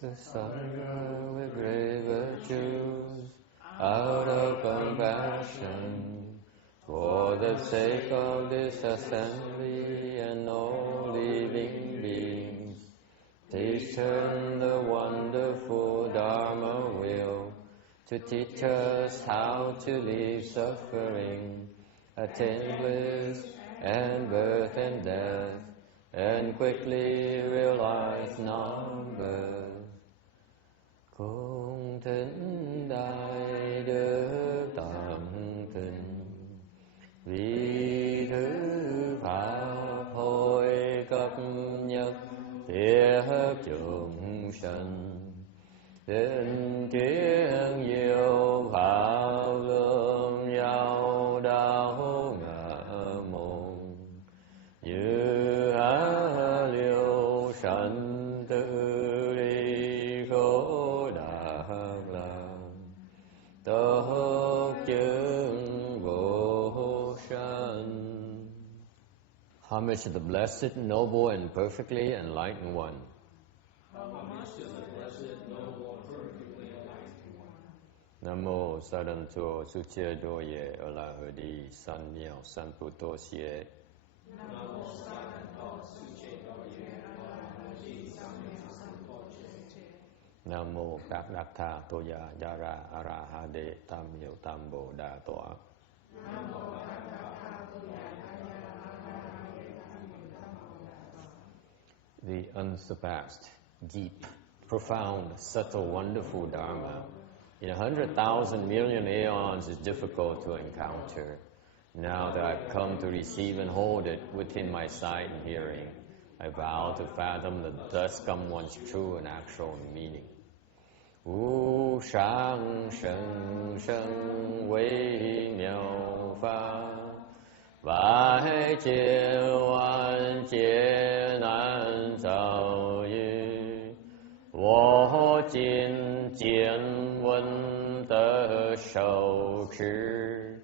the Sangha with great virtues, out of compassion, for the sake of this assembly and all living beings, please turn the wonderful Dharma wheel to teach us how to leave suffering, attain bliss and birth and death, and quickly realize non-birth. Cung thính đại đức tam kinh, vì thứ pháp hội cấp nhất thiết chúng sanh, tinh kiến diệu pháp lương giao đạo ngã môn, như á liêu sanh tự đi khổ đạt làm, tốt chứng vô sanh. Homage to the blessed, noble, and perfectly enlightened one. Nam mô Saranto Suche Doye Olahudi San Miao San Puto Sie. Nam mô Saranto Suche Doye Olahudi San Miao San Puto Sie. Nam mô Các Đắc Tha Toya Yara Arahade Tam Miao Tam Bồ Đà Tọa. Nam mô Các Đắc Tha Toya Yara Arahade Tam Miao Tam Bồ Đà Tọa. The unsurpassed, deep, profound, subtle, wonderful Dharma in 100,000 million aeons is difficult to encounter. Now that I've come to receive and hold it within my sight and hearing, I vow to fathom the thus come one's true and actual meaning. Wu shang sheng sheng wei miao fa, vai jie wan jie nan zao yu, wo jin jian wen de shou chi,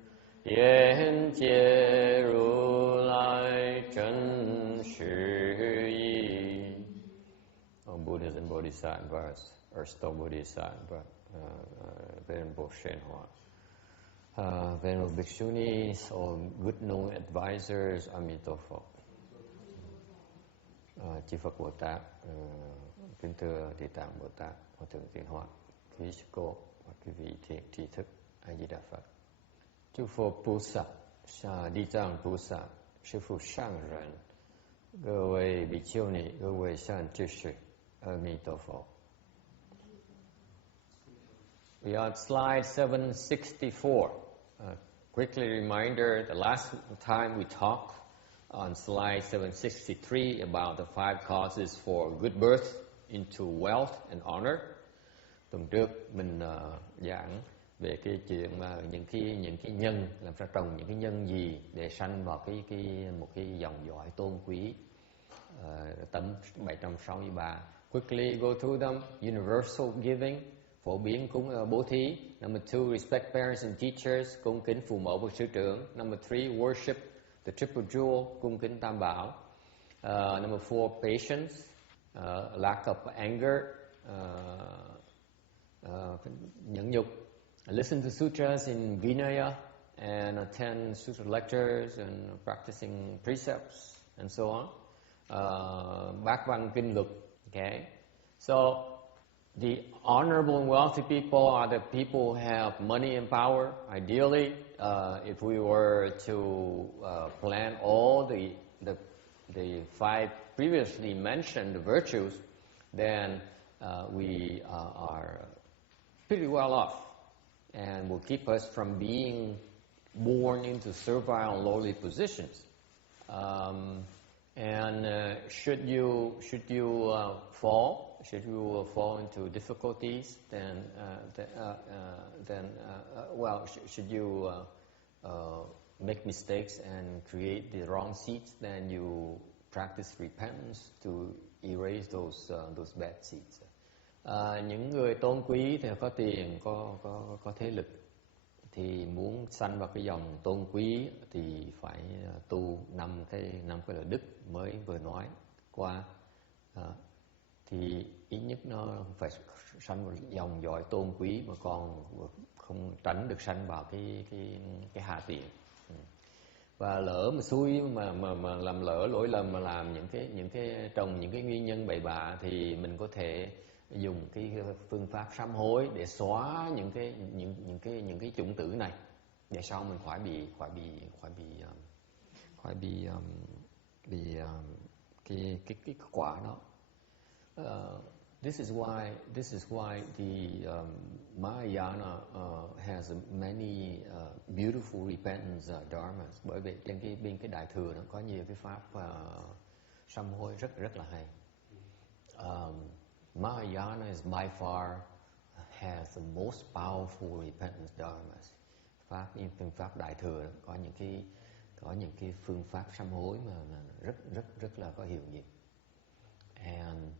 yan jie ru lai zhen shi yi. Buddhas and Bodhisattvas, Earth Store Bodhisattva, Venerable Shenhua, Venerable Bhikshunis, all good known advisors, Amitabha. Chư Phật Bồ Tát, kính thưa Địa Tạng Bồ Tát, Hòa Thượng Tiến Hóa, quý sư cô và quý vị thiện tri thức, A Di Đà Phật. Chư Phật Bồ Sát, Địa Tạng Bồ Sát, sư phụ sang人,各位比丘尼，各位善知识，阿弥陀佛。We are at slide 764. Quickly reminder, the last time we talked on slide 763 about the 5 causes for good birth into wealth and honor. Tuần trước mình giảng về cái chuyện mà những cái nhân, làm sao trồng những cái nhân gì để sanh vào một cái dòng dõi tôn quý. Tấm 763. Quickly go through them. Universal giving, phổ biến cúng bố thí. Number 2, respect parents and teachers, cung kính phụ mẫu và sư trưởng. Number 3, worship the triple jewel, cung kính tam bảo. Number 4, patience, lack of anger, nhẫn nhục. Listen to sutras in Vinaya and attend sutra lectures and practicing precepts and so on. Bác văn kinh luật. Okay, so the honorable and wealthy people are the people who have money and power. Ideally, if we were to plan all the 5 previously mentioned virtues, then we are pretty well off, and will keep us from being born into servile and lowly positions. Should you fall into difficulties, then should you make mistakes and create the wrong seeds, then you practice repentance to erase those bad seeds. Những người tôn quý thì có tiền, có thế lực, thì muốn sanh vào cái dòng tôn quý thì phải tu năm cái lợi đức mới vừa nói qua. Thì ít nhất nó phải sanh vào dòng dõi tôn quý, mà còn không tránh được sanh vào cái hạ tiện. Và lỡ mà xui mà làm lỡ lỗi lầm mà làm những cái trồng những cái nguyên nhân bậy bạ, thì mình có thể dùng cái phương pháp sám hối để xóa những cái chủng tử này, để sau mình khỏi bị cái quả đó. This is why the Mahayana has many beautiful repentance dharmas. Bởi vì trên bên cái đại thừa nó có nhiều cái pháp sám hối rất là hay. Mahayana is by far has the most powerful repentance dharmas. Phương pháp đại thừa có những cái phương pháp sám hối mà rất là có hiệu nghiệm. And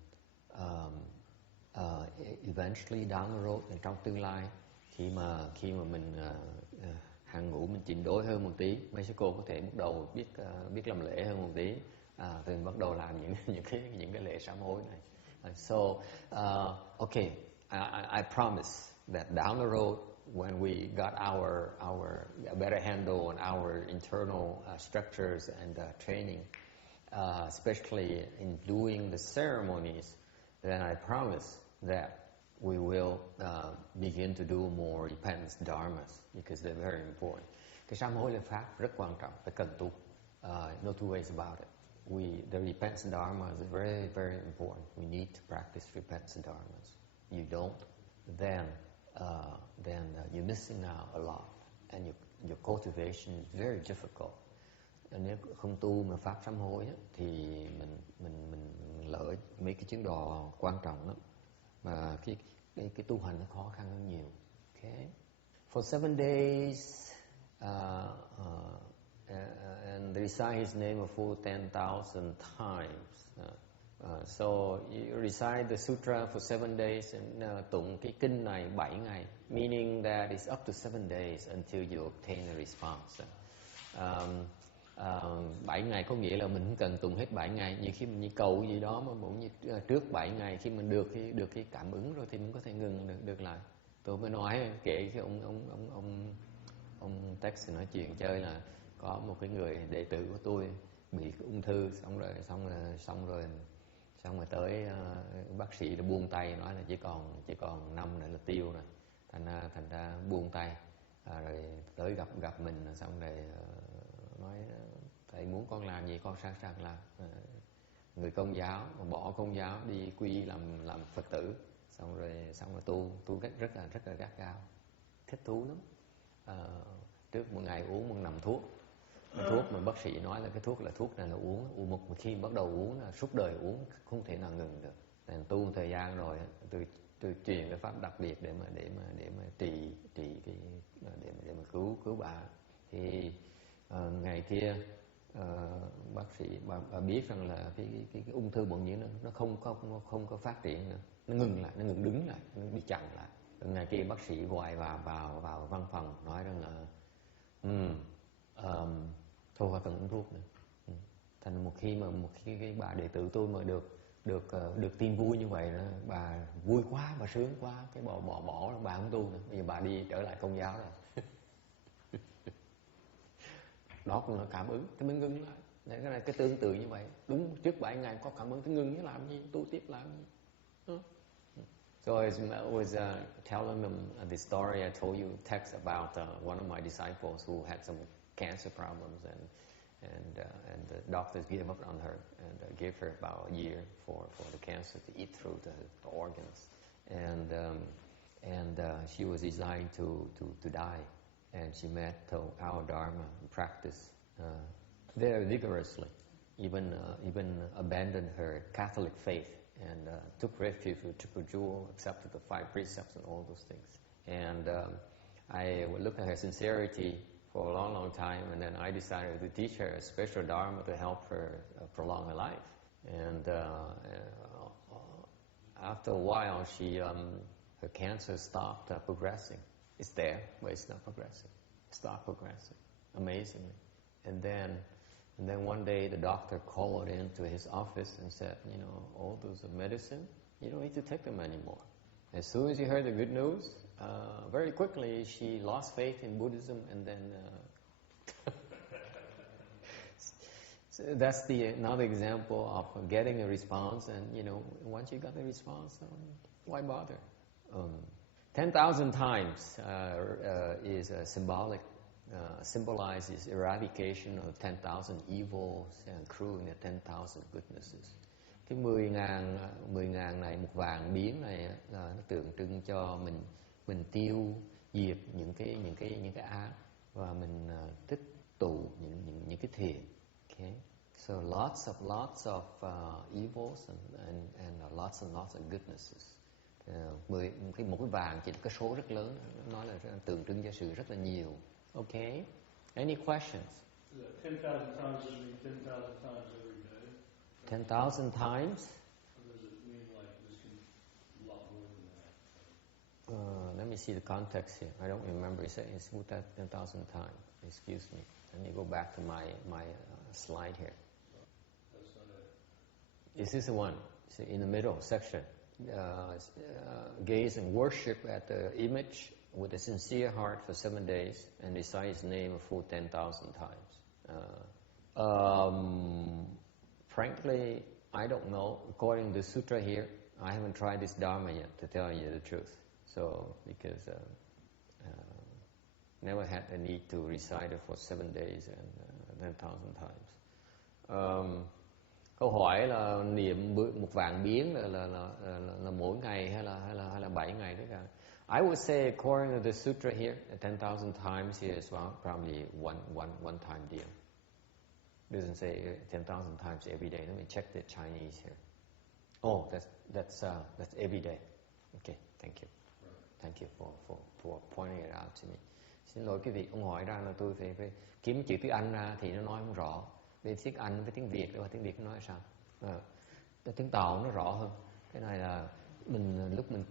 eventually down the road, trong tương lai, khi mà mình hàng ngũ mình chỉnh đối hơn một tí, mấy sư cô có thể bắt đầu biết làm lễ hơn một tí, thì bắt đầu làm những cái lễ sám hối này. So okay, I promise that down the road, when we got our a better handle on our internal structures and training, especially in doing the ceremonies, then I promise that we will begin to do more repentance dharmas, because they're very important. Cái sám hối là pháp rất quan trọng, phải cần tu. No two ways about it. The repentance dharma is very, very important. We need to practice repentance dharmas. You don't, then you're missing out a lot, and your cultivation is very difficult. Nếu không tu mà pháp sám hối thì mình lỡ mấy cái chứng đò quan trọng lắm, mà cái tu hành nó khó khăn hơn nhiều. Okay, for 7 days and recite his name a full 10,000 times. So you recite the sutra for 7 days and tụng cái kinh này 7 ngày, meaning that it's up to 7 days until you obtain a response. 7 ngày có nghĩa là mình không cần tụng hết 7 ngày. Nhiều khi mình như cầu gì đó mà bỗng như trước 7 ngày khi mình được cái cảm ứng rồi thì mình có thể ngừng được lại. Tôi mới nói kể cái ông Tex nói chuyện chơi là có một cái người đệ tử của tôi bị ung thư, xong rồi tới bác sĩ đã buông tay, nói là chỉ còn 5 nữa là tiêu rồi. Thành ra buông tay, rồi tới gặp mình, xong rồi nói thầy muốn con làm gì con sẵn sàng làm. Người Công giáo mà bỏ Công giáo đi quy làm Phật tử, xong rồi tu rất là gắt gao, thích thú lắm. Trước một ngày uống một nằm thuốc mà bác sĩ nói là cái thuốc này là uống một khi bắt đầu uống là suốt đời uống, không thể nào ngừng được. Nên tu một thời gian rồi tôi truyền cái pháp đặc biệt để mà trị cái để mà cứu bà. Thì ngày kia bác sĩ bà biết rằng là cái ung thư bỗng nhiên nó không có phát triển nữa, nó ngừng lại, nó ngừng đứng lại, nó bị chặn lại. Ngày kia bác sĩ gọi vào văn phòng nói rằng là thôi khỏi cần uống thuốc nữa. Thành một khi cái bà đệ tử tôi mà được tin vui như vậy đó, bà vui quá, bà sướng quá, cái bỏ bà không tu nữa, bây giờ bà đi trở lại Công giáo rồi. Đó cũng là cảm ứng, thì mình ngưng lại. Đấy, cái này cái tương tự như vậy. Đúng, trước 7 ngày có cảm ứng thì ngưng, chứ làm gì, tu tiếp làm gì. So I was telling them the story I told you, text about one of my disciples who had some cancer problems, and the doctors gave up on her and gave her about a year for the cancer to eat through the organs, and she was designed to die, and she met our Dharma and practiced very vigorously, even abandoned her Catholic faith and took refuge with Triple Jewel, accepted the 5 precepts and all those things. And I would look at her sincerity for a long time, and then I decided to teach her a special Dharma to help her prolong her life. And after a while, her cancer stopped progressing. It's there, but it's not progressing. It stopped progressing, amazingly. And then one day the doctor called into his office and said, all those medicine, You don't need to take them anymore. As soon as you heard the good news, very quickly she lost faith in Buddhism, and then so that's another example of getting a response. And once you got the response, why bother? 10,000 times is symbolic. Symbolizes eradication of 10,000 evils and accruing the 10,000 goodnesses. Cái 10.000 này, một vàng biến này là nó tượng trưng cho mình tiêu diệt những cái ác và mình tích tụ những cái thiện. Okay, so lots of evils and lots of goodnesses. Một cái vàng chỉ là cái số rất lớn, nó nói là tượng trưng cho sự rất là nhiều. Okay, any questions? 10,000 times would mean 10,000 times every day. 10,000 times? Or does it mean like this can a lot more than that? Let me see the context here. I don't remember. It's 10,000 times. Excuse me. Let me go back to my slide here. That's not it. Is this the one? See, in the middle section. Gaze and worship at the image with a sincere heart for 7 days and recite his name a full 10,000 times. Frankly, I don't know. According to the sutra here, I haven't tried this dharma yet, to tell you the truth. So, because never had the need to recite it for 7 days and 10,000 times. Câu hỏi là niệm một vạn biến là mỗi ngày hay là 7 ngày tất cả. I would say, according to the sutra here, 10,000 times here is probably one time deal. It doesn't say 10,000 times every day. Let me check the Chinese here. Oh, that's every day. Okay, thank you. Thank you for pointing it out to me. Xin lỗi quý vị, ông hỏi ra là tôi phải kiếm chữ tiếng Anh ra thì nó nói không rõ. Về tiếng Anh với tiếng Việt, tiếng Việt nó nói sao? Tiếng Tàu nó rõ hơn. Cái này là lúc mình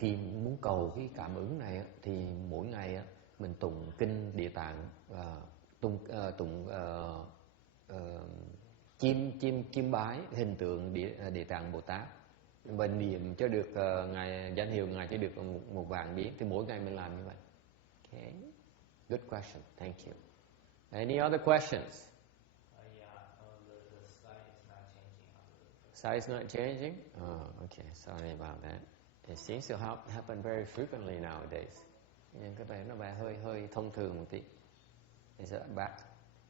muốn cầu cái cảm ứng này thì mỗi ngày mình tụng kinh Địa Tạng, tụng chim bái hình tượng Địa Tạng Bồ Tát và niệm cho được danh hiệu ngài cho được một vạn biến, thì mỗi ngày mình làm như vậy. Okay, good question, thank you. Any other questions? Size is not changing? Oh, okay. Sorry about that. It seems to happen very frequently nowadays. Nhưng cái này nó hơi thông thường một tí. Is that back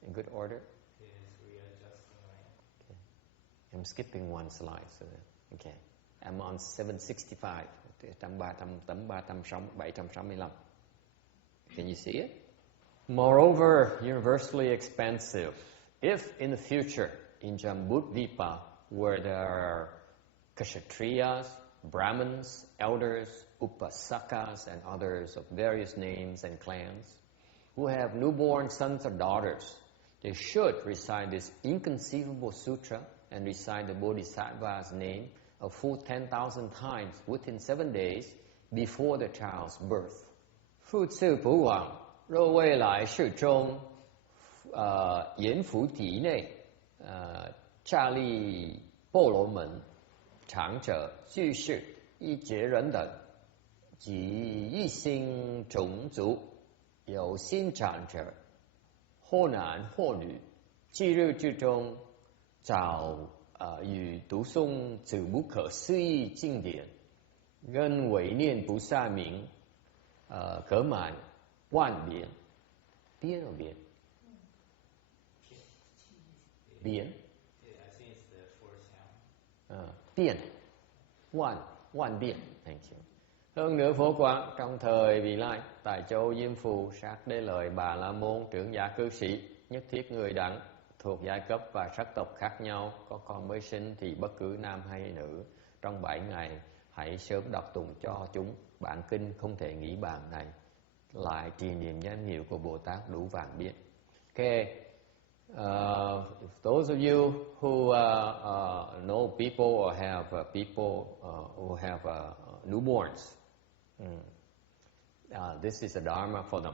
in good order? Yes, readjusting. Okay. I'm skipping one slide. So okay. I'm on 765. Tầm 765. Can you see it? Moreover, universally expansive. If in the future, in Jambudvipa, where there are Kshatriyas, Brahmins, elders, Upasakas, and others of various names and clans, who have newborn sons or daughters, they should recite this inconceivable sutra and recite the Bodhisattva's name a full 10,000 times within 7 days before the child's birth. Phu Tzu Pu Wang, 若未来世中阎浮体内刹利波罗门长者居士一劫人等及一心种族有心长者或男或女，即日之中早与读诵此不可思议经典，跟唯念菩萨名可满万遍。边有边？边。Biên,万biên, thank you. Hơn nữa phổ quang trong thời vị lai, tại châu Diêm Phù sát đế lợi Bà La Môn trưởng giả cư sĩ, nhất thiết người đẳng thuộc giai cấp và sắc tộc khác nhau, có con mới sinh thì bất cứ nam hay nữ, trong 7 ngày hãy sớm đọc tụng cho chúng bản kinh không thể nghĩ bàn này, lại trì niệm danh hiệu của Bồ Tát đủ vạn biên. Okay. Those of you who know people or have people who have newborns, this is a dharma for them.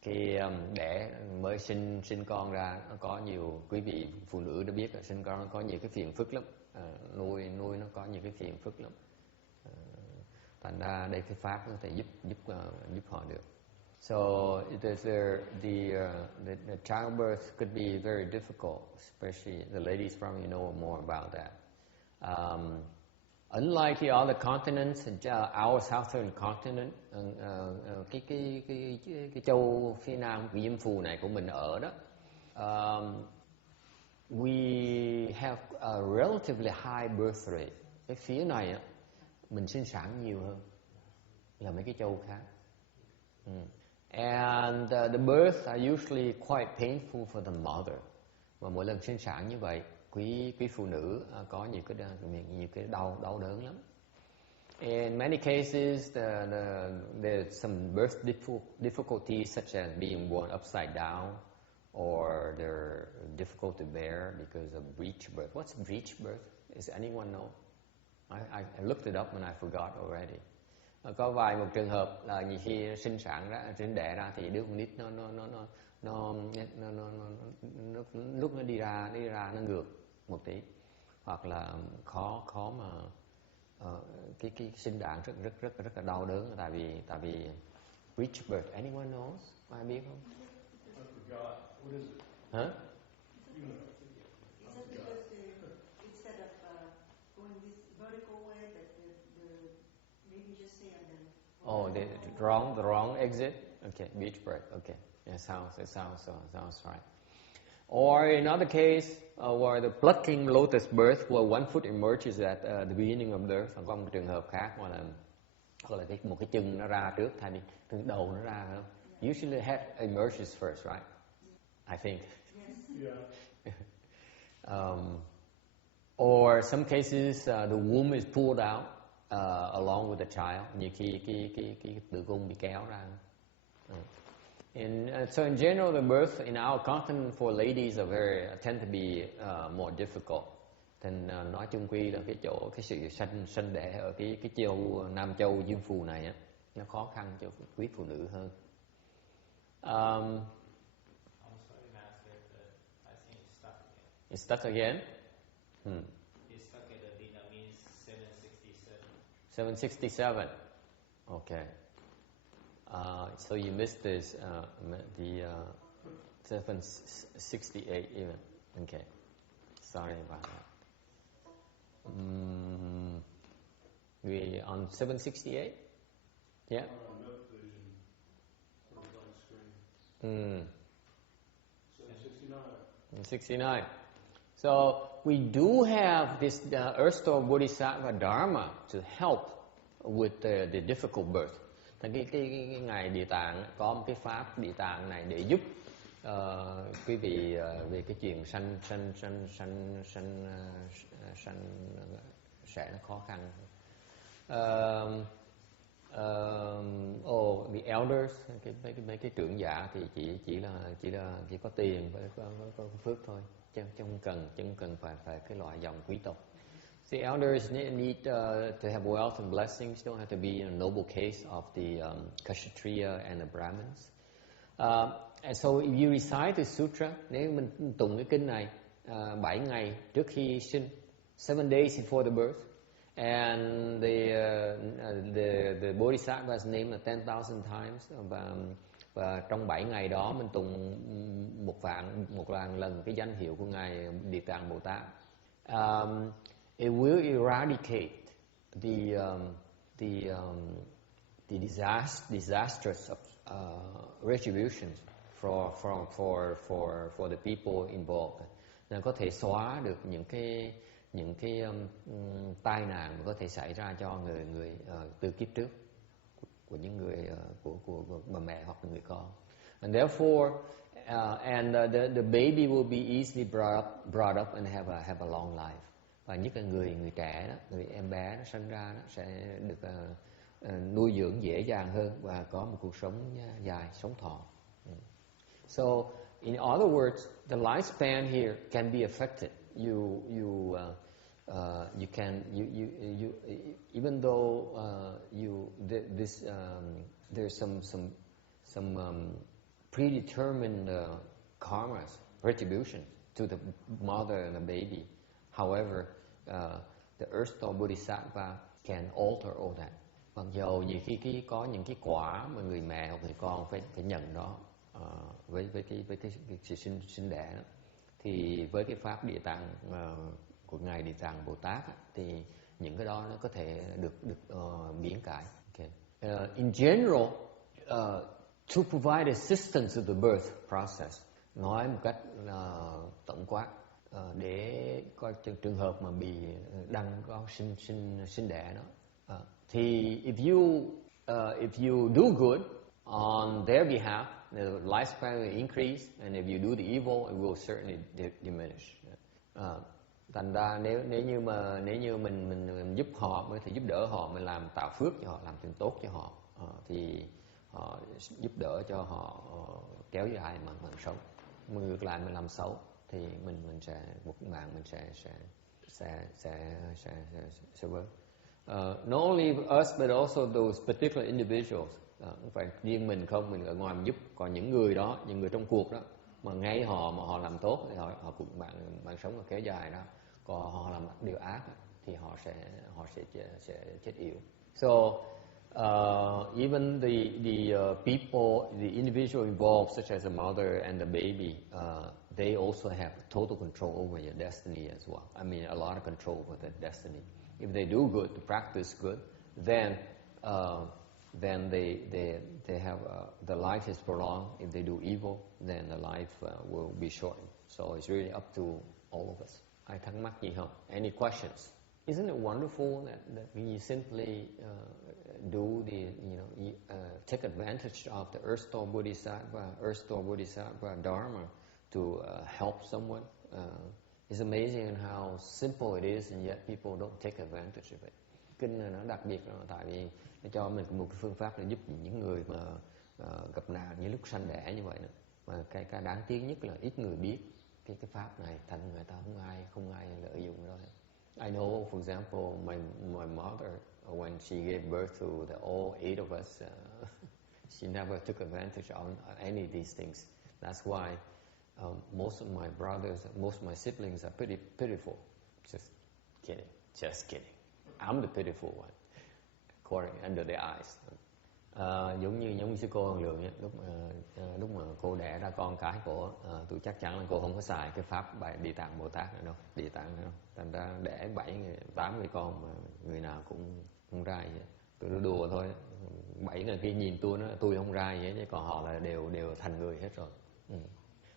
Khi đẻ mới sinh con ra, nó có nhiều, quý vị phụ nữ đã biết là sinh con nó có nhiều cái phiền phức lắm, nuôi nó có nhiều cái phiền phức lắm. Thành ra đây cái pháp có thể giúp họ được. So the childbirth could be very difficult, especially the ladies probably know more about that. Unlike the other continents, our southern continent, cái châu phía nam của Diêm Phù này của mình ở đó, we have a relatively high birth rate. Cái phía này á, mình sinh sản nhiều hơn là mấy cái châu khác. And the births are usually quite painful for the mother. Và mỗi lần sinh sản như vậy, quý phụ nữ có nhiều cái đau đớn lắm. In many cases, there's some birth difficulties such as being born upside down, or they're difficult to bear because of breech birth. What's breech birth? Does anyone know? I looked it up and I forgot already. Có một trường hợp là nhiều khi sinh sản ra, sinh đẻ ra thì đứa con nít nó lúc nó đi ra nó ngược một tí, hoặc là khó mà cái sinh đản rất là đau đớn, tại vì breech birth. Anyone knows? Ai biết không? I forgot. What is it? Hả? You know. Is it because instead of going this vertical way, that the maybe just say and then. Oh, the wrong exit. Okay, breech birth. Okay, it sounds right. Or in other case, where the plucking lotus birth, where one foot emerges at the beginning of birth. Còn có một trường hợp khác gọi là một cái chân nó ra trước thay vì từ đầu nó ra, không? Usually head emerges first, right? I think. Yeah. Or some cases the womb is pulled out along with the child. Nhiều khi cái tử cung bị kéo ra. So in general, the birth in our continent for ladies tend to be more difficult. Thành nói chung quy là cái sự sanh đẻ ở cái châu Nam Châu Diêm Phù này á, nó khó khăn cho quý phụ nữ hơn. I'm sorry, Master, but I think it's stuck again. It's stuck again? It's stuck at the Vietnamese 767. 767. Okay. So you missed this, the 768 even. Okay. Sorry about that. We on 768? Yeah. Note vision. Sort of blank screen. 769. 69. So we do have this Earth Store Bodhisattva Dharma to help with the difficult birth. Cái ngài Địa Tạng có một cái pháp Địa Tạng này để giúp quý vị về cái chuyện sanh sẽ nó khó khăn. The elders, mấy cái trưởng giả thì chỉ có tiền với có phước thôi, chứ không cần phải cái loại dòng quý tộc. The elders need to have wealth and blessings. Don't have to be in a noble case of the Kshatriya and the Brahmins. And so if you recite the sutra, nếu mình tụng cái kinh này 7 ngày trước khi sinh, 7 days before the birth, and the Bodhisattva is named 10,000 times, và trong 7 ngày đó mình tụng một ngàn lần cái danh hiệu của ngài Địa Tạng Bồ Tát. It will eradicate the disastrous retributions for the people involved. Nó có thể xóa được những cái tai nạn mà có thể xảy ra cho người từ kiếp trước của những người của bà mẹ hoặc người con. And therefore, the baby will be easily brought up and have a long life. Và nhất là người trẻ đó, người em bé nó sinh ra nó sẽ được nuôi dưỡng dễ dàng hơn và có một cuộc sống dài, sống thọ. So, in other words, the lifespan here can be affected. Even though there's some predetermined karmas, retribution to the mother and the baby. However, the Earth Store Bodhisattva can alter all that. Mặc dù nhiều khi có những cái quả mà người mẹ hoặc người con phải nhận đó với cái sự sinh đẻ đó, thì với cái pháp Địa Tạng của ngài Địa Tạng Bồ Tát thì những cái đó nó có thể được miễn cải. Okay. In general, to provide assistance to the birth process, nói một cách tổng quát, để coi trường hợp mà bị đang có sinh đẻ đó, thì if you do good on their behalf, the lifespan will increase, and if you do the evil, it will certainly diminish. Thành ra nếu như mình giúp họ, mới thì giúp đỡ họ, mình làm tạo phước cho họ, làm chuyện tốt cho họ, thì họ giúp đỡ cho họ kéo dài mạng sống. Ngược lại mình làm xấu thì mình sẽ một mạng mình sẽ vỡ. Not only us but also those particular individuals. Không phải riêng mình không, mình ở ngoài mình giúp, còn những người đó, những người trong cuộc đó mà ngay họ làm tốt thì họ cũng mạng sống là kéo dài đó. Còn họ làm điều ác thì họ sẽ chết yểu. So even the people, the individual involved, such as the mother and the baby, they also have total control over your destiny as well. I mean, a lot of control over their destiny. If they do good, to practice good, then they have the life is prolonged. If they do evil, then the life will be shortened. So it's really up to all of us. Ai thắc mắc gì không? Any questions? Isn't it wonderful that you simply do take advantage of the Earth Store Bodhisattva Dharma to help someone? It's amazing how simple it is, and yet people don't take advantage of it. Kinh này nó đặc biệt là tại vì nó cho mình một cái phương pháp để giúp những người mà gặp nạn như lúc sanh đẻ như vậy nữa. Mà cái đáng tiếc nhất là ít người biết cái pháp này, thành người ta không ai lợi dụng đó. I know, for example, my mother, when she gave birth to all 8 of us, she never took advantage of any of these things. That's why most of my brothers, most of my siblings are pretty pitiful. Just kidding. I'm the pitiful one, according under their eyes. Giống như sư cô Hằng Lượng, lúc mà cô đẻ ra con cái của tôi chắc chắn là cô không có xài cái pháp bài Địa Tạng Bồ Tát nữa đâu, Địa Tạng nữa đâu. Thành ra đẻ 8 người con mà người nào cũng không ra vậy. Tôi đùa thôi, 7 người kia nhìn tôi nói tôi không ra vậy, chứ còn họ là đều thành người hết rồi.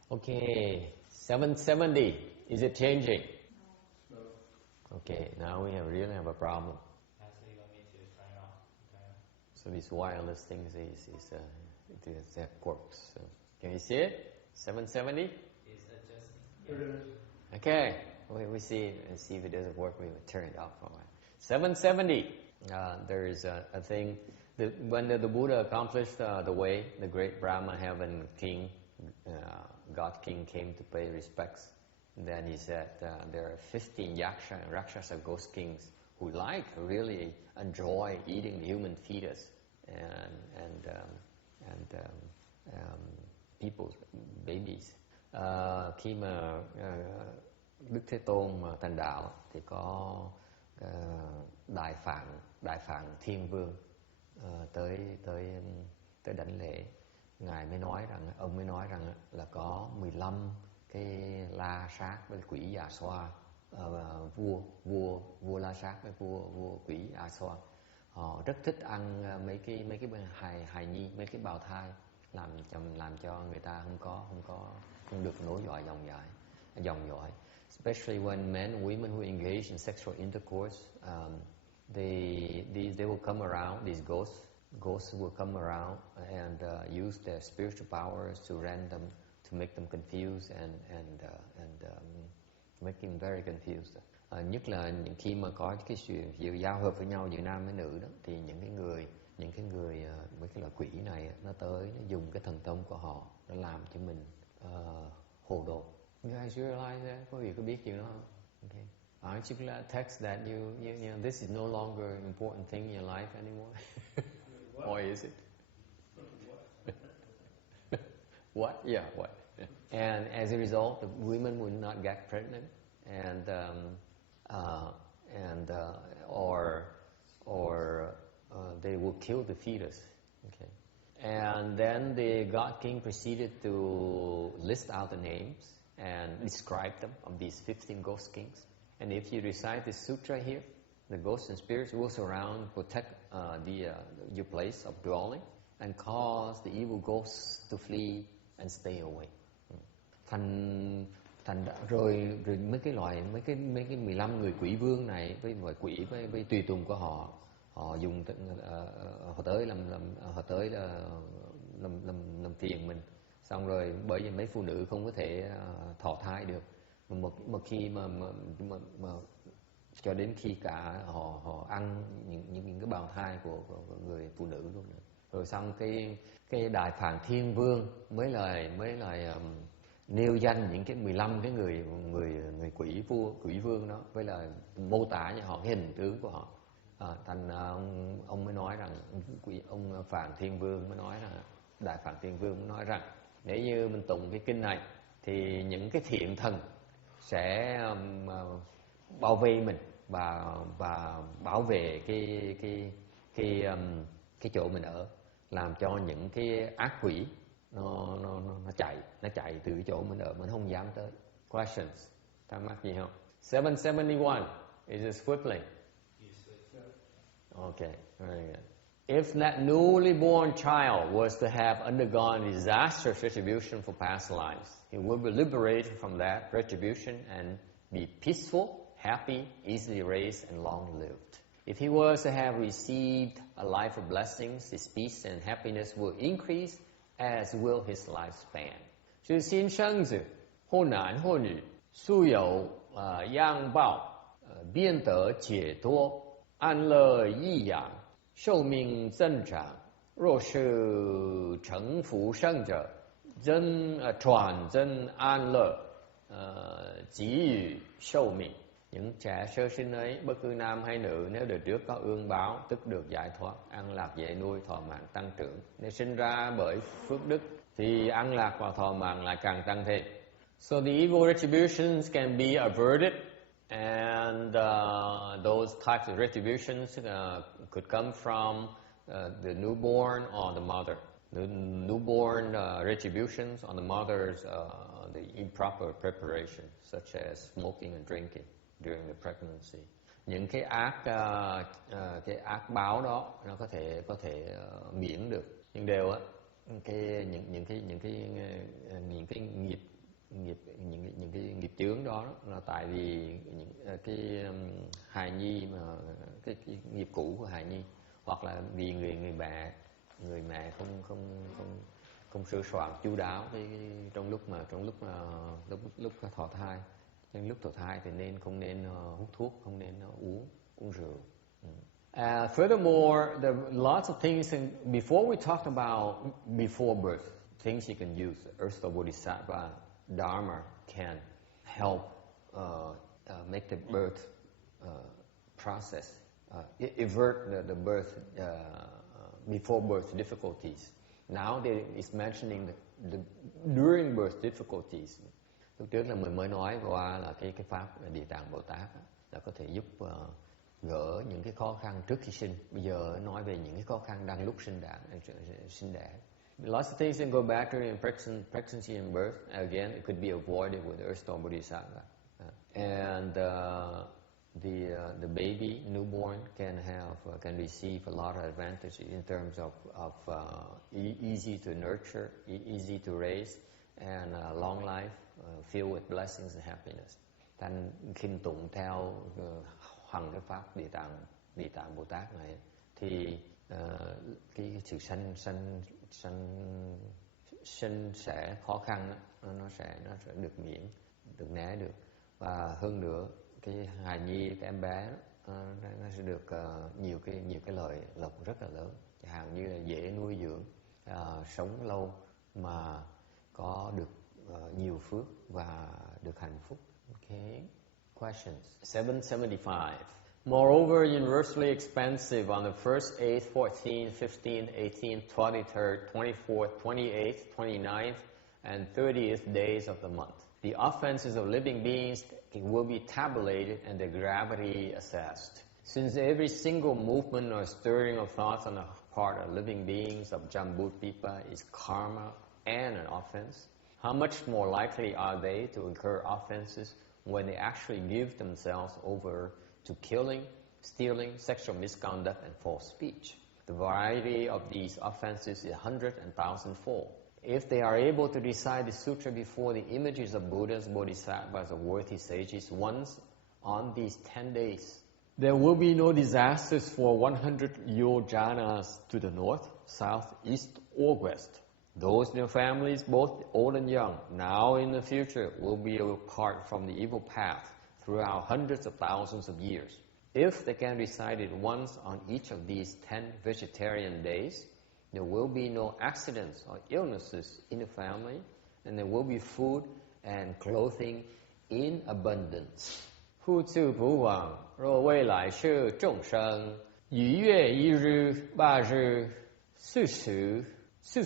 Okay, 770, is it changing? No. Okay, now we really have a problem. So these wireless things is their quirks. So, can you see it? 770? Is adjusting. Okay, we see it and see if it doesn't work. We will turn it off for a while. 770. There is a thing. When the Buddha accomplished the way, the great Brahma heaven king, God king came to pay respects. And then he said there are 15 yaksha and rakshasa ghost kings who really enjoy eating the human fetus and people's babies. Khi mà Đức Thế Tôn mà thành đạo thì có Đại Phạn Thiên Vương tới đảnh lễ. Ngài mới nói rằng, ông mới nói rằng là có 15 cái la sát với quỷ già xoa, vua la sát với vua quỷ già xoa. Họ rất thích ăn mấy cái hài nhi, mấy cái bào thai, làm cho người ta không được nối dòng dõi. Especially when men and women who engage in sexual intercourse, they will come around. These ghosts will come around and use their spiritual powers to rend them, to make them confused and make them very confused. Nhất là những khi mà có cái sự giao hợp với nhau giữa nam với nữ đó, thì những cái người mấy cái loại quỷ này nó tới, nó dùng cái thần thông của họ, nó làm cho mình hồ đồ. You guys realize that? Quý vị có biết chuyện đó không? Okay. Aren't you glad text that you know this is no longer an important thing in your life anymore? Or is it? What? Yeah, what? And as a result, the women will not get pregnant, or or they will kill the fetus. Okay. And then the God King proceeded to list out the names and describe them of these 15 ghost kings. And if you recite the sutra here, the ghosts and spirits will surround, protect your place of dwelling, and cause the evil ghosts to flee and stay away. Thành rồi mấy cái 15 người quỷ vương này với mọi quỷ với tùy tùng của họ dùng họ tới làm phiền mình, xong rồi bởi vì mấy phụ nữ không có thể thọ thai được, mà khi mà cho đến khi cả họ ăn những cái bào thai của người phụ nữ luôn. Rồi xong cái Đại Phạn Thiên Vương mới là nêu danh những cái 15 cái người quỷ vương đó, với là mô tả cho họ cái hình tướng của họ. Thành ông mới nói rằng ông Phạn Thiên Vương mới nói là Đại Phạn Thiên Vương mới nói rằng nếu như mình tụng cái kinh này thì những cái thiện thần sẽ bao vây mình và bảo vệ cái chỗ mình ở, làm cho những cái ác quỷ nó chạy từ cái chỗ mình ở, mình không dám tới. Questions? Thắc mắc gì không? 771 is it swiftly? Okay, very good. If that newly born child was to have undergone disastrous retribution for past lives, he would be liberated from that retribution and be peaceful, happy, easily raised, and long-lived. If he was to have received a life of blessings, his peace and happiness will increase, as will his lifespan. 是新生子，或男或女，素有样报，变得解脱，安乐益养，寿命增长。若是成福圣者，传真安乐，给予寿命. Những trẻ sơ sinh ấy, bất cứ nam hay nữ, nếu đời trước có ương báo, tức được giải thoát, an lạc dễ nuôi, thọ mạng tăng trưởng. Nếu sinh ra bởi phước đức, thì an lạc và thọ mạng lại càng tăng thêm. So the evil retributions can be averted, and those types of retributions could come from the newborn or the mother. The newborn retributions on the mother's the improper preparation, such as smoking and drinking during the pregnancy. Những cái ác báo đó nó có thể miễn được, nhưng đều á những cái nghiệp chướng đó là tại vì những cái hài nhi mà cái nghiệp cũ của hài nhi, hoặc là vì người mẹ không sửa soạn chu đáo trong lúc thọ thai. Trong lúc thọ thai thì không nên hút thuốc, không nên uống rượu. Furthermore, there are lots of things before we talked about before birth, things you can use. Earth Store Bodhisattva Dharma can help make the birth process, avert the birth before birth difficulties. Now there is mentioning the during birth difficulties. Lúc trước là mình mới nói qua là cái pháp Địa Tạng Bồ Tát là có thể giúp gỡ những cái khó khăn trước khi sinh. Bây giờ nói về những cái khó khăn đang lúc sinh đẻ. Lots of things can go back during pregnancy and birth. Again, it could be avoided with Earth Store Bodhisattva. And the baby, newborn, can receive a lot of advantages in terms of easy to nurture, easy to raise, and long life, filled with blessings and happiness. Thành khinh tụng theo hằng cái pháp Địa Tạng Bồ Tát này thì cái sự sinh sẽ khó khăn đó, nó sẽ được miễn, được né được, và hơn nữa cái hài nhi, cái em bé đó, nó sẽ được nhiều cái lợi lộc rất là lớn, chẳng hạn như là dễ nuôi dưỡng, sống lâu mà có được nhiều phước và được hạnh phúc. Okay. Questions. 775. Moreover, universally expensive on the 1st, 8th, 14th, 15th, 18th, 23rd, 24th, 28th, 29th, and 30th days of the month. The offenses of living beings will be tabulated and their gravity assessed. Since every single movement or stirring of thoughts on the part of living beings of Jambudvipa is karma and an offense, how much more likely are they to incur offenses when they actually give themselves over to killing, stealing, sexual misconduct, and false speech? The variety of these offenses is 100 and 1,000-fold. If they are able to recite the sutra before the images of Buddhas, Bodhisattvas, or worthy sages once on these 10 days, there will be no disasters for 100 yojanas to the north, south, east, or west. Those in their families, both old and young, now and in the future, will be apart from the evil path throughout hundreds of thousands of years. If they can recite it once on each of these 10 vegetarian days, there will be no accidents or illnesses in the family, and there will be food and clothing in abundance. Phu Tzu Pu Wang, Rô Wei Lai Sư Trung Sân, Yu Yue Yi Rư, Ba Rư, Sư Sử, Sư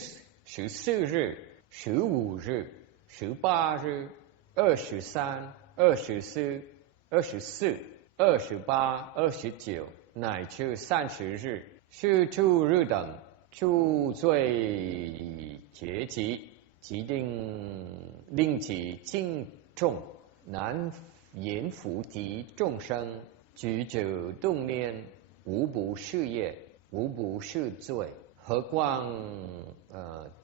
Sư Rư, Sử Wu Rư, Sử Ba Rư, 23, 24, 24, 28, 29, 乃至30日，是诸日等，诸罪结集，即定令其敬重，难言菩提众生，举者动念，无不是业，无不是罪。何况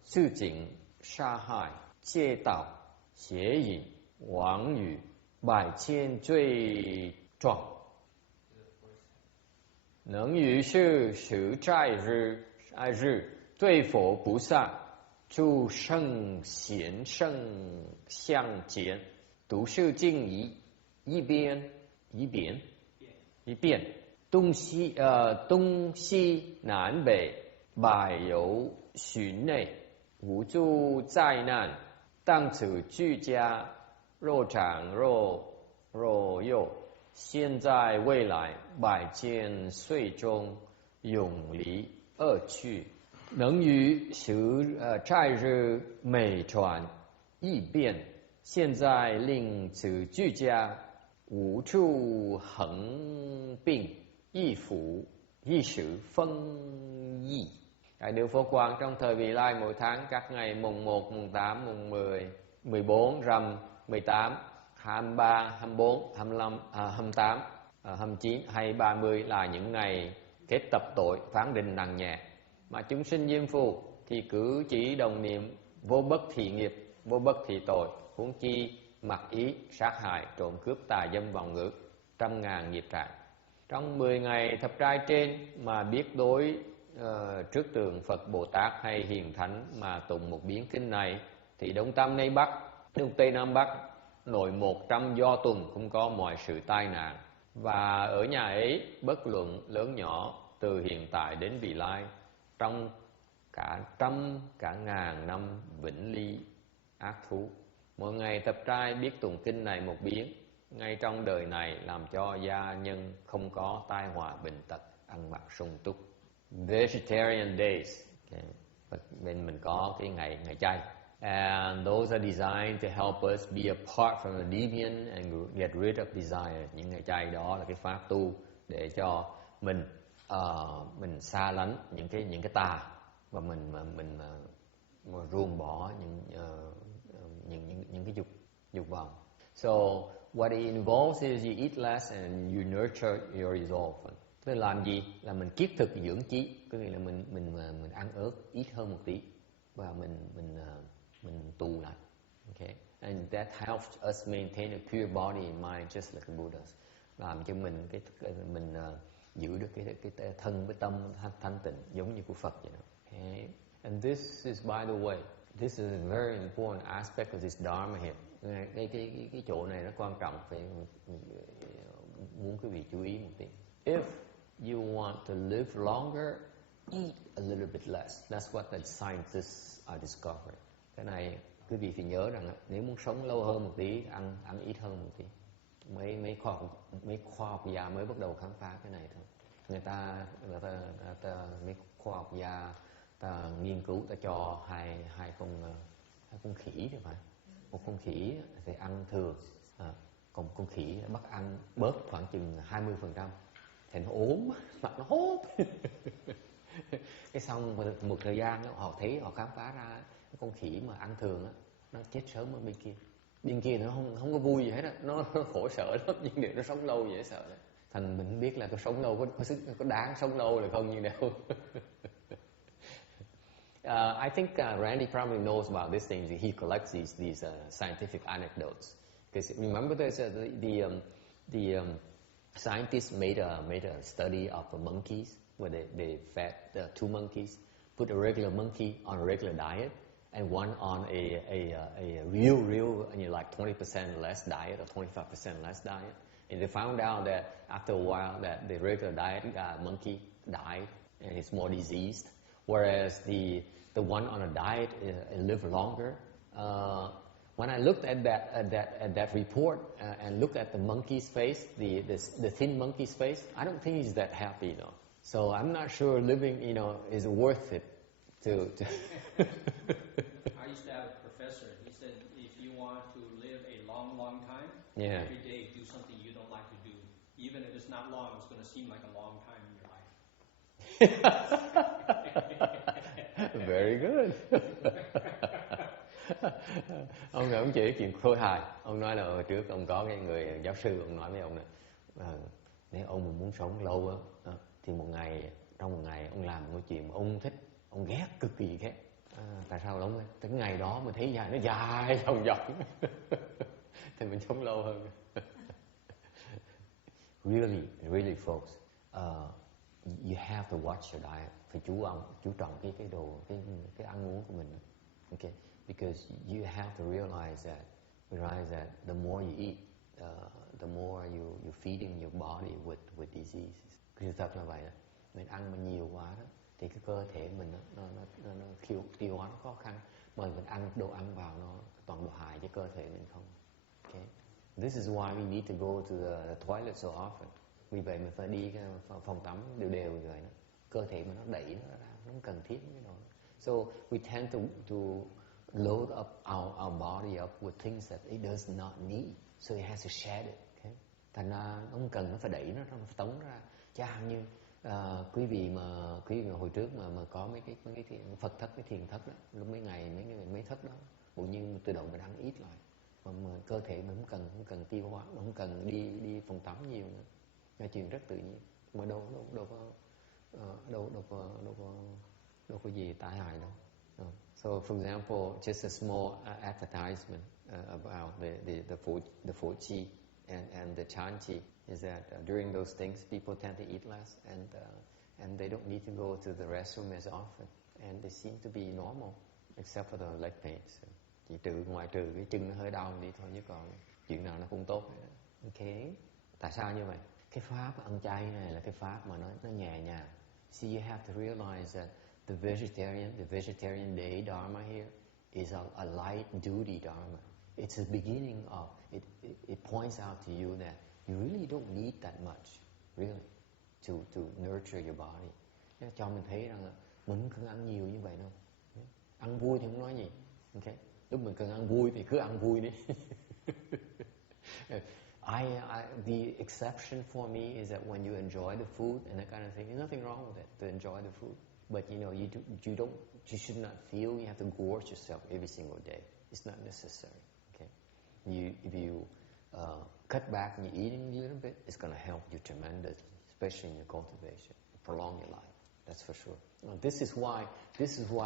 自警、杀害、借道、邪淫、妄语，百千罪状。能于是十斋日，对佛菩萨诸圣贤圣相见，读是经一遍，东西南北百由旬内，无诸灾难，当此居家，若长若幼，现在未来百千岁中，永离恶趣，能于斋日每传一遍，现在令此居家无处横并，一phủ y sự phân y. Đại Đức Phổ Quang trong thời vị lai mỗi tháng các ngày mùng 1, mùng 8, mùng 10, 14, rằm, 18, 23, 24, 25, 28, 29 hay 30 là những ngày kết tập tội phán định nặng nhẹ. Mà chúng sinh diêm phù thì cứ chỉ đồng niệm vô bất thị nghiệp, vô bất thị tội, huống chi mặc ý sát hại, trộm cướp, tà dâm, vọng ngữ, 100.000 nghiệp trạng. Trong 10 ngày thập trai trên mà biết đối trước tượng Phật Bồ Tát hay Hiền Thánh mà tụng một biến kinh này, thì Đông Tam Tây Bắc, Đông Tây Nam Bắc, nội 100 do tuần cũng có mọi sự tai nạn. Và ở nhà ấy, bất luận lớn nhỏ, từ hiện tại đến vị lai, trong cả trăm, cả ngàn năm vĩnh ly ác thú. Mỗi ngày thập trai biết tụng kinh này một biến, ngay trong đời này làm cho gia nhân không có tai họa bệnh tật, ăn mặc sung túc. Vegetarian days, okay. Bên mình có cái ngày chay, and those are designed to help us be apart from the deviant and get rid of desire. Những ngày chay đó là cái pháp tu để cho mình xa lánh những cái tà, và mình ruồng bỏ những cái dục vọng. So what it involves is you eat less and you nurture your resolve. Tức là làm gì? Là mình kiết thực dưỡng chí, có nghĩa là mình ăn ớt ít hơn một tí và mình tu lại. Okay, and that helps us maintain a pure body and mind just like the Buddhas. Làm cho mình giữ được cái thân với tâm thanh tịnh giống như của Phật vậy đó. Okay, and this is, by the way, this is a very important aspect of this Dharma here. Cái chỗ này nó quan trọng, phải muốn quý vị chú ý một tí. If you want to live longer, eat a little bit less. That's what the scientists are discovering. Cái này quý vị phải nhớ rằng nếu muốn sống lâu hơn một tí, ăn ít hơn một tí. Mấy khoa học gia mới bắt đầu khám phá cái này thôi. Người ta mấy khoa học gia ta nghiên cứu, ta cho hai con khỉ thì phải. Một con khỉ thì ăn thừa, còn con khỉ bắt ăn bớt khoảng chừng 20%. thì nó ốm, mặt nó hốt. Cái xong một thời gian họ khám phá ra con khỉ mà ăn thường á, nó chết sớm ở bên kia nó không có vui gì hết á, nó khổ sở lắm, nhưng để nó sống lâu dễ sợ. Thành mình không biết là có sống lâu có đáng sống lâu là không như đâu. I think Randy probably knows about these things. He collects these scientific anecdotes. Because remember, the scientists made a study of the monkeys where they fed two monkeys, put a regular monkey on a regular diet and one on a real like 20% less diet or 25% less diet. And they found out that after a while that the regular diet monkey died and it's more diseased, whereas the one on a diet lived longer. When I looked at that report and looked at the monkey's face, the thin monkey's face, I don't think he's that happy though. So I'm not sure living, is worth it to. I used to have a professor. He said, if you want to live a long time, every day do something you don't like to do. Even if it's not long, it's going to seem like a long time in your life. Very good. Ông chỉ chuyện khôi hài. Ông nói là hồi trước ông có cái người giáo sư, ông nói với ông này, nếu ông mà muốn sống lâu á, thì trong một ngày ông làm một chuyện mà ông thích, ông ghét, cực kỳ ghét. Tại sao đúng không? Tới ngày đó mình thấy nó dài vòng thì mình sống lâu hơn. Really folks, you have to watch your diet. Phải chú trọng cái ăn uống của mình. Okay, because you have to realize that the more you eat, the more you feeding your body with diseases. Sự thật là vậy đó. Mình ăn mà nhiều quá đó thì cái cơ thể mình nó tiêu hóa nó khó khăn, mà mình ăn đồ ăn vào nó toàn bộ hại cho cơ thể mình không. Okay, this is why we need to go to the toilet so often. Vì vậy mình phải đi cái phòng tắm đều như vậy đó. Cơ thể mà nó đẩy nó ra, nó không cần thiết cái đó. So we tend to load up our body up with things that it does not need, so it has to shed it. Okay? Thành ra nó không cần, nó phải đẩy nó tống ra. Chẳng như quý vị mà hồi trước mà có mấy cái Phật thất, cái thiền thất đó, lúc mấy thất đó, bộ như tự động mình ăn ít lại, mà cơ thể mình không cần tiêu hóa, không cần đi phòng tắm nhiều nữa, là chuyện rất tự nhiên, mà đâu có gì tai hại đâu. So, for example, just a small advertisement about the Phổ Chi and the Chan Chi is that during those things, people tend to eat less and they don't need to go to the restroom as often, and they seem to be normal, except for the leg pains. Chỉ ngoại trừ cái chân nó hơi đau đi thôi, chứ còn chuyện nào nó cũng tốt. Okay, tại sao như vậy? Cái pháp ăn chay này là cái pháp mà nó nhẹ nhàng. See, you have to realize that the vegetarian day dharma here is a light duty dharma. It's the beginning of it points out to you that you really don't need that much, really, to nurture your body. Nó cho mình thấy rằng là mình không cần ăn nhiều như vậy đâu. Ăn vui thì không nói gì. Okay? Lúc mình cần ăn vui thì cứ ăn vui đi. The exception for me is that when you enjoy the food and that kind of thing, there's nothing wrong with it to enjoy the food. But you should not feel you have to gorge yourself every single day. It's not necessary. Okay, if you cut back and you eat a little bit, it's going to help you tremendously, especially in your cultivation, prolong your life. That's for sure. This is why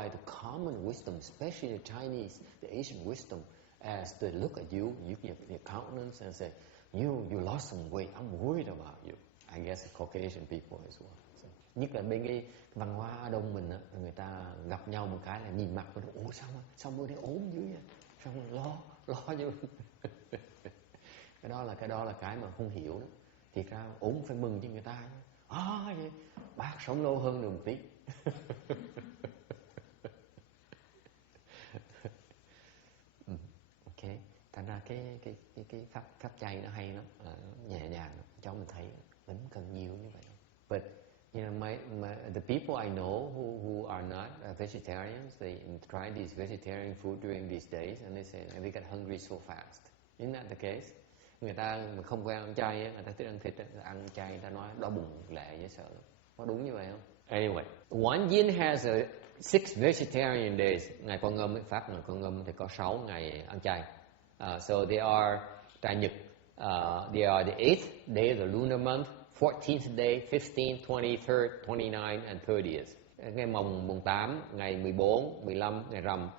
the common wisdom, especially the Chinese, the Asian wisdom, as they look at you, your countenance, and say, you lost some weight. I'm worried about you. I guess the Caucasian people as well. So, nhất là bên cái văn hóa Đông mình á, người ta gặp nhau một cái là nhìn mặt của nó, ủa sao bữa nay ốm dữ vậy? Sao lo như cái đó là cái mà không hiểu đó. Thiệt ra ốm phải mừng cho người ta. Vậy bác sống lâu hơn được một tí. Okay. Thành ra cái pháp chay nó hay lắm, nhẹ nhàng cho mình thấy mình không cần nhiều như vậy. But the people I know who are not vegetarians, they try these vegetarian food during these days, and they say they get hungry so fast. Isn't that the case? Người ta mà không quen ăn chay á, người ta thích ăn thịt, ăn chay người ta nói đau bụng lẹ dễ sợ lắm. Có đúng như vậy không? Anyway, one yin has 6 vegetarian days. Ngày Quan Âm, Pháp ngày Quan Âm thì có 6 ngày ăn chay. So they are trai Nhật. They are the 8th day of the lunar month, 14th day, 15th, 23rd, 29th and 30th. Ngày mùng 8, ngày 14, 15, ngày rằm,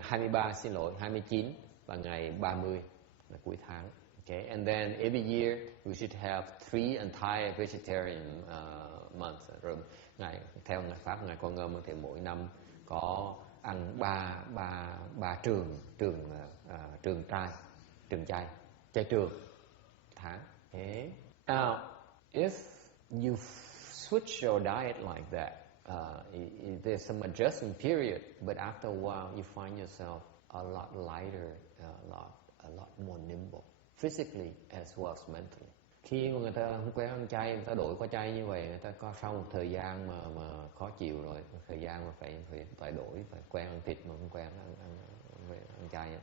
23 xin lỗi, 29 và ngày 30 là cuối tháng. Okay, and then every year we should have 3 entire vegetarian months. Rồi theo ngày Pháp ngày Quan Âm thì mỗi năm có ăn ba trường chay trường tháng. Okay. Now, if you switch your diet like that, there's some adjustment period, but after a while you find yourself a lot lighter, a lot more nimble, physically as well as mentally. Khi mà người ta không quen ăn chay, người ta đổi qua chay như vậy, người ta có sau một thời gian mà khó chịu rồi, thời gian mà phải đổi, phải quen ăn thịt mà không quen ăn chay,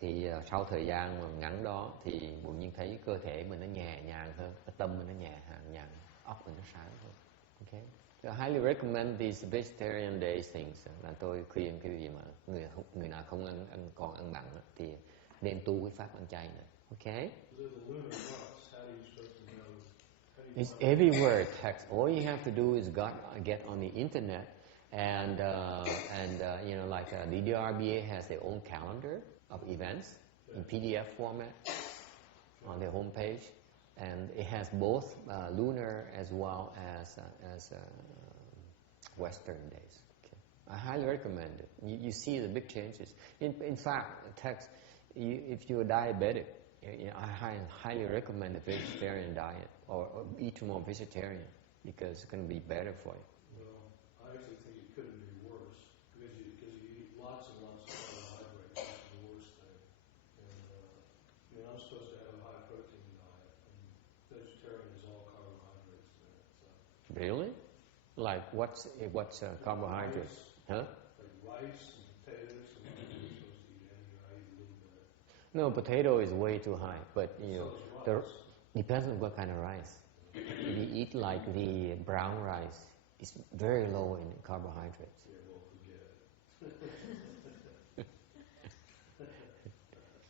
thì sau thời gian mà ngắn đó thì bỗng nhiên thấy cơ thể mình nó nhẹ nhàng hơn, cái tâm mình nó nhẹ nhàng, óc mình nó sáng hơn. Okay. So I highly recommend these vegetarian days things. Là tôi khuyên cái gì mà người nào không còn ăn mặn thì nên tu cái pháp ăn chay này. Okay. It's everywhere text. All you have to do is get on the internet and you know, like the DRBA has their own calendar of events in PDF format on their homepage, and it has both lunar as well as Western days. Okay. I highly recommend it. You see the big changes. In fact, text. If you're diabetic, I highly recommend a vegetarian diet or eat more vegetarian because it's going to be better for you. Well, I actually think it couldn't be worse because you eat lots and lots of carbohydrates, which is the worst thing. And I'm supposed to have a high protein diet, and vegetarian is all carbohydrates in it. So. Really? Like what's carbohydrates? Huh? Like rice and potatoes, and you're supposed to eat any, or I eat a little bit. No, potato is way too high, but you know, depends on what kind of rice. If you eat like the brown rice, it's very low in carbohydrates. Yeah, well, forget it.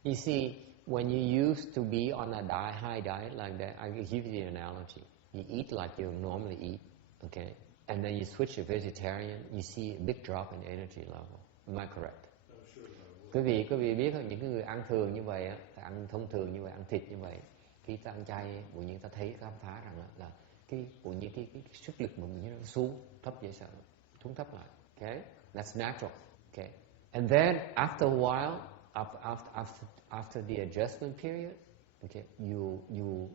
You see, when you used to be on a high diet like that, I will give you the analogy. You eat like you normally eat, okay? And then you switch to vegetarian, you see a big drop in energy level. Am I correct? Quý vị biết không, những cái người ăn thường như vậy, ăn thông thường như vậy, ăn thịt như vậy, khi ta ăn chay, bỗng nhiên ta thấy khám phá rằng là cái bỗng nhiên cái sức lực bỗng nhiên nó xuống thấp dễ sợ, xuống thấp lại. Okay, that's natural. Okay, and then after a while, after the adjustment period, okay, you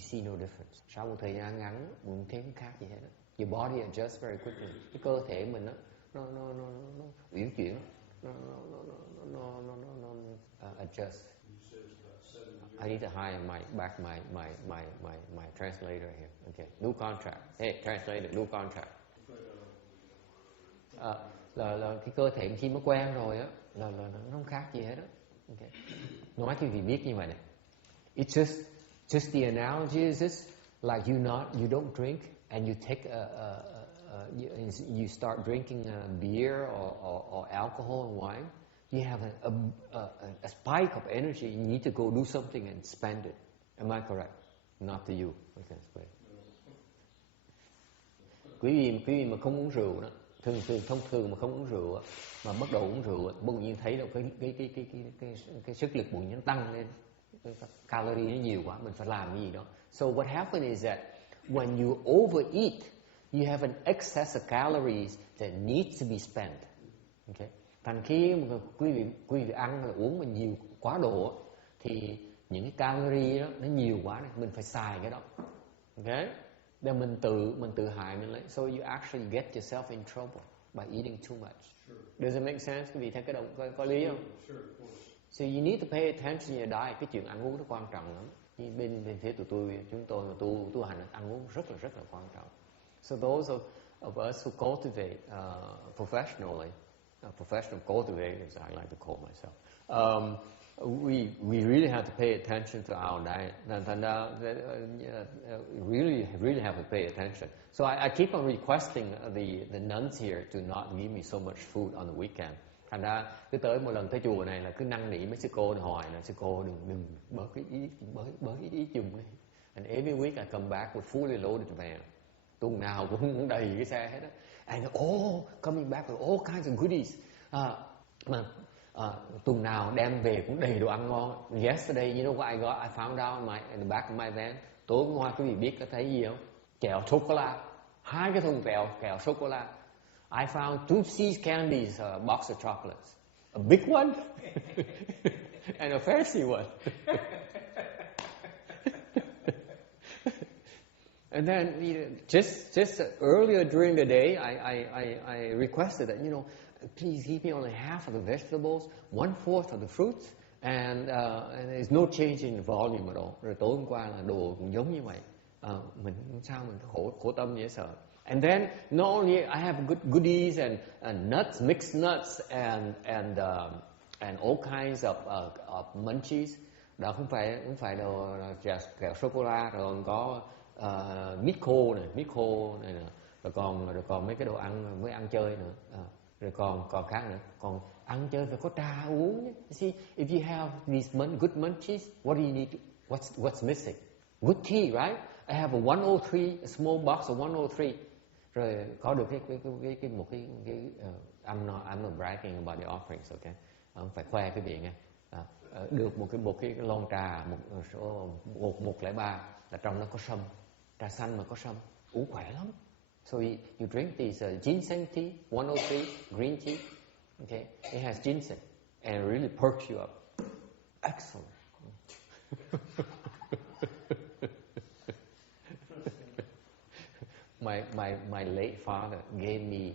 see no difference. Sau một thời gian ngắn, bỗng thấy không khác gì hết. Your body adjusts very quickly. Cái cơ thể mình nó uyển chuyển. No, adjust. I need to hire my translator here. Okay, new contract. Hey, translator, new contract. Là cái cơ thể khi mới quen rồi á, là nó không khác gì hết á. Okay. Nói thì biết như vậy này. It's just the analogy is this, like you don't drink and you take you start drinking beer or alcohol and wine, you have a spike of energy. You need to go do something and spend it. Am I correct? Not to you. Okay, explain. Quý vị mà không uống rượu đó, thông thường mà không uống rượu mà bắt đầu uống rượu, bỗng nhiên thấy được cái sức lực bỗng nhiên tăng lên, calorie nó nhiều quá, mình phải làm cái gì đó. So what happens is that when you overeat, you have an excess of calories that needs to be spent. Okay. Thành khi mà quý vị ăn là uống mà nhiều quá độ thì những cái calorie đó nó nhiều quá này, mình phải xài cái đó. Okay. Để mình tự hại mình lấy. So you actually get yourself in trouble by eating too much. Sure. Does it make sense? Quý vị thấy cái động có lý không? Sure, of course. So you need to pay attention to your diet. Cái chuyện ăn uống nó quan trọng lắm. Bên phía chúng tôi mà tu hành ăn uống rất là quan trọng. So those of us who cultivate professionally, professional cultivators, I like to call myself, we really have to pay attention to our diet. Thành ra really have to pay attention. So I keep on requesting the nuns here to not give me so much food on the weekend. Thành ra cứ tới một lần tới chùa này là cứ năn nỉ mấy sư cô hỏi là sư cô đừng bớt cái ý chung đi. And every week I come back with fully loaded van. Tuần nào cũng đầy cái xe hết á. And coming back with all kinds of goodies. Tuần nào đem về cũng đầy đồ ăn ngon. Yesterday, you know what I got? I found out in the back of my van. Tối hôm qua quý vị biết có thấy gì không? Kẹo sô cô la. 2 cái thùng kẹo sô cô la. I found 2 Seas candies, a box of chocolates. A big one and a fancy one. And then just earlier during the day, I requested that, please give me only half of the vegetables, 1/4 of the fruits, and there's no change in volume at all. Rồi tối hôm qua là đồ cũng giống như vậy. Mình khổ tâm vậy sợ. And then not only I have goodies and nuts, mixed nuts and all kinds of munchies. Đó không phải đồ kẹo sô cô la, rồi còn có mít khô này nè, rồi còn mấy cái đồ ăn mới ăn chơi nữa, rồi còn khác nữa, còn ăn chơi phải có trà uống nhé. See, if you have these good munchies, what do you need? What's missing? Good tea, right? I have a 103, a small box of 103. Rồi có được I'm not bragging about the offerings, okay? Phải khoe cái vị nghe. Được một cái lon trà số 103 là trong nó có sâm, trà xanh mà có sâm, uống khỏe lắm. So you drink these ginseng tea, 103 green tea, okay? It has ginseng and really perks you up. Excellent. My late father gave me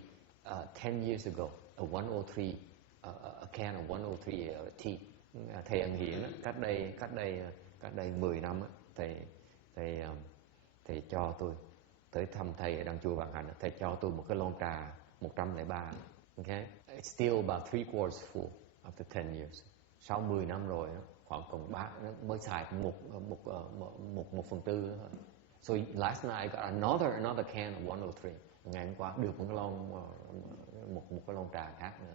10 years ago a 103 a can of 103 tea. Thầy Ân Hiển cách đây 10 năm thầy cho tôi tới thăm thầy ở đằng chùa Vạn Hạnh, thầy cho tôi một cái lon trà 103. Okay, it's still about 3/4 full after 10 years. Sau 10 năm rồi khoảng còn mới xài một phần tư nữa thôi. So last night I got another can of 103. Ngày hôm qua được một cái lon trà khác nữa.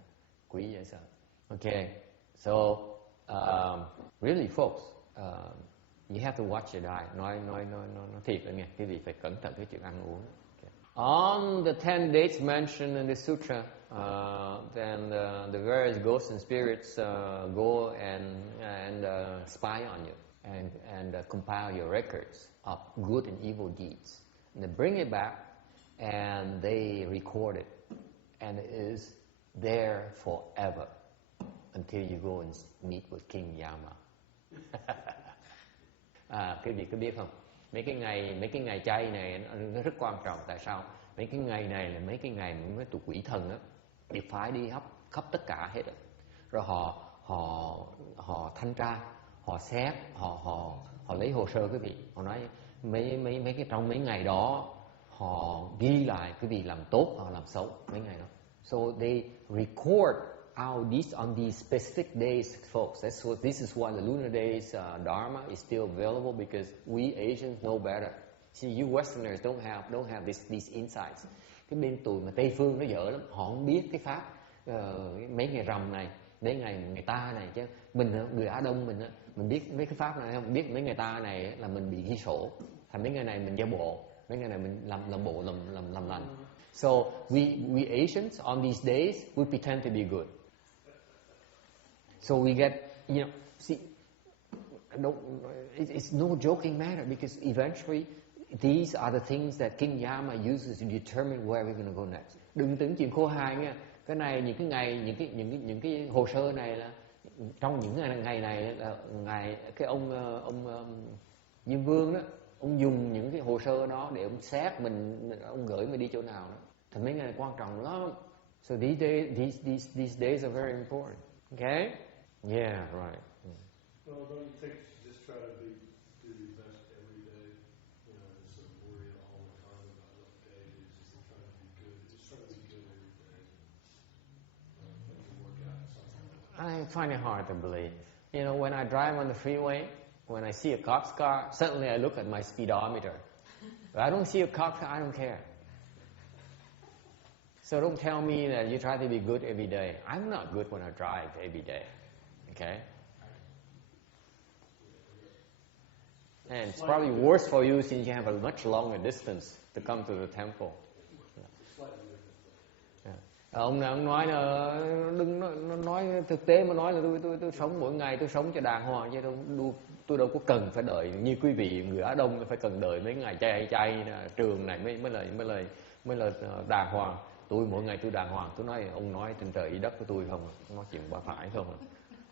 Quý vậy sao? Okay, so really folks, you have to watch your diet. Nói thiệt là nghe, quý vị phải cẩn thận cái chuyện ăn uống. Okay. On the 10 dates mentioned in the sutra, then the various ghosts and spirits go and spy on you and compile your records of good and evil deeds. And they bring it back and they record it, and it is there forever until you go and meet with King Yama. Quý vị có biết không? Mấy cái ngày chay này nó rất quan trọng. Tại sao? Mấy cái ngày này là mấy cái ngày mấy tụi quỷ thần á, thì phải đi khắp tất cả hết rồi. Rồi họ thanh tra, họ xét, họ lấy hồ sơ quý vị. Họ nói mấy cái trong mấy ngày đó họ ghi lại quý vị làm tốt hoặc làm xấu mấy ngày đó. So they record on these specific days, folks. This is why the lunar days dharma is still available, because we Asians know better. See, you Westerners don't have these insights. Cái bên tụi mà Tây phương nó dở lắm, họ không biết cái pháp mấy ngày rằm này, mấy ngày ta này chứ. Mình người Á Đông mình biết mấy cái pháp này không? Biết mấy ngày ta này là mình bị ghi sổ. Thành mấy ngày này mình giả bộ, mấy ngày này mình làm bộ làm lành. So we Asians on these days we pretend to be good. So we get, see, it's no joking matter, because eventually these are the things that King Yama uses to determine where we're going to go next. Đừng tưởng chuyện khô hài nha. Cái này những cái hồ sơ này là trong những ngày này là cái ông Diêm Vương đó, ông dùng những cái hồ sơ đó để ông xét ông gửi mình đi chỗ nào đó. Thì mấy ngày này quan trọng lắm. So these days are very important. Okay? Yeah, right. Well, don't you think you should just try to do your best every day? Instead of worrying all the time about what day it is, just try to be good. Just try to be good every day. Things will work out. I find it hard to believe. You know, when I drive on the freeway, when I see a cop's car, suddenly I look at my speedometer. If I don't see a cop's car, I don't care. So don't tell me that you try to be good every day. I'm not good when I drive every day. Okay? And it's probably worse for you since you have a much longer distance to come to the temple. Ông nói là đừng nói thực tế mà nói là tôi sống mỗi ngày, tôi sống cho đàng hoàng chứ tôi đâu có cần phải đợi như quý vị người Á Đông phải cần đợi mấy ngày chay trường này mới là đàng hoàng. Tôi mỗi ngày tôi đàng hoàng. Tôi nói ông nói trên trời ý đất của tôi không, nói chuyện quá phải không.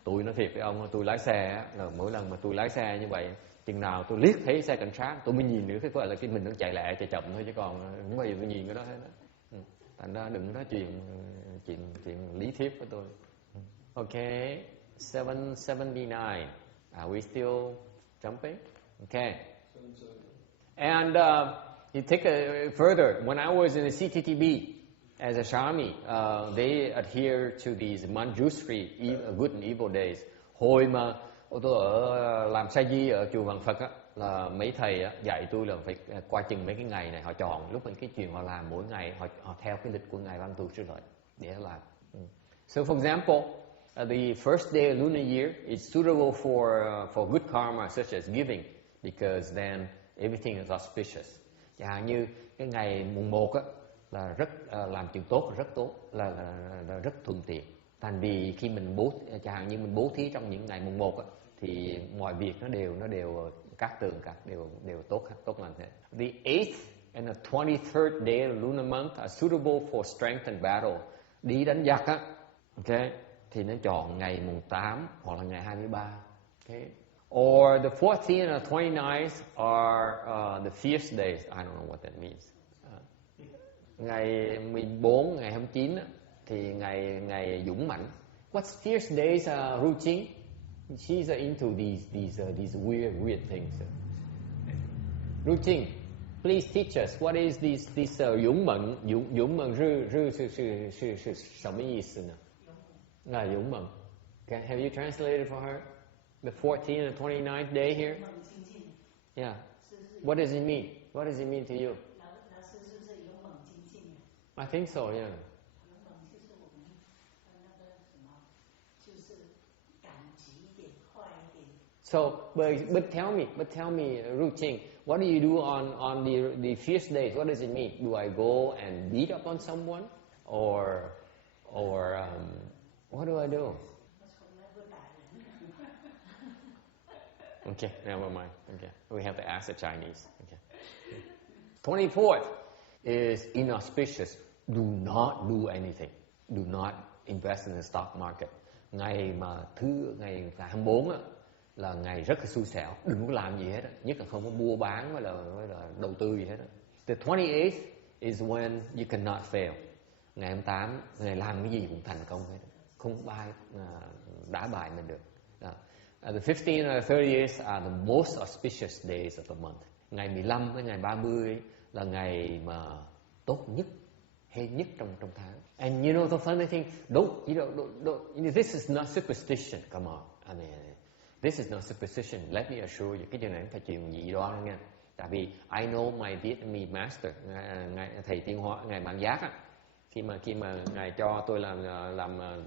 Tôi nói thiệt với ông, tôi lái xe là mỗi lần mà tôi lái xe như vậy, chừng nào tôi liếc thấy xe cảnh sát tôi mới nhìn được cái gọi là cái mình nó chạy lẹ chạy chậm thôi, chứ còn không bao giờ tôi nhìn cái đó hết đó. Thành ra đừng nói chuyện lý thuyết với tôi. Okay, 779. Are we still jumping? Okay. And you take it further. When I was in the CTTB as a Shami, they adhere to these Manjushri, good and evil days. Hồi mà tôi ở làm sa di ở chùa Vạn Phật á, là mấy thầy á, dạy tôi là phải qua chừng mấy cái ngày này họ chọn lúc mấy cái chuyện họ làm mỗi ngày họ theo cái lịch của ngài Văn Thù Sư Lợi để làm. So for example, the first day of lunar year is suitable for good karma such as giving because then everything is auspicious. Chẳng hạn như cái ngày mùng 1 á là rất làm chuyện tốt rất tốt là rất thuận tiện. Thành vì khi mình chẳng hạn như mình bố thí trong những ngày mùng 1 á thì mọi việc nó đều các tường đều tốt lành thế. The 8th and the 23rd day of lunar month are suitable for strength and battle. Đi đánh giặc á, okay, thì nó chọn ngày mùng 8 hoặc là ngày 23. Okay. Or the 14th and the 29th are the fierce days. I don't know what that means. Ngày 14, ngày 29 á, thì ngày dũng mãnh. What's fierce days routine? She's into these weird things. Routine, please teach us what is this 勇猛是什么意思呢？勇猛。Okay, have you translated for her? The 14th and 29th day here? Yeah. What does it mean? What does it mean to you? I think so, yeah. So, but tell me, routine. What do you do on the fierce days? What does it mean? Do I go and beat up on someone, or what do I do? Okay, never mind. Okay, we have to ask the Chinese. Okay. 24th is inauspicious. Do not do anything. Do not invest in the stock market. Ngày 24 á, là ngày rất là xui xẻo, đừng có làm gì hết, nhất là không có mua bán với là đầu tư gì hết. The 28th is when you cannot fail. Ngày 28, ngày làm cái gì cũng thành công hết, không có ai đá bại mình được. The 15th and the 30th are the most auspicious days of the month. Ngày 15 với ngày 30 là ngày mà tốt nhất, hay nhất trong tháng. And you know the funny thing, don't, this is not superstition, come on. I mean, this is not superstition. Let me assure you, cái chuyện này không phải chuyện dị đoan nha. Tại vì I know my Vietnamese master, thầy Tiên Hóa, ngài Mạng Giác á, khi mà ngài cho tôi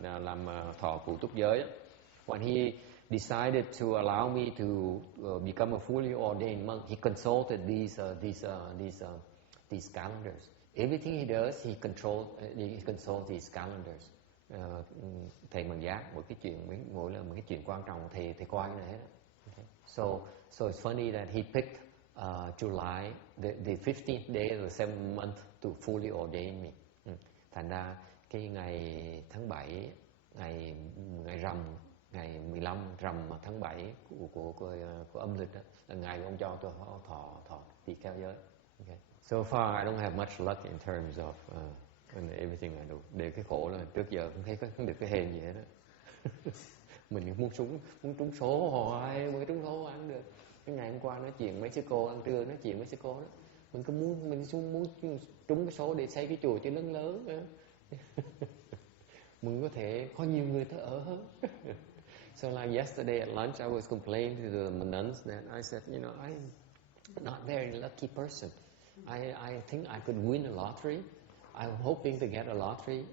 làm thọ cụ túc giới á, when he decided to allow me to become a fully ordained monk, he consulted these calendars. Everything he does, he consults these calendars. Thầy Mạng Giác, mỗi là một cái chuyện quan trọng thầy coi cái này hết. Okay. So it's funny that he picked July, the 15th day of the 7th month to fully ordain me. Thành ra cái ngày tháng 7, ngày rằm, ngày 15 rằm tháng 7 của âm lịch đó, là ngày ông cho tôi thọ tỳ kheo giới. Okay. So far I don't have much luck in terms of everything I do. Để cái khổ là trước giờ không thấy không được cái hên gì hết đó. Mình muốn trúng số hoài, mà trúng số ăn được. Cái ngày hôm qua nói chuyện mấy sư cô, ăn trưa nói chuyện mấy sư cô đó, mình cứ muốn trúng cái số để xây cái chùa cho lớn. Mình có thể có nhiều người tới ở hơn. So like yesterday at lunch, I was complaining to the nuns that I said, you know, I'm not a very lucky person. I think I could win a lottery. I'm hoping to get a lottery,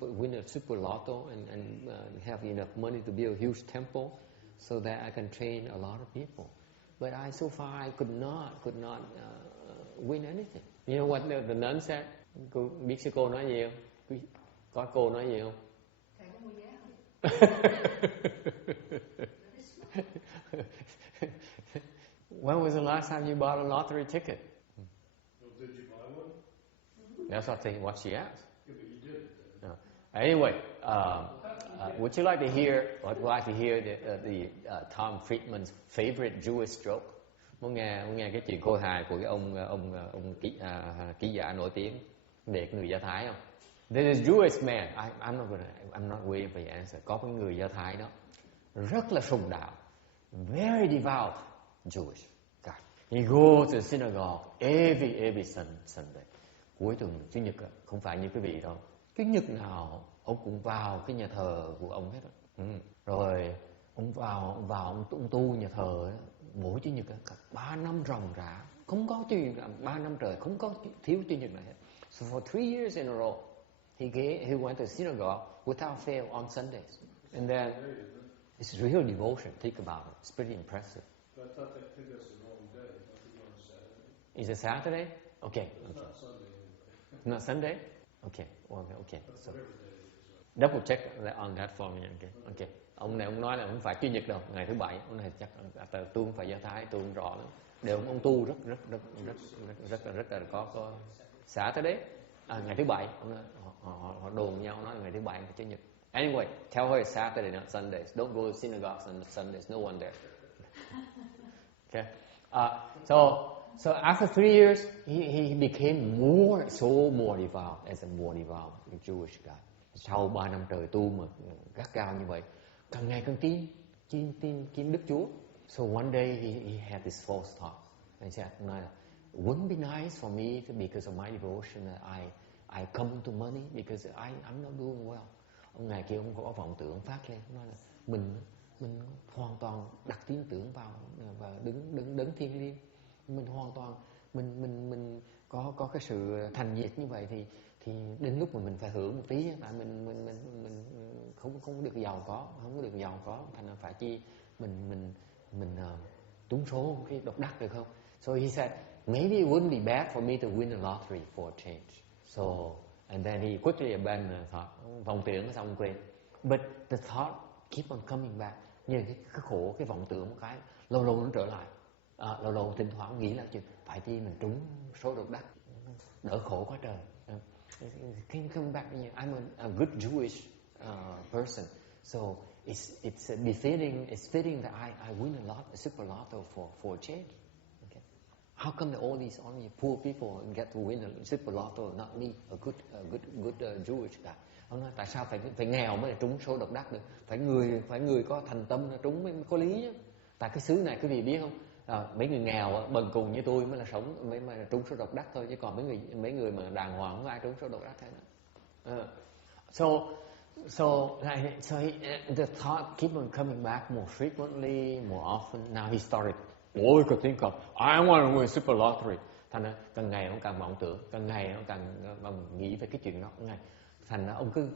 win a super lotto, and have enough money to build a huge temple, so that I can train a lot of people. But so far I could not win anything. You know what the nun said? Cô biết sư cô nói gì không? Có cô nói gì không? Thầy có mua vé không? When was the last time you bought a lottery ticket? Well, did you buy one? That's what she asked. Yeah, but you did. Anyway, would you like to hear the Tom Friedman's favorite Jewish joke? Muốn nghe cái chuyện khôi hài của cái ông ký giả nổi tiếng về người Do Thái không? There is Jewish man. I'm not waiting for your answer. Có cái người Do Thái đó rất là sùng đạo, very devout Jewish guy. He goes to synagogue every Sunday. Cuối tuần Chủ nhật, không phải như quý vị đâu. Chủ nhật nào ông cũng vào cái nhà thờ của ông hết. Rồi ông tu nhà thờ đó, mỗi Chủ nhật cả 3 năm ròng rã, không có Chủ nhật, 3 năm trời không có thiếu Chủ nhật nào hết. So for 3 years in a row, he went to synagogue without fail on Sundays, and then it's real devotion. Think about it; it's pretty impressive. But I think that's the wrong day. I think on Saturday. Is it Saturday? Okay. It's not Sunday anyway. Not Sunday? Okay. Okay. So Whatever day it is. double check on that for me. Okay. Ông này ông nói là không phải Chủ nhật đâu, ngày thứ bảy. Ông này chắc tôi không phải Do Thái, tôi không rõ lắm. Đều ông tu rất là có Saturday, ngày thứ bảy. Họ đồn nhau nói là ngày thứ bảy và Chủ nhật. Anyway, tell her it's Saturday, not Sundays. Don't go to synagogues on Sundays. No one there. Okay. So after 3 years, he became so more devout as a more devout Jewish guy. Sau 3 năm trời tu mà gắt gao như vậy, càng ngày càng tin Đức Chúa. So one day he had this false thought. He said, wouldn't be nice for me because of my devotion that I come to money because I'm not doing well. Ông ngày kia ông có vọng tưởng phát lên, nói là mình hoàn toàn đặt tin tưởng vào và đứng thiêng liêng. Mình hoàn toàn mình có cái sự thành nhiệt như vậy thì đến lúc mà mình phải hưởng một tí, tại mình không được giàu có, thành ra phải chi mình trúng số cái độc đắc được không? So he said, maybe it wouldn't be bad for me to win a lottery for a change. So and then he quickly abandoned the thought. Vọng tưởng xong quên. But the thought keep on coming back. Như cái khổ, cái vọng tưởng một cái lâu nó trở lại. Lâu thỉnh thoảng nghĩ là chuyện phải chi mình trúng số độc đắc, đỡ khổ quá trời. Can come back? I'm a good Jewish person, so it's fitting that I win a super lotto for a change. Okay. How come that all these only poor people get to win a super lotto, not me, a good Jewish guy? Ông nói tại sao phải nghèo mới là trúng số độc đắc được? Phải người có thành tâm là trúng mới có lý chứ. Tại cái xứ này quý vị biết không? Mấy người nghèo bần cùng như tôi mới là sống mới mà trúng số độc đắc thôi, chứ còn mấy người mà đàng hoàng không ai trúng số độc đắc hết. So the thought keep on coming back more frequently, more often. Now he started could think of I want to win super lottery. Thành ra càng ngày ông càng vọng tưởng, càng ngày ông càng nghĩ về cái chuyện đó. Thành ra ông cứ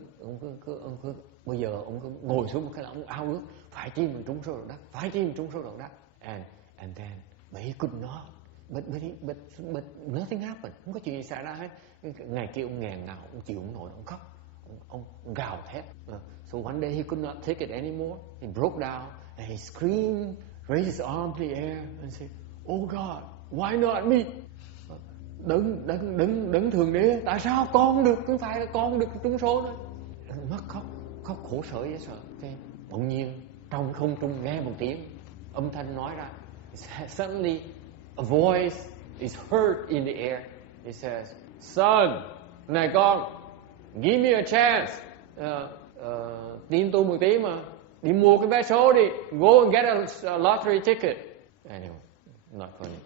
bây giờ ông cứ ngồi xuống một cái là ông ao ước phải chi mình trúng số độc đắc, and then but he could not, but nothing happened. Không có chuyện gì xảy ra hết. Ngày kia ông nghẹn ngào, ông chịu không nổi, ông khóc, ông gào thét. So one day he could not take it anymore. He broke down and he screamed, raised his arm to the air and said, "Oh God, why not me?" Đấng Thượng Đế, tại sao con được, không phải là con được trúng số nữa. Mất khóc khổ sở dễ sợ. Okay. Bỗng nhiên trong không trung nghe một tiếng âm thanh nói ra. Suddenly a voice is heard in the air. It says, "Son, này con, give me a chance. Tin tôi một tí mà, đi mua cái vé số đi. Go and get a lottery ticket." Anyway, not funny.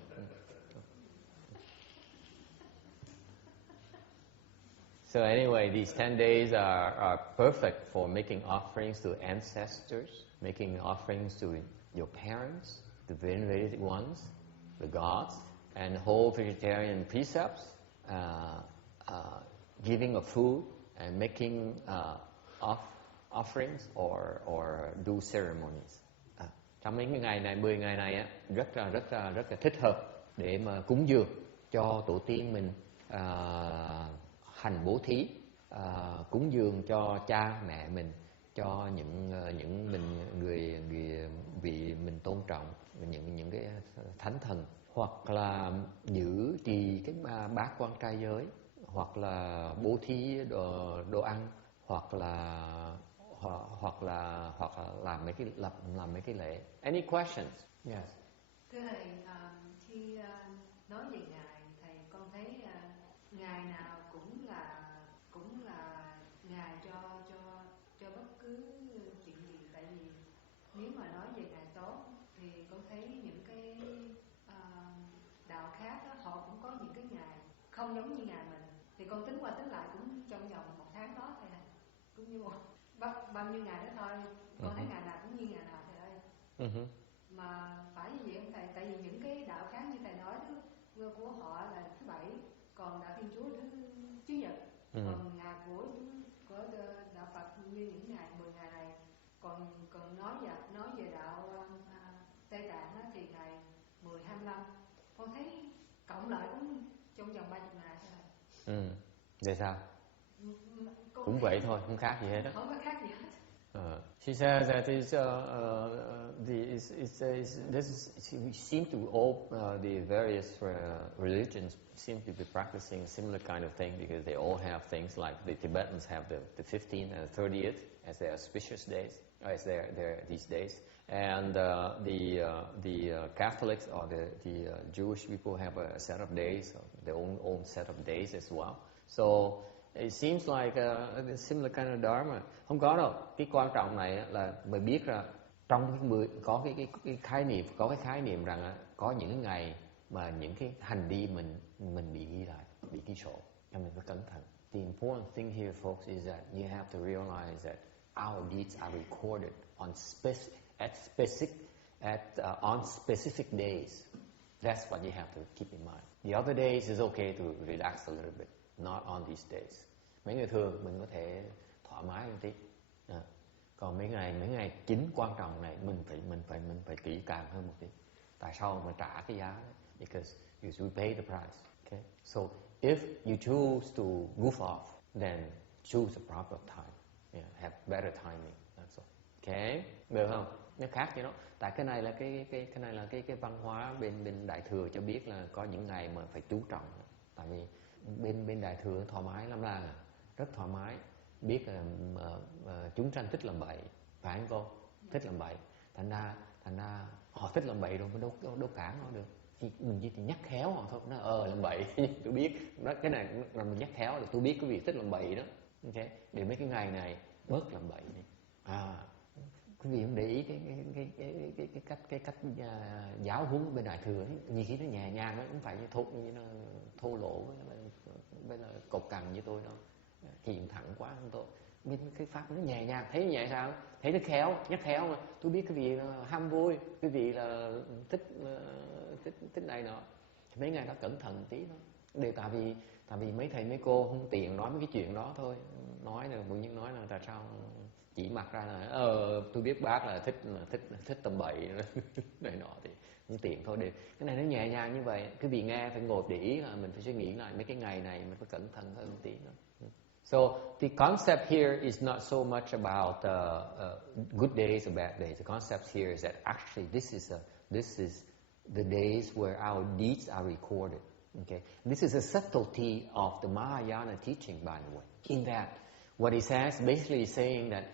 So anyway, these 10 days are perfect for making offerings to ancestors, making offerings to your parents, the venerated ones, the gods, and whole vegetarian precepts, giving of food, and making offerings or do ceremonies. Trong mấy cái ngày này, 10 ngày này á, rất là thích hợp để mà cúng dường cho tổ tiên mình, hành bố thí, cúng dường cho cha mẹ mình, cho những người vị mình tôn trọng, những cái thánh thần, hoặc là giữ trì cái bát quan trai giới, hoặc là bố thí đồ ăn, hoặc là làm mấy cái lễ. Any questions? Yes. Thưa thầy, khi nói về ngài, thầy con thấy ngài nào cũng là ngài cho bất cứ chuyện gì. Tại vì nếu mà nói về ngài tốt thì con thấy những cái đạo khác đó, họ cũng có những cái ngài không giống như ngài mình. Thì con tính qua tính lại cũng trong vòng 1 tháng đó thầy này, cũng như bao nhiêu ngày đó thôi. Con thấy ngày nào cũng như ngày nào thầy ơi. Mà phải như vậy không thầy? Tại vì những cái đạo khác như thầy nói đó, của họ là thứ Bảy, còn đạo Thiên Chúa thứ Chủ Nhật, còn ngày của đạo Phật như những ngày 10 ngày này, còn nói về đạo Tây Tạng đó, thì ngày 10, 25. Con thấy cộng lại cũng trong vòng 30 ngày thôi. Vậy sao? Cũng vậy thôi, không khác gì hết đó. Không có khác gì hết. She says that we seem to all the various religions seem to be practicing a similar kind of thing, because they all have things like the Tibetans have the 15th and the 30th as their auspicious days, as their these days, and the Catholics or the Jewish people have a set of days, their own set of days as well. So it seems like a similar kind of dharma. Không có đâu. Cái quan trọng này là mình biết ra trong có cái khái niệm rằng có những ngày mà những cái hành vi mình bị ghi lại, bị ghi sổ, cho mình phải cẩn thận. The important thing here, folks, is that you have to realize that our deeds are recorded on specific days. That's what you have to keep in mind. The other days is okay to relax a little bit. Not on these days. Mấy ngày thường mình có thể thoải mái một tí. Còn mấy ngày chính quan trọng này mình phải kỹ càng hơn một tí. Tại sao mà trả cái giá đó? Because we pay the price. Okay? So if you choose to goof off, then choose a proper time. Yeah, have better timing. That's all. Okay? Được không? Nó khác vậy đó. Tại cái này là cái văn hóa bên Đại thừa cho biết là có những ngày mà phải chú trọng. Tại vì bên Đại thừa thoải mái lắm là rất thoải mái, biết là chúng sanh thích làm bậy, phải không cô? Thích làm bậy, thành ra họ thích làm bậy rồi mới đâu cản họ được. Mình chỉ nhắc khéo họ thôi, nó làm bậy. Tôi biết đó, cái này là mình nhắc khéo là tôi biết cái việc thích làm bậy đó. Okay? Để mấy cái ngày này bớt làm bậy đi. Quý vị không để ý cái cách giáo huấn bên Đại thừa ấy, nhiều khi nó nhẹ nhàng, nó không phải như thô lỗ với là cộc cằn như tôi đâu, chuyện thẳng quá không tôi. Bên cái pháp nó nhẹ nhàng, thấy nhẹ sao? Thấy nó khéo, nhắc khéo mà. Tôi biết cái vị là ham vui, cái vị là thích này nọ. Mấy ngày đó cẩn thận tí thôi. Đều tại vì mấy thầy mấy cô không tiện nói mấy cái chuyện đó thôi. Nói là tự nhiên nói là tại sao chỉ mặc ra là tôi biết bác là thích tầm bậy này nọ thì không tiện thôi. Đều cái này nó nhẹ nhàng như vậy, cái vị nghe phải ngồi để ý là mình phải suy nghĩ lại mấy cái ngày này mình phải cẩn thận hơn một tí nữa. So the concept here is not so much about good days or bad days. The concept here is that actually this is the days where our deeds are recorded. Okay, this is a subtlety of the Mahayana teaching, by the way. In that, what he says basically is saying that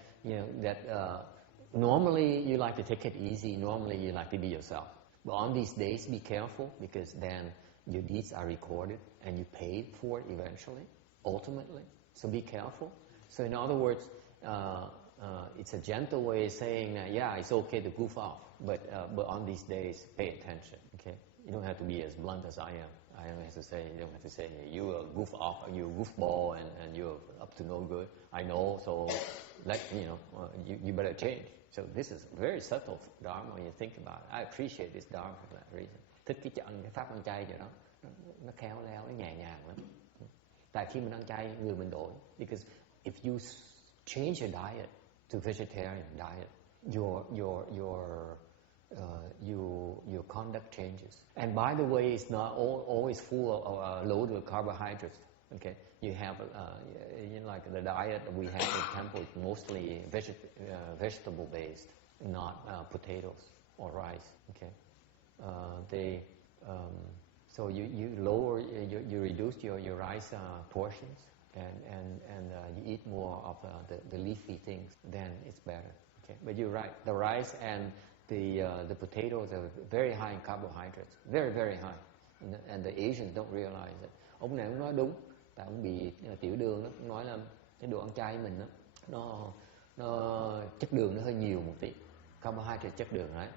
normally you like to take it easy. Normally you like to be yourself. But on these days, be careful, because then your deeds are recorded and you pay for it eventually, ultimately. So be careful. So in other words, it's a gentle way of saying that, yeah, it's okay to goof off, but on these days, pay attention. Okay, you don't have to be as blunt as I am. I don't have to say. You don't have to say you are goof off, you goofball, and you're up to no good. I know, so you better change. So this is very subtle dharma when you think about it. I appreciate this dharma for that reason. Thích cái pháp ăn chay vậy đó, nó khéo léo, nó nhẹ nhàng lắm. Tại khi mình ăn chay, người mình đổi. Because if you change your diet to vegetarian diet, your conduct changes. And by the way, it's not always full of loaded with carbohydrates. Okay, you have like the diet that we have in the temple is mostly vegetable based, not potatoes or rice. Okay, so you lower, you reduce your rice portions, and you eat more of the leafy things. Then it's better. Okay, but you're right. The rice and the potatoes are very high in carbohydrates, very very high, and the Asians don't realize it. Ông này ông nói đúng, tại ông bị tiểu đường đó. Ông nói là cái đồ ăn chay mình đó, nó chất đường nó hơi nhiều một tí, carbohydrate chất đường đấy.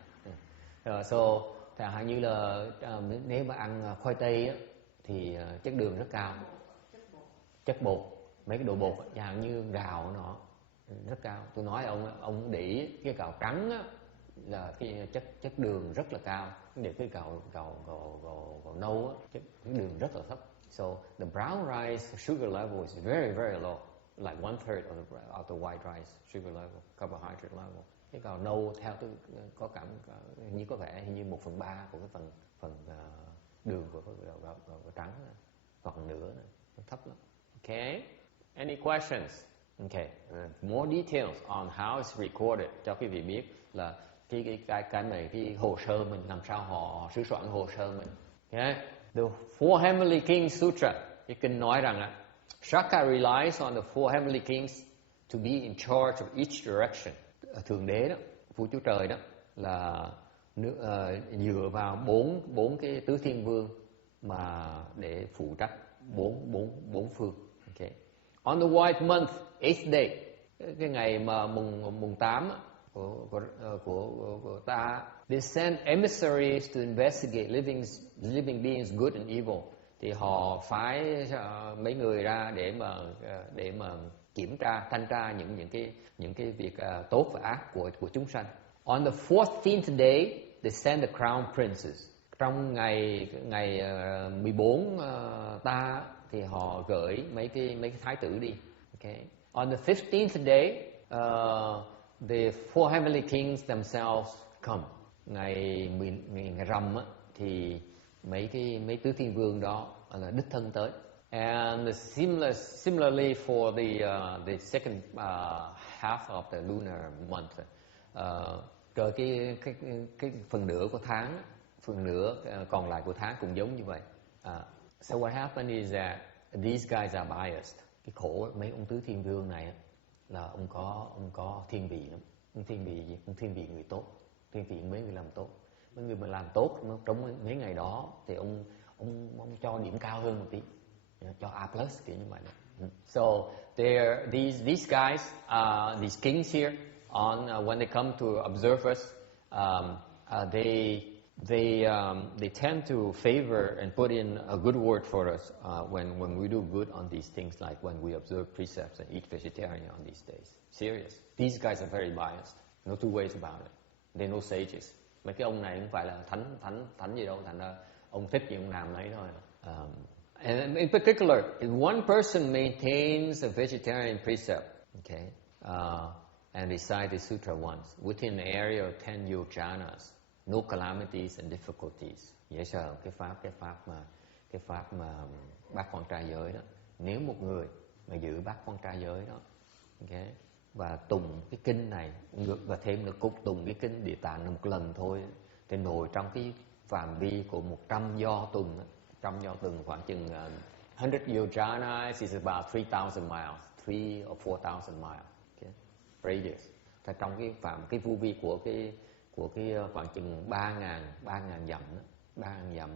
So chẳng hạn như là nếu mà ăn khoai tây á, thì chất đường rất cao, chất bột, mấy cái đồ bột chẳng hạn như gạo nó rất cao. Tôi nói ông để ý cái gạo trắng á, là cái chất đường rất là cao, để cái gạo nâu á, chất đường rất là thấp. So the brown rice sugar level is very very low, like 1/3 of the white rice sugar level, carbohydrate level. Cái gạo nâu theo tôi có như có vẻ như 1/3 của cái phần đường của gạo trắng này, hoặc nửa này, nó thấp lắm. Okay, any questions? Okay, more details on how it's recorded, cho quý vị biết là cái này, cái hồ sơ mình làm sao họ sửa soạn hồ sơ mình. Okay, the Four Heavenly Kings Sutra, cái kinh nói rằng Shaka relies on the Four Heavenly Kings to be in charge of each direction. Thượng đế đó, vua chúa trời đó, là dựa vào bốn cái tứ thiên vương mà để phụ trách bốn phương. Okay. On the white month, 8th day, cái ngày mà mùng 8 của ta, they send emissaries to investigate living beings good and evil. Thì họ phái mấy người ra để mà kiểm tra, thanh tra những cái việc tốt và ác của chúng sanh. On the 14th day, they send the crown princes. Trong ngày 14 ta thì họ gửi mấy cái thái tử đi. Okay. On the 15th day, the Four Heavenly Kings themselves come. Ngày rằm á, thì mấy tứ thiên vương đó là đích thân tới. And similarly for the second half of the lunar month, rồi cái phần nửa của tháng, phần nửa còn lại của tháng cũng giống như vậy. So what happened is that these guys are biased. Cái khổ mấy ông tứ thiên vương này là ông có thiên vị lắm. Ông thiên vị gì? Ông thiên vị người tốt, thiên vị mấy người làm tốt. Mấy người mà làm tốt trong mấy ngày đó thì ông cho điểm cao hơn một tí, cho A+ kiểu như vậy. So these guys, these kings here, when they come to observe us, they tend to favor and put in a good word for us when we do good on these things, like when we observe precepts and eat vegetarian on these days. Serious. These guys are very biased. No two ways about it. They're no sages. Mấy cái ông này không phải là thánh gì đâu, thành ra ông thích gì ông làm lấy thôi. And in particular, if one person maintains a vegetarian precept, okay, and recite the sutra once within an area of 10 yojanas, no calamities and difficulties. Dễ sợ cái pháp mà bát quan trai giới đó. Nếu một người mà giữ bát quan trai giới đó, okay, và tùng cái kinh này, và thêm nữa cũng tùng cái kinh Địa Tạng một lần thôi, thì nổi trong cái phạm vi của 100 do tuần. 100 do tuần khoảng chừng 100 yojanas is about 3,000 miles, 3 or 4,000 miles, okay, radius. Thì trong cái vu vi của cái khoảng chừng 3.000 dặm đó, 3.000 dặm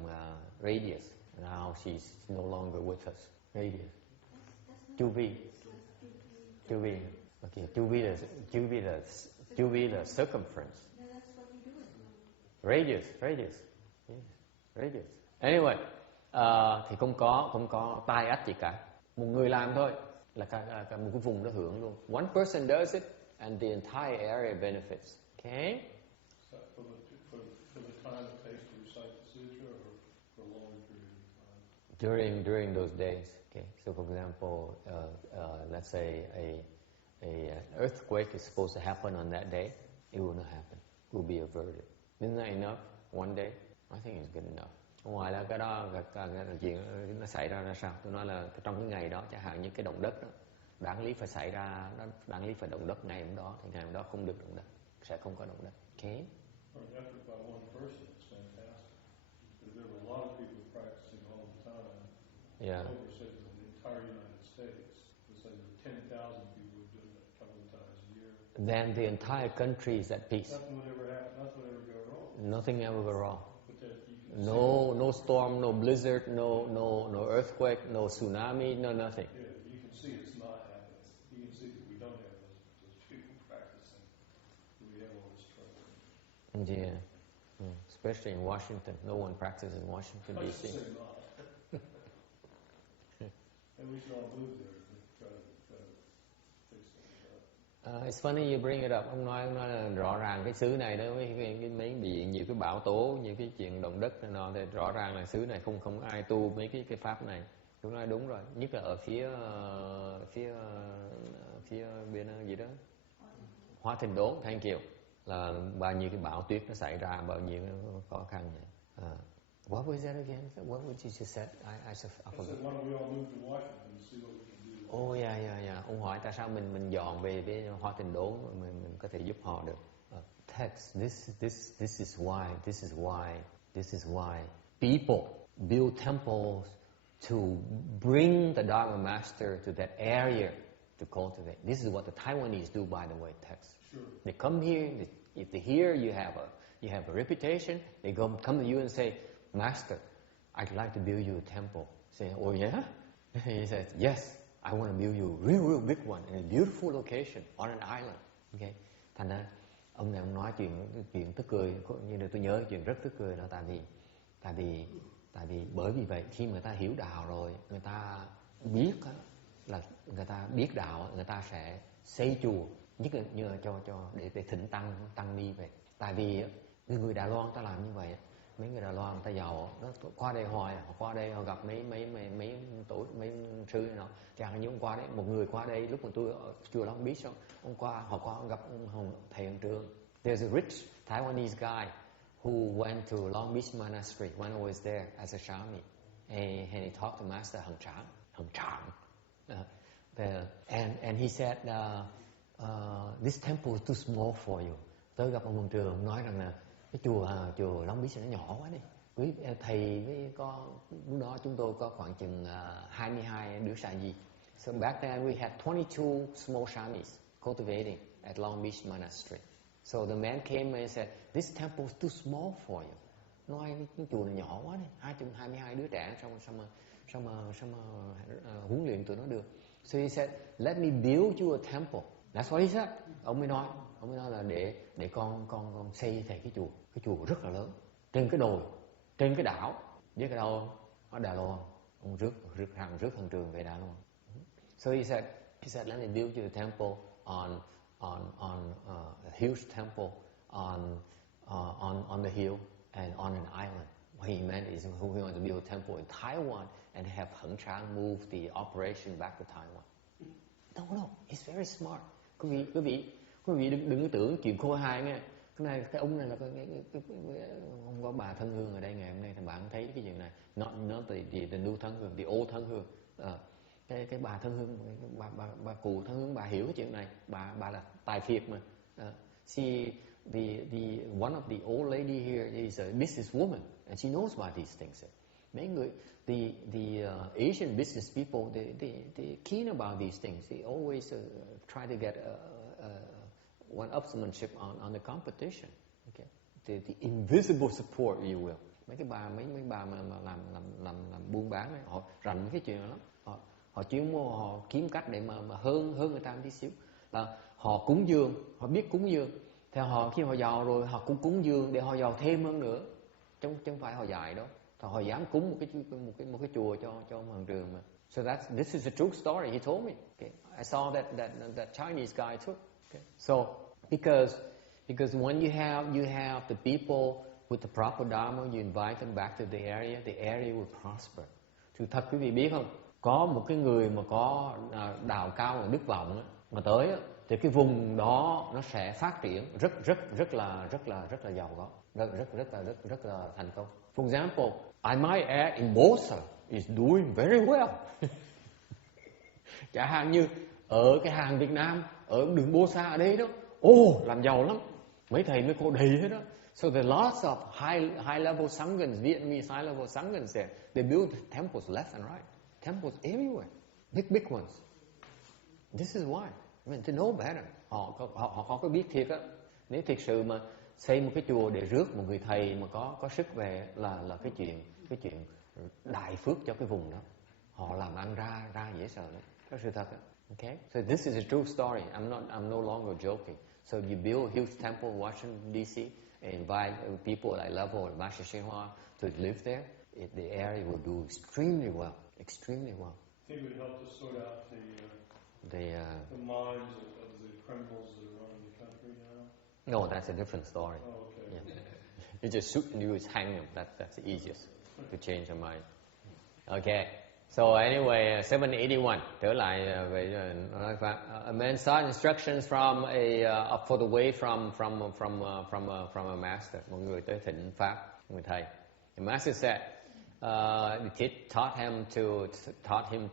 radius. Now she's no longer with us. Radius. Chu vi. Okay, chu vi là circumference. Radius. Anyway, Thì không có tai ách gì cả. Một người làm thôi là cả một cái vùng nó hưởng luôn. One person does it and the entire area benefits. Okay? So for the time it takes to recite the sutra, or for a long period of time? During those days. Okay. So for example, let's say a earthquake is supposed to happen on that day. It will not happen. It will be averted. Isn't that enough? One day? I think it's good enough. Ngoài là cái đó cái chuyện nó xảy ra sao? Tôi nói là trong cái ngày đó, chẳng hạn như cái động đất đó, đáng lý phải xảy ra, đáng lý phải động đất ngày hôm đó, thì ngày hôm đó không được động đất, sẽ không có động đất. Okay? For an effort by one person, it's fantastic. Because there were a lot of people practicing all the time. Yeah. Over said in the entire United States, it said there were 10,000 people who do it a couple of times a year. Then the entire country is at peace. Nothing would ever happen. Nothing would ever go wrong. Nothing ever go wrong. But that you can No storm, no blizzard, no earthquake, no tsunami, no nothing. Yeah, you can see it's not happening. You can see that we don't have those people practicing. We have all this trouble. Yeah. Especially in Washington. No one practices in Washington, I D.C. should say not. And we should all move there to try to fix things up. It's funny you bring it up. Ông nói là rõ ràng cái xứ này đó, mấy bị nhiều cái bão tố, nhiều cái chuyện động đất này nọ, thì rõ ràng là xứ này không ai tu mấy cái pháp này. Tôi nói đúng rồi, nhất là ở phía bên gì đó, Hóa Thịnh Đốn, thank you, là bao nhiêu cái bão tuyết nó xảy ra, bao nhiêu khó khăn vậy. What was that again? What would you just said? I said, why don't we all move to Washington and see what we can do? Oh yeah. Ông hỏi tại sao mình dọn về với Hóa Thịnh Đốn, mình có thể giúp họ được. Text. This is why people build temples to bring the Dharma Master to that area to cultivate. This is what the Taiwanese do, by the way. Text. Sure. They come here. If they hear you have a reputation, they come to you and say, Master, I'd like to build you a temple. Say, oh yeah? He says, yes, I want to build you a real big one in a beautiful location on an island. Okay? Thành ra ông này ông nói chuyện tức cười, như là tôi nhớ chuyện rất tức cười đó, tại vì bởi vì vậy khi người ta hiểu đạo rồi, người ta biết là người ta biết đạo, người ta sẽ xây chùa, nhất là như là để thỉnh tăng ni về. Tại vì người Đài Loan ta làm như vậy. Mấy người Đài Loan người ta giàu, nó qua đây họ gặp mấy sư này nọ. Chẳng hạn như hôm qua đấy, một người qua đây lúc mà tôi ở chùa Long Beach, họ qua gặp ông thầy Hồng Trường. There's a rich Taiwanese guy who went to Long Beach Monastery when I was there as a Shami, and he talked to Master Hồng Tráng. And he said, this temple is too small for you. Tới gặp ông Hồng Trường nói rằng là cái chùa Long Beach nó nhỏ quá đi. Quý thầy với lúc đó chúng tôi có khoảng chừng 22 đứa sa di. So back then we had 22 small shamis cultivating at Long Beach Monastery. So the man came and said, this temple is too small for you. Nói cái chùa này nhỏ quá đi, 22 đứa trẻ sao mà huấn luyện tụi nó được. So he said, let me build you a temple. That's what he said. Ông mới nói là để con xây thầy cái chùa rất là lớn, trên cái đồi, trên cái đảo, biết cái đâu ở Đài Loan. Ông rước Hồng Trường về Đài Loan. So he said let me build you a temple on a huge temple on the hill and on an island. What he meant is we want to build a temple in Taiwan and have Heng Chang move the operation back to Taiwan. No, he's very smart. Quý vị đừng có tưởng chuyện khôi hài nghe. Cái ông này là không có bà Thân Hương ở đây ngày hôm nay thì bạn thấy cái chuyện này. Not the new Thân Hương, the old Thân Hương. Cái bà Thân Hương, bà cụ Thân Hương, bà hiểu cái chuyện này. Bà là tài phiệt mà. One of the old lady here is a businesswoman and she knows about these things. Mấy người, the Asian business people, they keen about these things. They always try to get one upsmanship on the competition. Okay, the invisible support, you will. Mấy bà mà làm buôn bán này, họ rành cái chuyện đó lắm. Họ chuyên mua, họ kiếm cách để mà hơn người ta một tí xíu. Là họ cúng dường, họ biết cúng dường. Thì khi họ giàu rồi họ cũng cúng dường để họ giàu thêm hơn nữa. Chứ không phải họ dạy đâu. Họ dám cúng một cái chùa cho hoàng trường mà. So this is a true story. He told me. Okay. I saw that Chinese guy too. Okay. So because when you have the people with the proper dharma, you invite them back to the area will prosper. Thì thật quý vị biết không? Có một cái người mà có đạo cao ở đức vọng á, mà tới á, thì cái vùng đó nó sẽ phát triển rất là giàu có, rất là thành công. For example, I might add in Bosa is doing very well. Chẳng hạn như ở cái hàng Việt Nam, ở đường Bosa ở đây đó, làm giàu lắm, mấy thầy mấy cô đầy hết đó. So there are lots of high level sanghas, Vietnamese high level sanghas there. They build temples left and right, temples everywhere, big ones. This is why. I mean, they know better. Họ có biết thiệt á. Nếu thiệt sự mà xây một cái chùa để rước một người thầy mà có sức về là cái chuyện đại phước cho cái vùng đó. Họ làm ăn ra dễ sợ lắm. Đó sự thật á. Okay? So this is a true story. I'm no longer joking. So you build a huge temple in Washington D.C. and invite people at level of Master Shin Hoa to live there. The area will do extremely well. Extremely well. I think it would help to sort out the minds of the criminals that are running the country now. No, that's a different story. Oh, okay. Yeah. You just shoot and you just hang them. That's the easiest to change their mind. Okay. So anyway, 781. Trở lại về nói pháp. A man sought instructions from for the way from a master. Một người tới thỉnh pháp, người thầy. The master said, the teacher taught him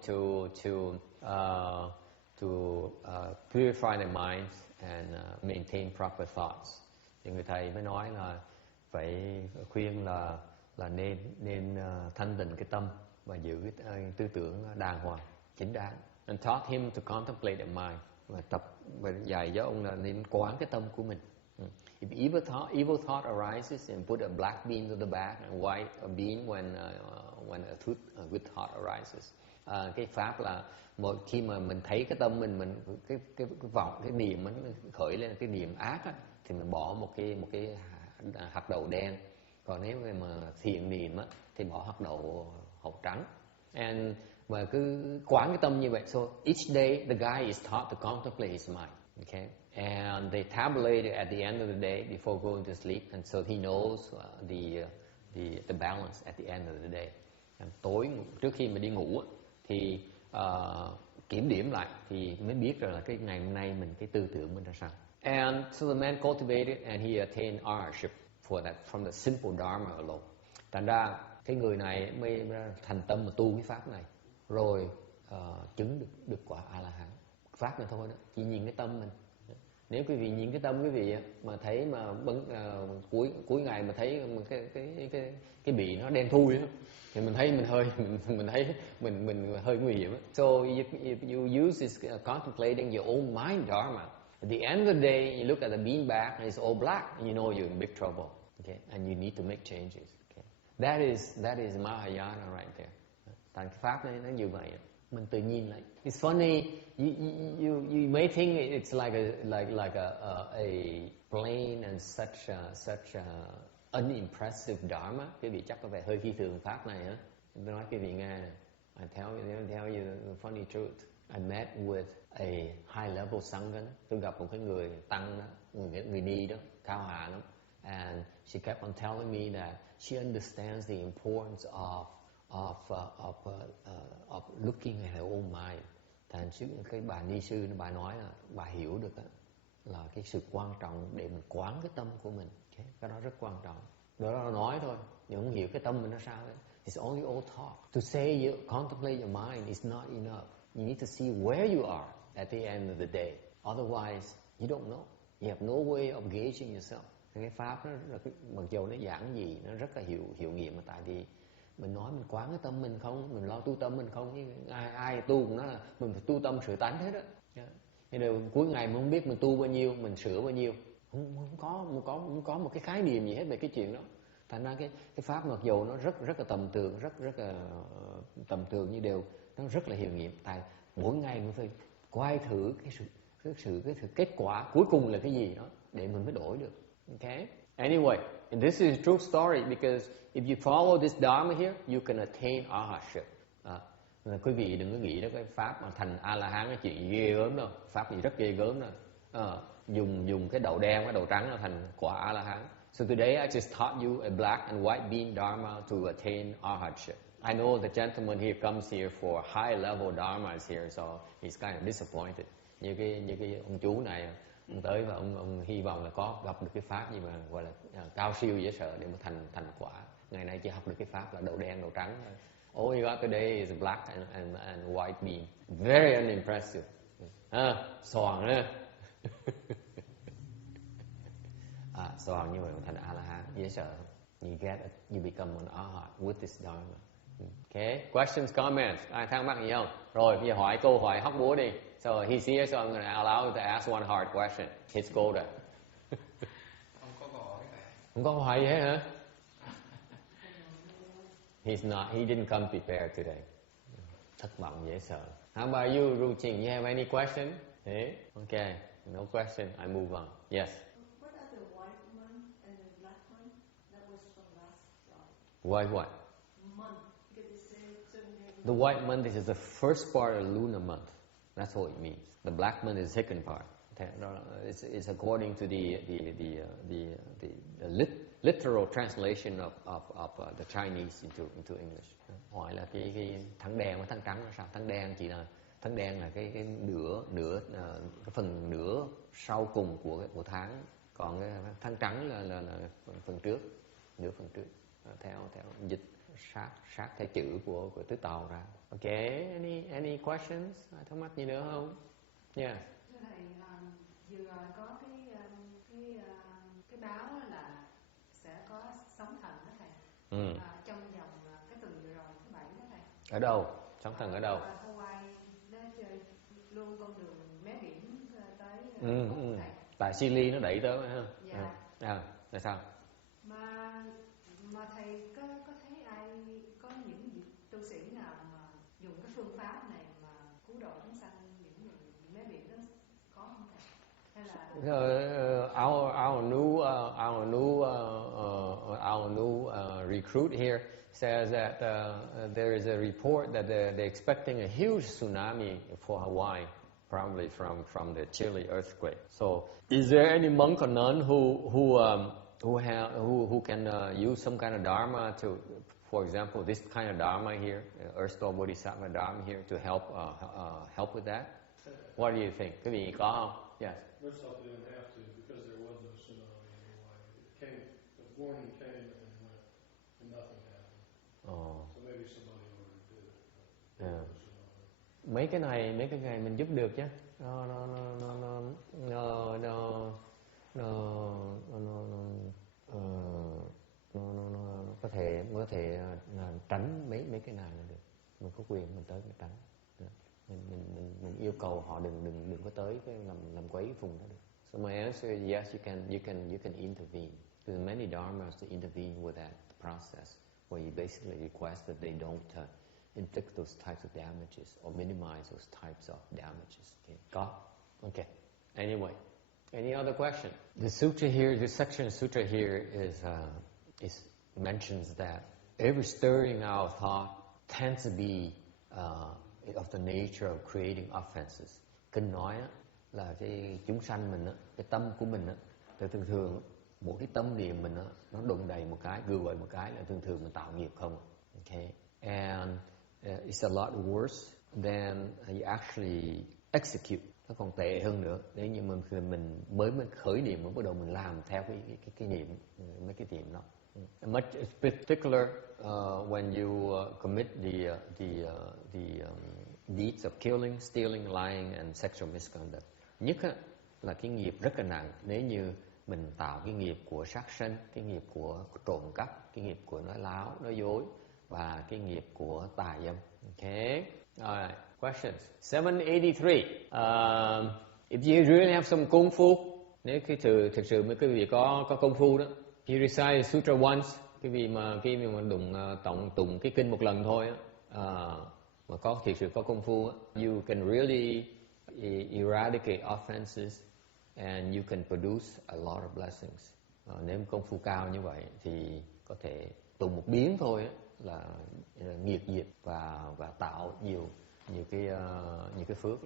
to purify the minds and maintain proper thoughts. Thì người thầy mới nói là phải khuyên là nên thanh tịnh cái tâm và giữ cái tư tưởng đàng hoàng, chính đáng. And taught him to contemplate the mind. Và dạy cho ông là nên quán cái tâm của mình. If evil thought arises, and put a black bean on the back and white a bean when a good thought arises. Cái pháp là khi mà mình thấy cái tâm mình cái vọng, cái niệm nó khởi lên cái niệm ác á, thì mình bỏ một cái hạt đậu đen. Còn nếu mà thiện niệm á, thì bỏ hạt đậu hột trắng. And mà cứ quán cái tâm như vậy. So each day the guy is taught to contemplate his mind. Okay, and they tabulate it at the end of the day before going to sleep, and so he knows the balance at the end of the day. And tối trước khi mà đi ngủ thì kiểm điểm lại thì mới biết rồi là cái ngày hôm nay mình cái tư tưởng mình ra sao. And so the man cultivated and he attained arhatship for that from the simple dharma alone. Thành ra cái người này mới thành tâm mà tu cái pháp này, rồi chứng được quả A La Hán. Pháp này thôi đó, chỉ nhìn cái tâm mình. Nếu quý vị nhìn cái tâm quý vị mà thấy mà cuối ngày mà thấy cái bị nó đen thui đó, thì mình thấy mình hơi nguy hiểm. So if you use this contemplating your own mind dharma, at the end of the day you look at the beanbag and it's all black, and you know you're in big trouble. Okay, and you need to make changes. Okay, that is Mahayana right there. Tại cái pháp này nó như vậy. Mình tự nhiên lại. It's funny. You may think it's like a plain and such unimpressive dharma. Quý vị chắc có vẻ hơi phi thường pháp này á. Tôi nói quý vị nghe. I tell you the funny truth. I met with a high level sangha. Tôi gặp một cái người tăng đó, người ni đó, cao hạ lắm. And she kept on telling me that she understands the importance of looking at her own mind. Thành cái bà ni sư bà nói là bà hiểu được là cái sự quan trọng để mình quán cái tâm của mình. Okay? Cái đó rất quan trọng. Đó là nói thôi, nhưng không hiểu cái tâm mình nó sao đấy. It's only all talk. To say you contemplate your mind is not enough. You need to see where you are at the end of the day. Otherwise, you don't know. You have no way of gauging yourself. Cái pháp nó mặc dù nó giản dị, nó rất là hiệu nghiệm, mà tại vì mình nói mình quán cái tâm mình không, mình lo tu tâm mình không, ai tu cũng nói là mình phải tu tâm sửa tánh hết á. Nên là cuối ngày mình không biết mình tu bao nhiêu, mình sửa bao nhiêu, không có một cái khái niệm gì hết về cái chuyện đó. Thành ra cái pháp mặc dù nó rất là tầm thường, rất là tầm thường như đều, nó rất là hiệu nghiệm. Tại mỗi ngày mình phải quay thử cái sự kết quả cuối cùng là cái gì đó để mình mới đổi được. Okay. Anyway, and this is a true story because if you follow this dharma here, you can attain arhatship. Quý vị đừng có nghĩ đó cái pháp mà thành A La Hán cái chuyện ghê gớm đâu, pháp gì rất ghê gớm đâu. Dùng cái đậu đen cái đậu trắng là thành quả A La Hán. So today I just taught you a black and white bean dharma to attain arhatship. I know the gentleman here comes here for high level dharmas here, so he's kind of disappointed. Như cái ông chú này, ông tới và ông hy vọng là có gặp được cái pháp gì mà gọi là cao siêu dễ sợ để mà thành quả. Ngày nay chỉ học được cái pháp là đậu đen đậu trắng thôi. All you got today is a black and white bean. Very unimpressive. Xoàn ha. Xoàn như vậy thành A La Hán dễ sợ. You become an arhat with this dharma. Okay, questions, comments. Ai thắc mắc gì không? Rồi bây giờ hỏi câu hỏi hóc búa đi. So he's here, so I'm going to allow you to ask one hard question. It's golden. Không có câu hỏi. Không có câu hỏi gì hết hả? He didn't come prepared today. Thất vọng dễ sợ. How about you, Ruching? You have any question? Okay, no question. I move on. Yes. What are the white one and the black one? That was from last slide. White what? Month. Because it says certain days. The white month is the first part of lunar month. That's what it means. The black month is the second part. It's according to the literal translation of the Chinese into English. Hỏi là cái tháng đen và tháng trắng là sao? Tháng đen là cái nửa cái phần nửa sau cùng của tháng, còn cái tháng trắng là phần trước, nửa phần trước. Theo dịch sát theo chữ của Tứ Tàu ra. Okay, any questions? Thắc mắc gì nữa không? Yeah. Thầy vừa rồi có cái báo là sẽ có sóng thần đó thầy. Trong vòng cái tuần vừa rồi thứ Bảy đó thầy. Ở đâu? Sóng thần ở đâu? Hawaii nó chơi luôn con đường mé biển tới thầy. Tại Chile nó đẩy tới ha. Dạ. Là sao? Mà thầy có thấy ai có những tu sĩ nào mà dùng cái phương pháp này mà cứu độ chúng sanh những người mé biển đó có không thầy? Hay là our new recruit here says that there is a report that they're expecting a huge tsunami for Hawaii, probably from the Chile earthquake. So, is there any monk or nun who can use some kind of dharma to, for example, this kind of dharma here, Earth Store Bodhisattva dharma here, to help with that? What do you think? Cái gì có không? Yes. First off, they didn't have to because there was no tsunami in Hawaii. It came, the warning came and went, and nothing happened. So maybe somebody already did it. Yeah. Mấy cái này mình giúp được chứ. Có thể tránh mấy cái này là được. Mình có quyền mình tới mình tránh. Mình yêu cầu họ đừng có tới cái làm quấy vùng đó được. So my answer is yes, you can intervene. There's many dharmas to intervene with that process, where you basically request that they don't inflict those types of damages or minimize those types of damages. Okay. Anyway, any other question? The sutra here, the section of sutra here is mentions that every stirring out of thought tends to be of the nature of creating offenses. Kinh nói là cái chúng sanh mình cái tâm của mình thường thường một cái tâm niệm mình nó đụng đầy một cái, gửi một cái là thường mình tạo nghiệp không. Okay, and it's a lot worse than you actually execute. Nó còn tệ hơn nữa nếu như mình mới khởi niệm mới bắt đầu mình làm theo cái niệm, mấy cái niệm đó. Much particular when you commit the deeds of killing, stealing, lying and sexual misconduct. Nhất là cái nghiệp rất là nặng nếu như mình tạo cái nghiệp của sát sanh, cái nghiệp của trộm cắp, cái nghiệp của nói láo, nói dối và cái nghiệp của tà dâm. Okay. Alright. Questions. 783. If you really have some功夫, nếu thực sự mấy quý vị có công phu đó, you recite sutra once, quý vị mà tụng cái kinh một lần thôi mà có thực sự có công phu, you can really eradicate offenses and you can produce a lot of blessings. Nếu công phu cao như vậy thì có thể tụng một biến thôi á, là nghiệt diệt và tạo nhiều cái phước.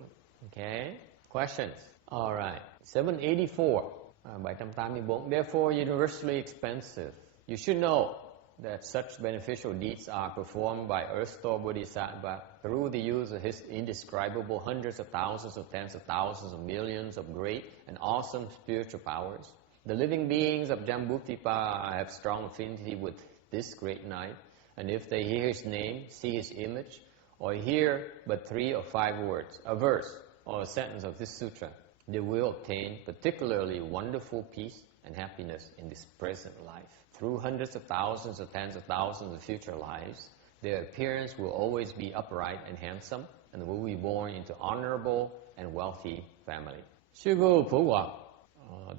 Okay, questions. All right, 784. 784. Therefore, universally expensive. You should know that such beneficial deeds are performed by Earth Store Bodhisattva through the use of his indescribable hundreds of thousands or tens of thousands of millions of great and awesome spiritual powers. The living beings of Jambudvipa have strong affinity with this great knight, and if they hear his name, see his image, or hear but 3 or 5 words, a verse, or a sentence of this sutra, they will obtain particularly wonderful peace and happiness in this present life. Through hundreds of thousands or tens of thousands of future lives, their appearance will always be upright and handsome, and will be born into honorable and wealthy family. Sư父普广，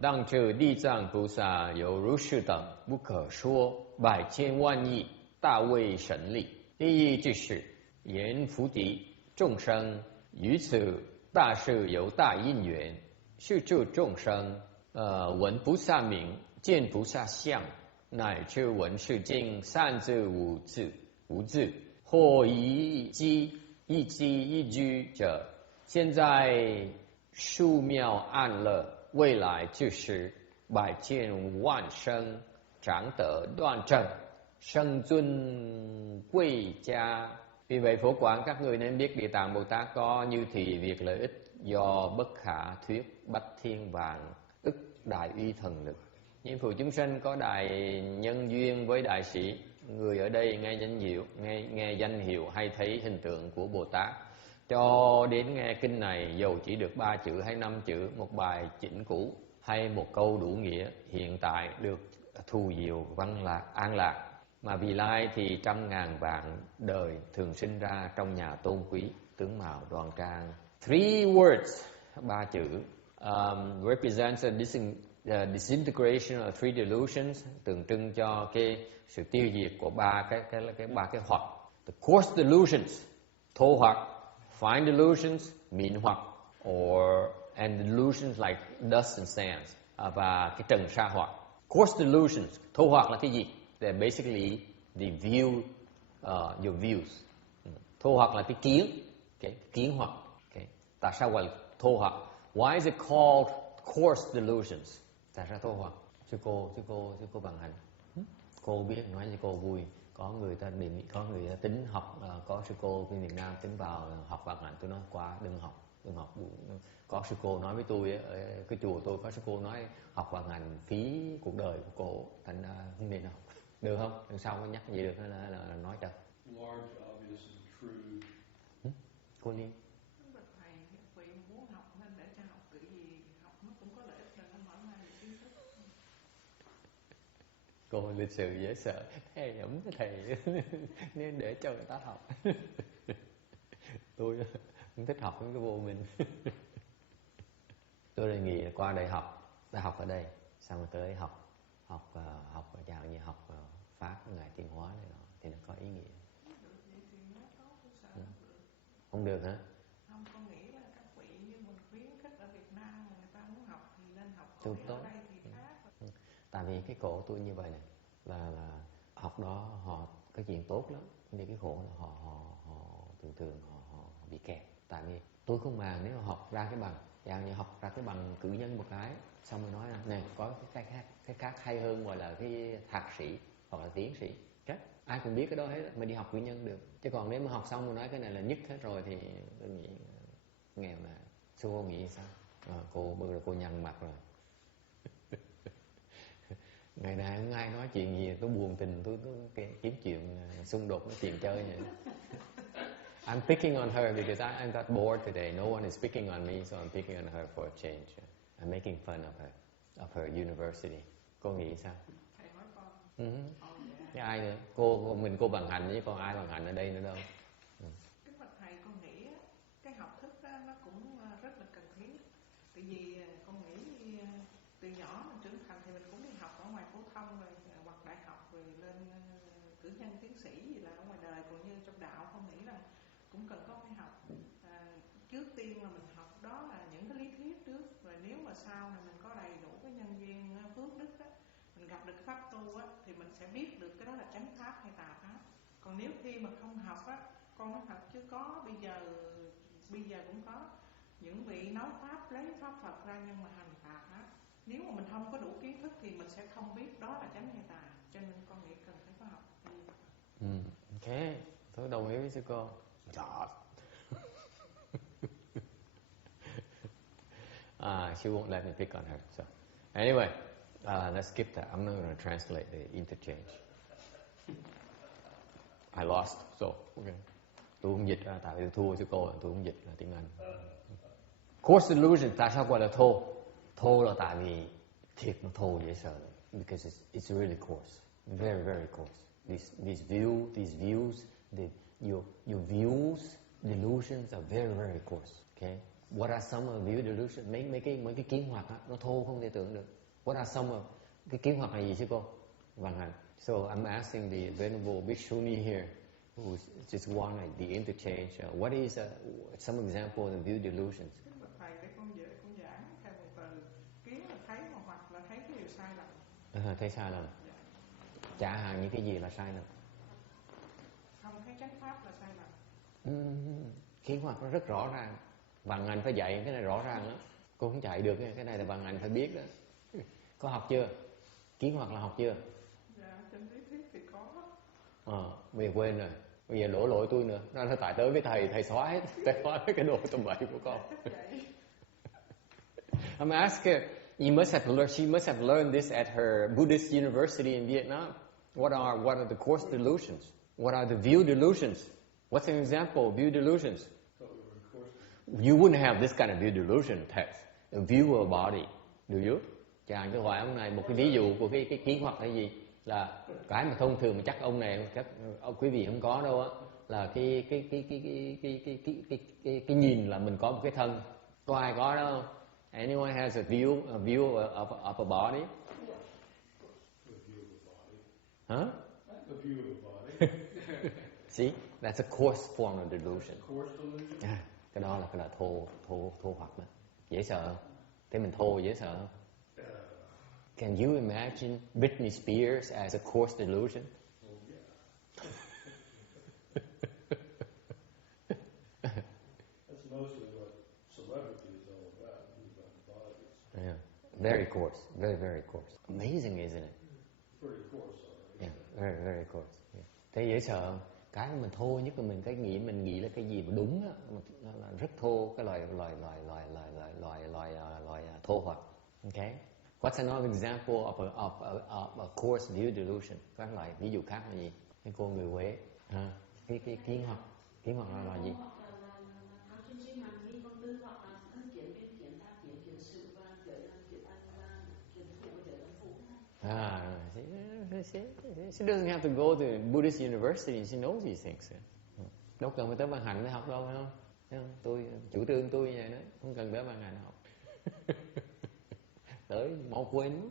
当知地藏菩萨有如是等不可说百千万亿大威神力，第一就是言菩提众生于此大事有大因缘，是诸众生闻菩萨名，见菩萨相，乃至闻是经三字五字，或一机一居者，现在殊妙安乐，未来就是百千万生长得端正，生尊贵家. Vì vậy phổ quảng các người nên biết Địa Tạng Bồ Tát có như thì việc lợi ích do bất khả thuyết bách thiên vạn ức đại uy thần lực. Những phụ chúng sanh có đại nhân duyên với đại sĩ, người ở đây nghe danh hiệu hay thấy hình tượng của Bồ Tát, cho đến nghe kinh này dầu chỉ được 3 chữ hay 5 chữ, một bài chỉnh cũ hay một câu đủ nghĩa, hiện tại được thù diệu văn lạc an lạc, mà vì lai thì trăm ngàn vạn đời thường sinh ra trong nhà tôn quý, tướng mạo đoan trang. 3 words, 3 chữ, represents a disintegration of 3 delusions, tượng trưng cho cái sự tiêu diệt của ba cái hoặc. The coarse delusions, thô hoặc, fine delusions, mịn hoặc, and delusions like dust and sands, và cái trần sa hoặc. Coarse delusions, thô hoặc là cái gì? They're basically the view, your views. Thô hoặc là cái kiến, okay? Kiến hoặc. Okay? Tại sao gọi là thô hoặc? Why is it called coarse delusions? Tại sao thô hoặc? Sư cô bằng hành. Cô biết nói cho cô vui. Có người ta tính học, có sư cô bên Việt Nam tính vào học bằng hành, tôi nói quá đừng học. Có sư cô nói với tôi ở cái chùa tôi, có sư cô nói học bằng hành phí cuộc đời của cô, thành ra không nên học. Được không? Lần sau có nhắc gì được là nói cho. Large, obvious, and true. Cô Liên. Bậc thầy, vị muốn học nên để cho học tự gì học nó cũng có lợi ích là nó mở mang được kiến thức. Cô lịch sự dễ sợ, thầy ấm thầy nên để cho người ta học. Tôi không thích học những cái vô minh. Tôi đề nghị qua đại học ở đây, xong rồi tới học chẳng như học pháp ngài tiến hóa này đó, thì nó có ý nghĩa. Không được hả? Không, con nghĩ là các vị như mình khuyến khích ở Việt Nam người ta muốn học thì nên học, Tốt. ở đây thì khác. Tại vì cái khổ tôi như vậy này là học đó họ cái chuyện tốt lắm, nhưng cái khổ là họ thường họ bị kẹt. Tại vì tôi không màng nếu học ra cái bằng, dạng như học ra cái bằng cử nhân một cái, xong rồi nói là này có cái khác hay hơn, gọi là cái thạc sĩ hoặc là tiến sĩ. Chắc ai cũng biết cái đó hết, mà đi học cử nhân được. Chứ còn nếu mà học xong rồi nói cái này là nhất hết rồi thì tôi nghĩ nghèo là. Sư cô nghĩ sao? Cô bây giờ cô nhăn mặt rồi. Ngày nào không ai nói chuyện gì tôi buồn tình, tôi kiếm chuyện xung đột nói chuyện chơi vậy. I'm picking on her because I got bored today. No one is picking on me, so I'm picking on her for a change. I'm making fun of her university. Cô nghĩ sao? Thầy nói con. Cái ai nữa? Cô bằng hành chứ còn ai bằng hành ở đây nữa đâu. Cái bậc thầy con nghĩ cái học thức đó, nó cũng rất là cần thiết. Tại vì con nghĩ từ nhỏ mình trưởng thành thì mình cũng đi học ở ngoài phổ thông rồi hoặc đại học rồi lên cử nhân tiến sĩ gì là ở ngoài đời, còn như trong đạo con nghĩ là cũng cần có phải học. Trước tiên là mình học đó là những cái lý thuyết trước, rồi nếu mà sau này mình có đầy đủ cái nhân duyên phước đức đó, gặp được cái pháp tu á, thì mình sẽ biết được cái đó là chánh pháp hay tà pháp. Còn nếu khi mà không học á, con nói thật chứ có bây giờ cũng có những vị nói pháp lấy pháp Phật ra nhưng mà hành tà pháp. Nếu mà mình không có đủ kiến thức thì mình sẽ không biết đó là chánh hay tà. Cho nên con nghĩ cần phải có học. Ok, tôi đồng ý với sư cô. She won't let me pick on her. So anyway, let's skip that. I'm not going to translate the interchange. I lost, so okay. Tôi không dịch ra, tại vì tôi thua sư cô, tôi không dịch là tiếng Anh. Coarse delusion, tại sao gọi là thô? Thô là tại vì thiệt nó thô dễ sợ. Because it's really coarse, very very coarse. These views, your views, delusions are very very coarse. Okay. What are some of view delusions? Mấy cái kiến hoặc á, nó thô không thể tưởng được. What are some of cái kiến hoặc là gì sư cô? Vâng ạ. So I'm asking the Venerable Bhikshuni here, who just wanted the interchange. What is some example of the view delusions? Thầy để con giảng theo một từ kiến là thấy hoặc là thấy cái điều sai lầm. Thấy sai lầm. Chả hạn những cái gì là sai lầm? Không thấy chánh pháp là sai lầm. Kiến hoặc nó rất rõ ràng. Bằng Anh phải dạy cái này rõ ràng lắm. Cô không chạy được cái này là bằng Anh phải biết đó. Có học chưa? Kiến hoặc là học chưa? Dạ, trên lý thuyết thì có. Bây giờ quên rồi. Bây giờ đổ lỗi tôi nữa. Nó là tại tới với thầy xóa hết. Thầy xóa hết cái đồ tầm bậy của con. I'm asking her, she must have learned this at her Buddhist university in Vietnam. What are the coarse delusions? What are the view delusions? What's an example of view delusions? You wouldn't have this kind of view delusion text. A view of a body. Do you? Chàng cho hỏi ông này một cái ví dụ của cái kiến hoặc là gì? Là cái mà thông thường mà chắc ông này chắc quý vị không có đâu á, là cái nhìn là mình có một cái thân. Có ai có đó không? Anyone has a view of a body? Huh? A view of a body. See, that's a coarse form of delusion. Coarse delusion. Cái đó là thô hoặc đó. Dễ sợ không? Thế mình thô dễ sợ không? Can you imagine Britney Spears as a coarse delusion? That's mostly what celebrity is all about bodies. Yeah, very coarse, very very coarse. Amazing, isn't it? Pretty coarse, already. Yeah, very very coarse. Yeah. Thế dễ sợ không? Cái mình thô nhất là mình nghĩ là cái gì mà đúng á, là rất thô, cái loại thô hoặc. Okay. What's another example of a coarse view delusion? Các loại ví dụ khác là gì? Cái cô người Huế, cái kiến hoặc là gì? She doesn't have to go to Buddhist university. She knows these things. Đâu cần phải tới Ban Hạnh để học đâu, phải không? Tôi chủ trương tôi như vậy đó, không cần tới Ban Hạnh học. Tới mau quên.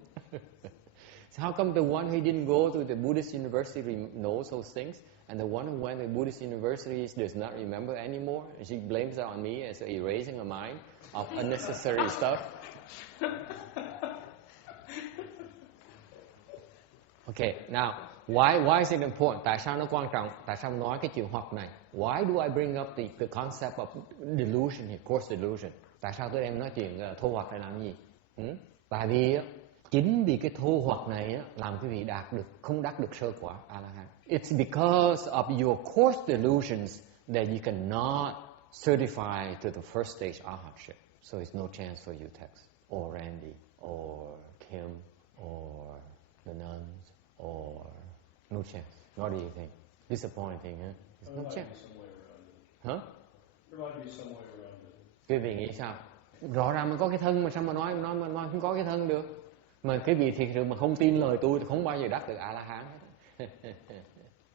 So how come the one who didn't go to the Buddhist university knows those things, and the one who went to the Buddhist university does not remember anymore? And she blames it on me as erasing her mind of unnecessary stuff. Okay, now why is it important? Tại sao nó quan trọng? Tại sao nói cái chuyện hoặc này? Why do I bring up the concept of delusion here, coarse delusion? Tại sao tôi đem nói chuyện thô hoặc để làm gì? Tại vì chính vì cái thô hoặc này làm quý vị không đắc được sơ quả A-la-hán. It's because of your coarse delusions that you cannot certify to the first stage arhatship. So it's no chance for you, Tex, or Randy, or Kim, or the nuns, or no chance. What do you think? Disappointing, huh? There's no chance. Huh? There might be some way around it. Quý vị nghĩ sao? Rõ ràng mình có cái thân mà sao mà nói không có cái thân được? Mà cái vị thiệt sự mà không tin lời tôi thì không bao giờ đắc được A-la-hán hết.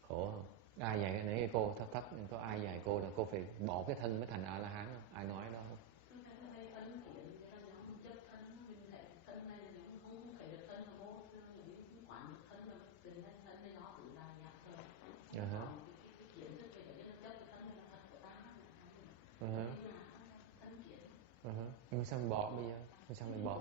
Khổ không? Ai dạy cái nãy cô thắc có ai dạy cô là cô phải bỏ cái thân mới thành A-la-hán không? Ai nói đó không? Nhưng sao mình bỏ bây giờ? Sao mình bỏ?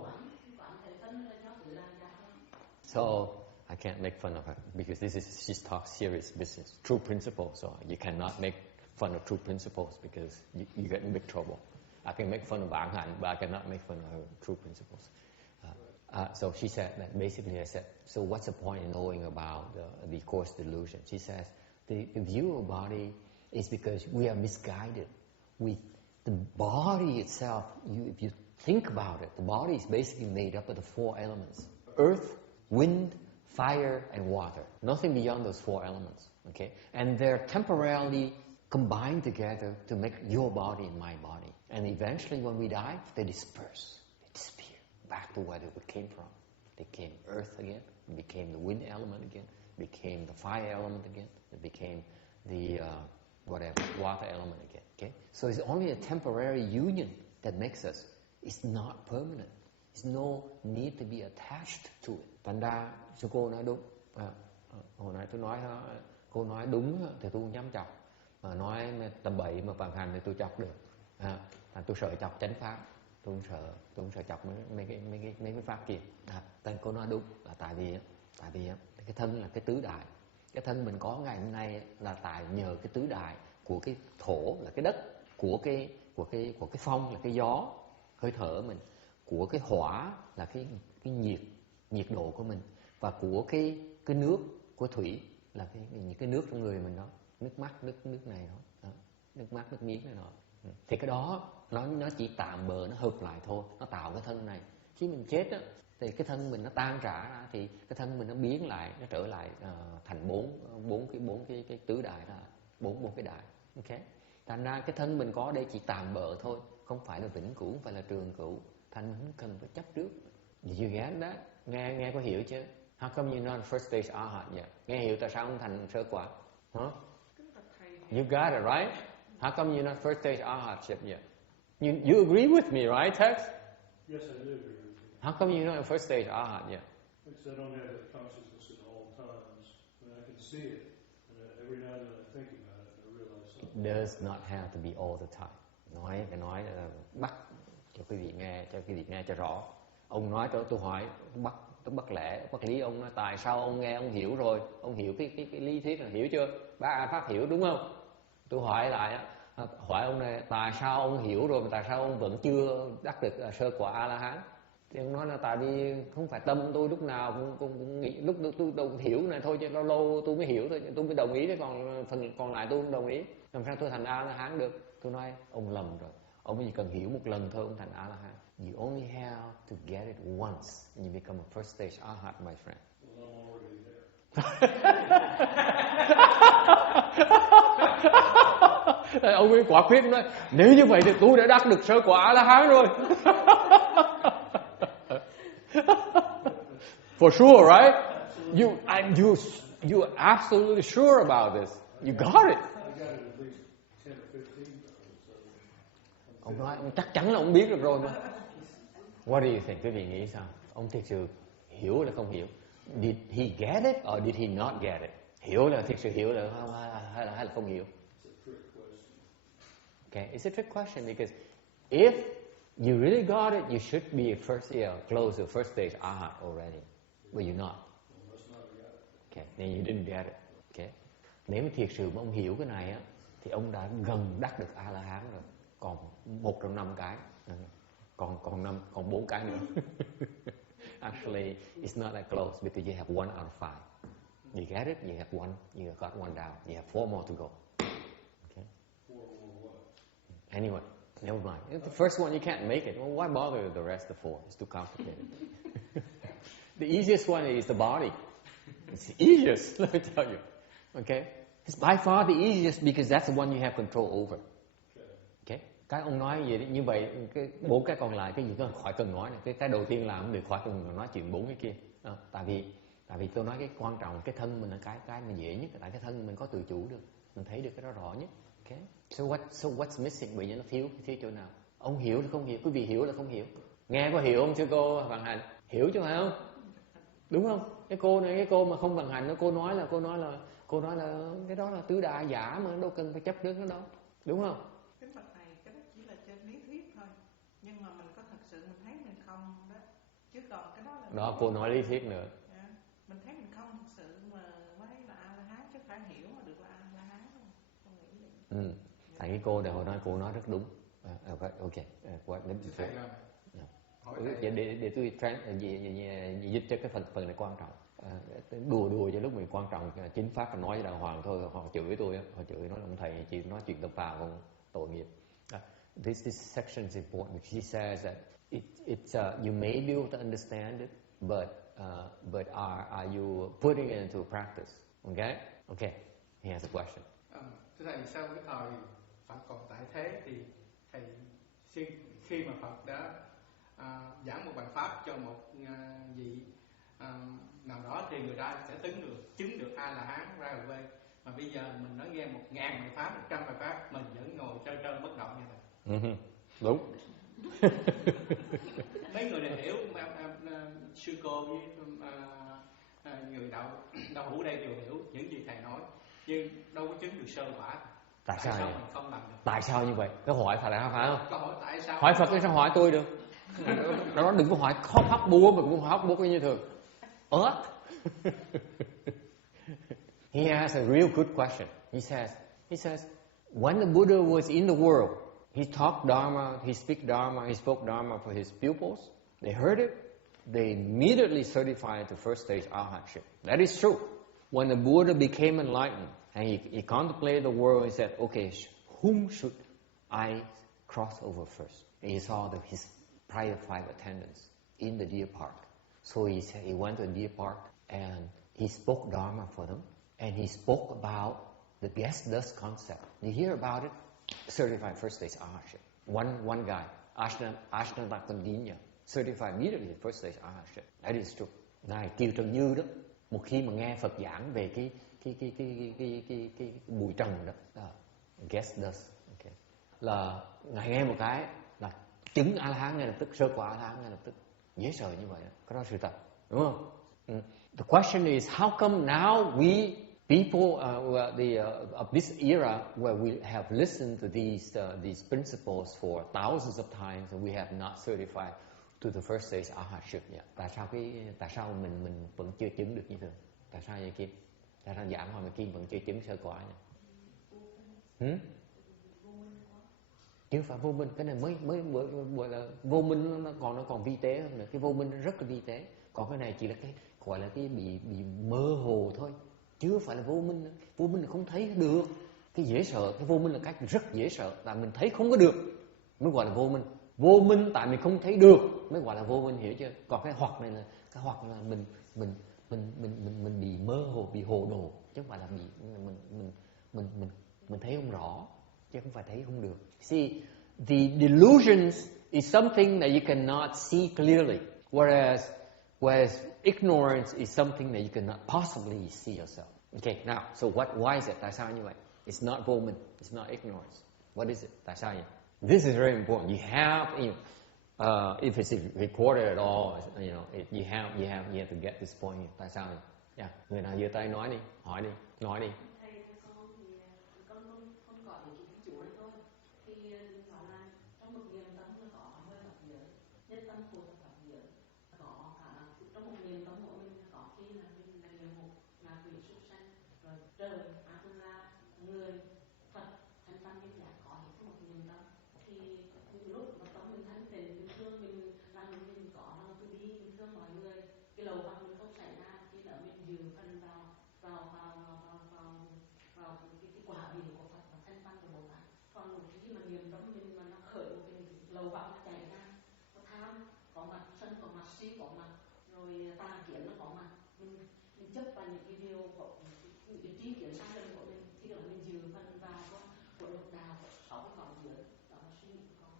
So I can't make fun of her because she's talk serious business, true principles. So you cannot make fun of true principles because you get in big trouble. I can make fun of bản hạnh, but I cannot make fun of her true principles. So she said that basically I said, so what's the point in knowing about the course delusion? She says, the view of body is because we are misguided. The body itself, if you think about it, the body is basically made up of the 4 elements. Earth, wind, fire, and water. Nothing beyond those 4 elements. Okay? And they're temporarily combined together to make your body and my body. And eventually when we die, they disperse. They disappear back to where they came from. They became earth again. It became the wind element again. It became the fire element again. It became the water element again. Okay? So it's only a temporary union that makes us. It's not permanent. There's no need to be attached to it. Thành ra, sư cô nói đúng. Hồi nãy tôi nói, cô nói đúng thì tôi không dám chọc. Mà nói tầm bậy mà bằng hành thì tôi chọc được. Tôi sợ chọc chánh pháp. Tôi không sợ chọc mấy cái pháp kia. Tên cô nói đúng là tại vì cái thân là cái tứ đại. Cái thân mình có ngày hôm nay là tại nhờ cái tứ đại của cái thổ là cái đất, của cái phong là cái gió, hơi thở mình, của cái hỏa là cái nhiệt độ của mình, và của cái nước, của thủy là những cái nước trong người mình đó, nước mắt, nước này đó, nước mắt, nước miếng này đó. Thì cái đó nó chỉ tạm bợ, nó hợp lại thôi, nó tạo cái thân này. Khi mình chết á, thì cái thân mình nó tan rã ra, thì cái thân mình nó biến lại, nó trở lại thành bốn cái tứ đại, là bốn cái đại. Ok, thành ra cái thân mình có đây chỉ tạm bợ thôi, không phải là vĩnh cửu, không phải là trường cửu. Thành mình không cần phải chấp trước. Did you get that? Nghe có hiểu chứ? How come you're not first stage arhat yet? Nghe hiểu tại sao không thành sơ quả? Huh? You got it right? How come you're not first stage arhatship yet? You agree with me, right, Tex? Yes, I do agree with you. How come you're not first stage arhat yet? Because I don't have that consciousness at all times. I mean, I can see it, and every now and then I think about it, and I realize something. It does not have to be all the time. Nói bắt cho quý vị nghe cho rõ. Ông nói cho tôi hỏi, tôi bắt lẽ, bắt lý, ông nói tại sao ông nghe ông hiểu rồi, ông hiểu cái lý thuyết là hiểu chưa? Bác A Pháp hiểu đúng không? Tôi hỏi lại, hỏi ông này tại sao ông hiểu rồi mà tại sao ông vẫn chưa đắc được sơ quả A La Hán? Thì ông nói là tại vì không phải tâm tôi lúc nào cũng nghĩ, lúc tôi đồng hiểu này thôi, chứ lâu tôi mới hiểu thôi, tôi mới đồng ý, chứ còn lại tôi không đồng ý. Làm sao tôi thành A La Hán được? Tôi nói ông lầm rồi. Ông chỉ cần hiểu một lần thôi, ông thành A La Hán. You only have to get it once and you become a first stage arhat, my friend. Well, I'm already there. Ông ấy quả quyết nói, nếu như vậy thì tôi đã đắc được sơ quả A La Hán rồi. For sure, right? You absolutely sure about this. You got it. I got it at least 10 or 15 times. Ông nói chắc chắn là ông biết được rồi mà. What do you think? Quý vị nghĩ sao? Ông thực sự hiểu là không hiểu? Did he get it or did he not get it? Hiểu là thực sự hiểu là hay là không hiểu? Okay, it's a trick question because if you really got it, you should be close to first stage arhat already, but you're not. Okay, then you didn't get it. Okay, nếu mà thiệt sự mà ông hiểu cái này á, thì ông đã gần đắc được A La Hán rồi. Còn 1 trong 5 cái, còn 4 cái nữa. Actually, it's not that close because you have 1 out of 5. You get it? You have 1. You got 1 down. You have 4 more to go. Okay. Anyway, never mind. The first one you can't make it. Well, why bother with the rest of 4? It's too complicated. The easiest one is the body. It's the easiest, let me tell you. Okay? It's by far the easiest because that's the one you have control over. Okay? Cái ông nói gì như vậy, cái 4 cái còn lại cái gì tôi khỏi cần nói này. Cái đầu tiên là không được khỏi cần nói chuyện 4 cái kia. Tại vì tôi nói cái quan trọng cái thân mình là cái mà dễ nhất, tại cái thân mình có tự chủ được, mình thấy được cái đó rõ nhất. Okay? So what's missing? Bởi vì nó thiếu chỗ nào? Ông hiểu là không hiểu, quý vị hiểu là không hiểu. Nghe có hiểu không thưa cô Bằng Hành? Hiểu chứ phải không? Đúng không? Cái cô mà không bằng hành, cô nói là cái đó là tứ đại giả mà đâu cần phải chấp trước nó đâu. Đúng không? Cái bậc này cái đó chỉ là trên lý thuyết thôi. Nhưng mà mình có thật sự mình thấy mình không đó. Chứ còn cái đó là đó cô nói lý thuyết nữa. mình thấy mình không thực sự mà mới là A La Hán, chứ phải hiểu mà được là A La Hán không? Con nghĩ vậy. Tại cái cô này hồi nói cô nói rất đúng. Ok, qua đến thầy để tôi dịch cho cái phần này quan trọng. Đùa cho lúc mình quan trọng, chính pháp phải nói đàng hoàng thôi. Họ chửi tôi, họ chửi nói ông thầy chỉ nói chuyện tầm phào không, tội nghiệp. This section is important because he says that it's you may be able to understand it, but are you putting it into practice? Okay. He has a question. Thưa thầy, sau cái thời Phật còn tại thế thì thầy khi mà Phật đã giảng một bài pháp cho một vị nào đó thì người ta sẽ chứng được A La Hán ra rồi quê. Mà bây giờ mình nói nghe 1000 bài pháp, 100 bài pháp, mình vẫn ngồi trơ trơ bất động như vậy. Đúng. Mấy người này hiểu, sư cô với người đạo hữu đây đều hiểu những gì thầy nói, nhưng đâu có chứng được sơ quả. Tại sao mình không làm được? Tại sao như vậy? Câu hỏi phải không? Câu hỏi tại sao? Hỏi Phật sao hỏi tôi được? Nó đừng có hỏi hóc búa mà cũng hóc búa như thường. He has a real good question. He says, when the Buddha was in the world, he taught Dharma, he spoke Dharma for his pupils. They heard it. They immediately certified the first stage arhatship. That is true. When the Buddha became enlightened and he contemplated the world, he said, okay, whom should I cross over first? And he saw his prior 5 attendants in the deer park. So he went to the deer park and he spoke Dharma for them. And he spoke about the yes thus concept. You hear about it? Certified first stage arhatship. One guy, Ashnatakandinya, certified immediately first stage arhatship. That is true. Ngài Kiều Trần Như đó, một khi mà nghe Phật giảng về cái bụi trần đó, guess thus, okay, là ngài nghe một cái là chứng A La Hán ngay lập tức, sơ quả A La Hán ngay lập tức, dễ sợ như vậy đó. Cái đó sự thật, đúng không? The question is, how come now we people of this era, where we have listened to these principles for thousands of times, and we have not certified to the first stage arhatship yet? Tại sao mình vẫn chưa chứng được như thường? Tại sao vậy Kim? Tại sao giảng hồi mà Kim vẫn chưa chứng sơ quả nhỉ? Chứ phải vô minh, cái này mới gọi là vô minh, nó còn vi tế hơn nữa. Cái vô minh nó rất là vi tế, còn cái này chỉ là cái gọi là cái bị mơ hồ thôi, chứ phải là vô minh nữa. Vô minh là không thấy được, cái dễ sợ. Cái vô minh là cái rất dễ sợ, tại mình thấy không có được mới gọi là vô minh. Vô minh tại mình không thấy được mới gọi là vô minh, hiểu chưa? Còn cái hoặc này là cái hoặc là mình bị mơ hồ, bị hồ đồ, chứ không phải là bị mình thấy không rõ, chứ không phải thấy không được. See, the delusions is something that you cannot see clearly, whereas ignorance is something that you cannot possibly see yourself. Okay, now, so why is it? Tại sao như vậy? It's not vô minh, it's not ignorance. What is it? Tại sao vậy? This is very important. You have, if it's recorded at all, you have to get this point. Tại sao vậy? Yeah. Người nào giơ tay nói đi, hỏi đi, nói đi.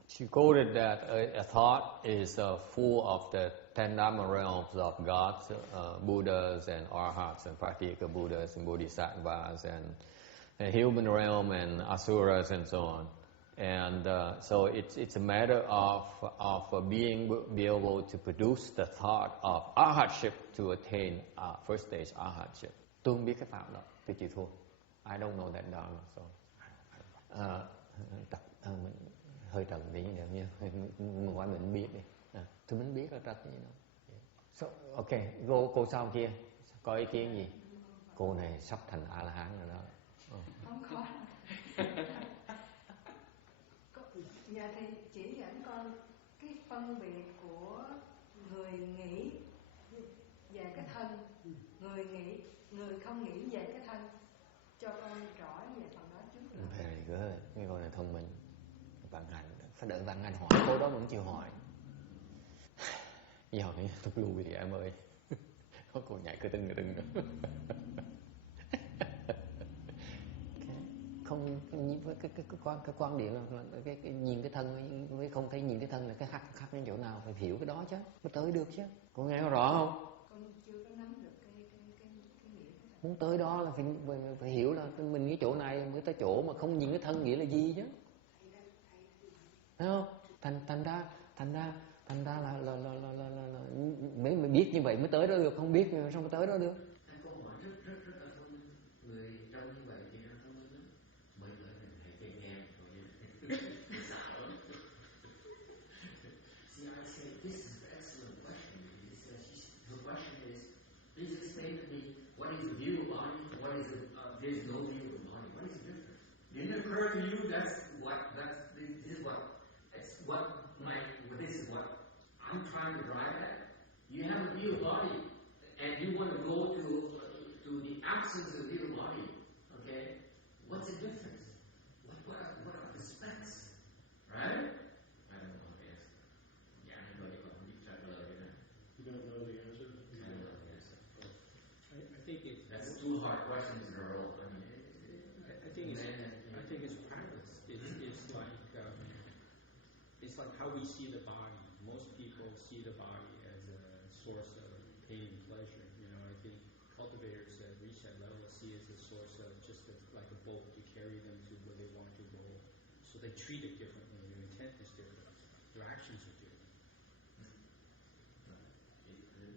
She quoted that a thought is full of the 10 Dhamma realms of gods, Buddhas and Arhats and Pratyeka Buddhas and Bodhisattvas and human realm and Asuras and so on. And so it's a matter of be able to produce the thought of Arhatship to attain first stage Arhatship. Tôi không biết cái pháp đó, tôi chịu thua. I don't know that Dharma, so hơi trần tí nha, mình hỏi mình biết đi. Tôi muốn biết là trật như nào. So, okay, cô sau kia, Có ý kiến gì? Cô này sắp thành A-la-hán rồi đó. Không có. Dạ thì chỉ dẫn con cái phân biệt của người nghĩ về cái thân, người không nghĩ về cái thân, cho con rõ về phần đó trước. Very good. Cái cô này thông minh. Bạn Anh phải đợi bạn Anh hỏi, cô đó vẫn chưa hỏi. Giờ này tôi lùi thì em ơi. Có cô nhảy cái tưng nữa. Không, cái quan điểm là cái nhìn cái thân với không thấy nhìn cái thân là cái khác đến chỗ nào, phải hiểu cái đó chứ mới tới được chứ. Cô nghe có rõ không? Con chưa có nắm được cái nghĩa. Muốn tới đó là phải hiểu là mình cái chỗ này mới tới chỗ, mà không nhìn cái thân nghĩa là gì chứ, thấy không? Thành ra là mới biết như vậy mới tới đó được, không biết sao mới tới đó được. Câu hỏi rất là thông minh, người trong như vậy thì ra thông minh lắm, mới tới mình hãy chạy nghe rồi xạo lắm. See, I say this is an excellent question. Her question is, please explain to me what is the view of body, what is the there's no view of body, what is the difference? Didn't it occur to you this is what I'm trying to drive at? You have a view of body, and you want to go to the absence of view of body. Okay, what's the difference? What are the specs, right? I don't know the answer. Yeah, I know you don't know the answer. You don't know the answer. I think That's two hard questions in a row. I mean, I think it's practice. It's like how we see the body. Most people see the body as a source of pain and pleasure. You know, I think cultivators that reach that level see it as a source of like a boat to carry them to where they want to go. So they treat it differently. Their intent is different. Their actions are different.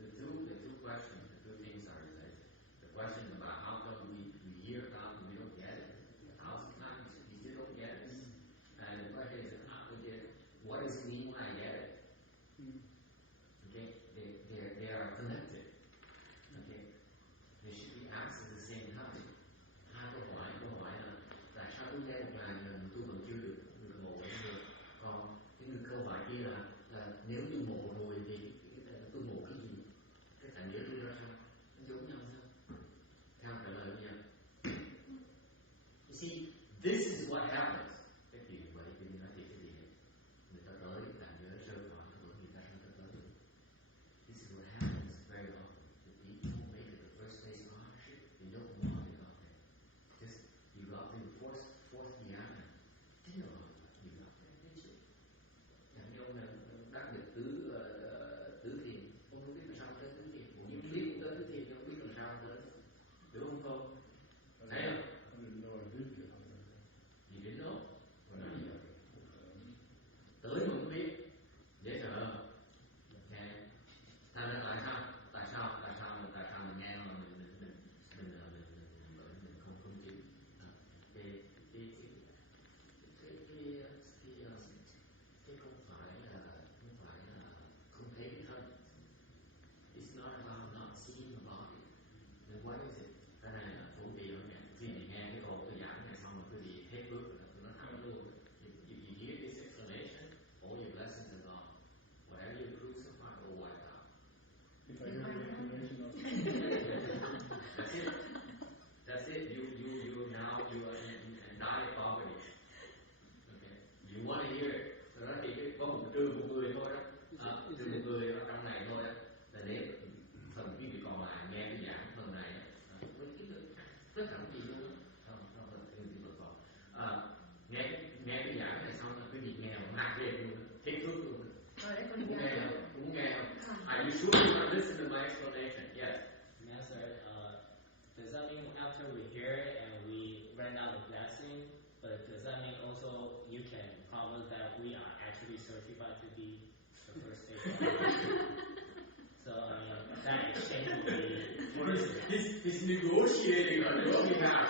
The two questions, the two things are related. The question about how come we hear about and we don't get it. 1,000 times we still don't get it. And the question is how we get it. What does it mean when I get it? Okay, they are connected. Okay, they should be asked at the same time. Hai câu hỏi là tại sao tôi nghe một ngàn lần tôi vẫn chưa được ngộ được. Còn cái câu hỏi kia là nếu tôi ngộ rồi thì tôi ngộ cái gì? Cái cảm giác tôi ra sao? Nó giống nhau sao? Theo trả lời nha. You see, this is what happens. Cái chuyện vậy thì nói thì cái gì? Người ta tới cảm giác sơ khoảng rồi người ta không tới được. This is what happens very often. The people who make it the first place of ownership, they don't want it out there. Just you got to the fourth dhyana. Thế nào you got there, did you? Chẳng như ông này đắc được tứ thiền, ông không biết làm sao tới tứ thiền. Nhưng biết cũng tới tứ thiền, nhưng không biết làm sao tới. Đúng không không? Thấy không? I didn't know I did get out there. You didn't know? Tới mà không biết, dễ sợ không? Okay. Tại sao mình nghe mà mình không chịu? Cái không phải là không thấy cái thân. It's not about not seeing the body. Then what is it? Cái này là phổ biến rồi nè. Khi mình nghe cái câu tôi giảng này xong rồi quý vị hết bước rồi, tôi nói thẳng luôn. If you hear this explanation, all your blessings are gone. Whatever you accrue so far, all wiped out. If I hear the explanation, That's it. You now are in dire poverty. Okay. You want to hear it. Rồi đó thì có một người thôi đó. Trừ một người ở trong này thôi đó. Là để phần quý vị còn lại nghe cái giảng phần này với cái tất cả cái gì luôn đó. Nghe cái giảng này xong là quý vị nghe mà mát ghê luôn, hết thuốc luôn. Cũng nghe không? Are you sure you want to listen to my explanation? Yes. Yes, sir. Does that mean after we hear it and we ran out of blessing, but does that mean also you can promise that we are actually certified to be the first stage? So that exchange will be worse. He's negotiating on your behalf.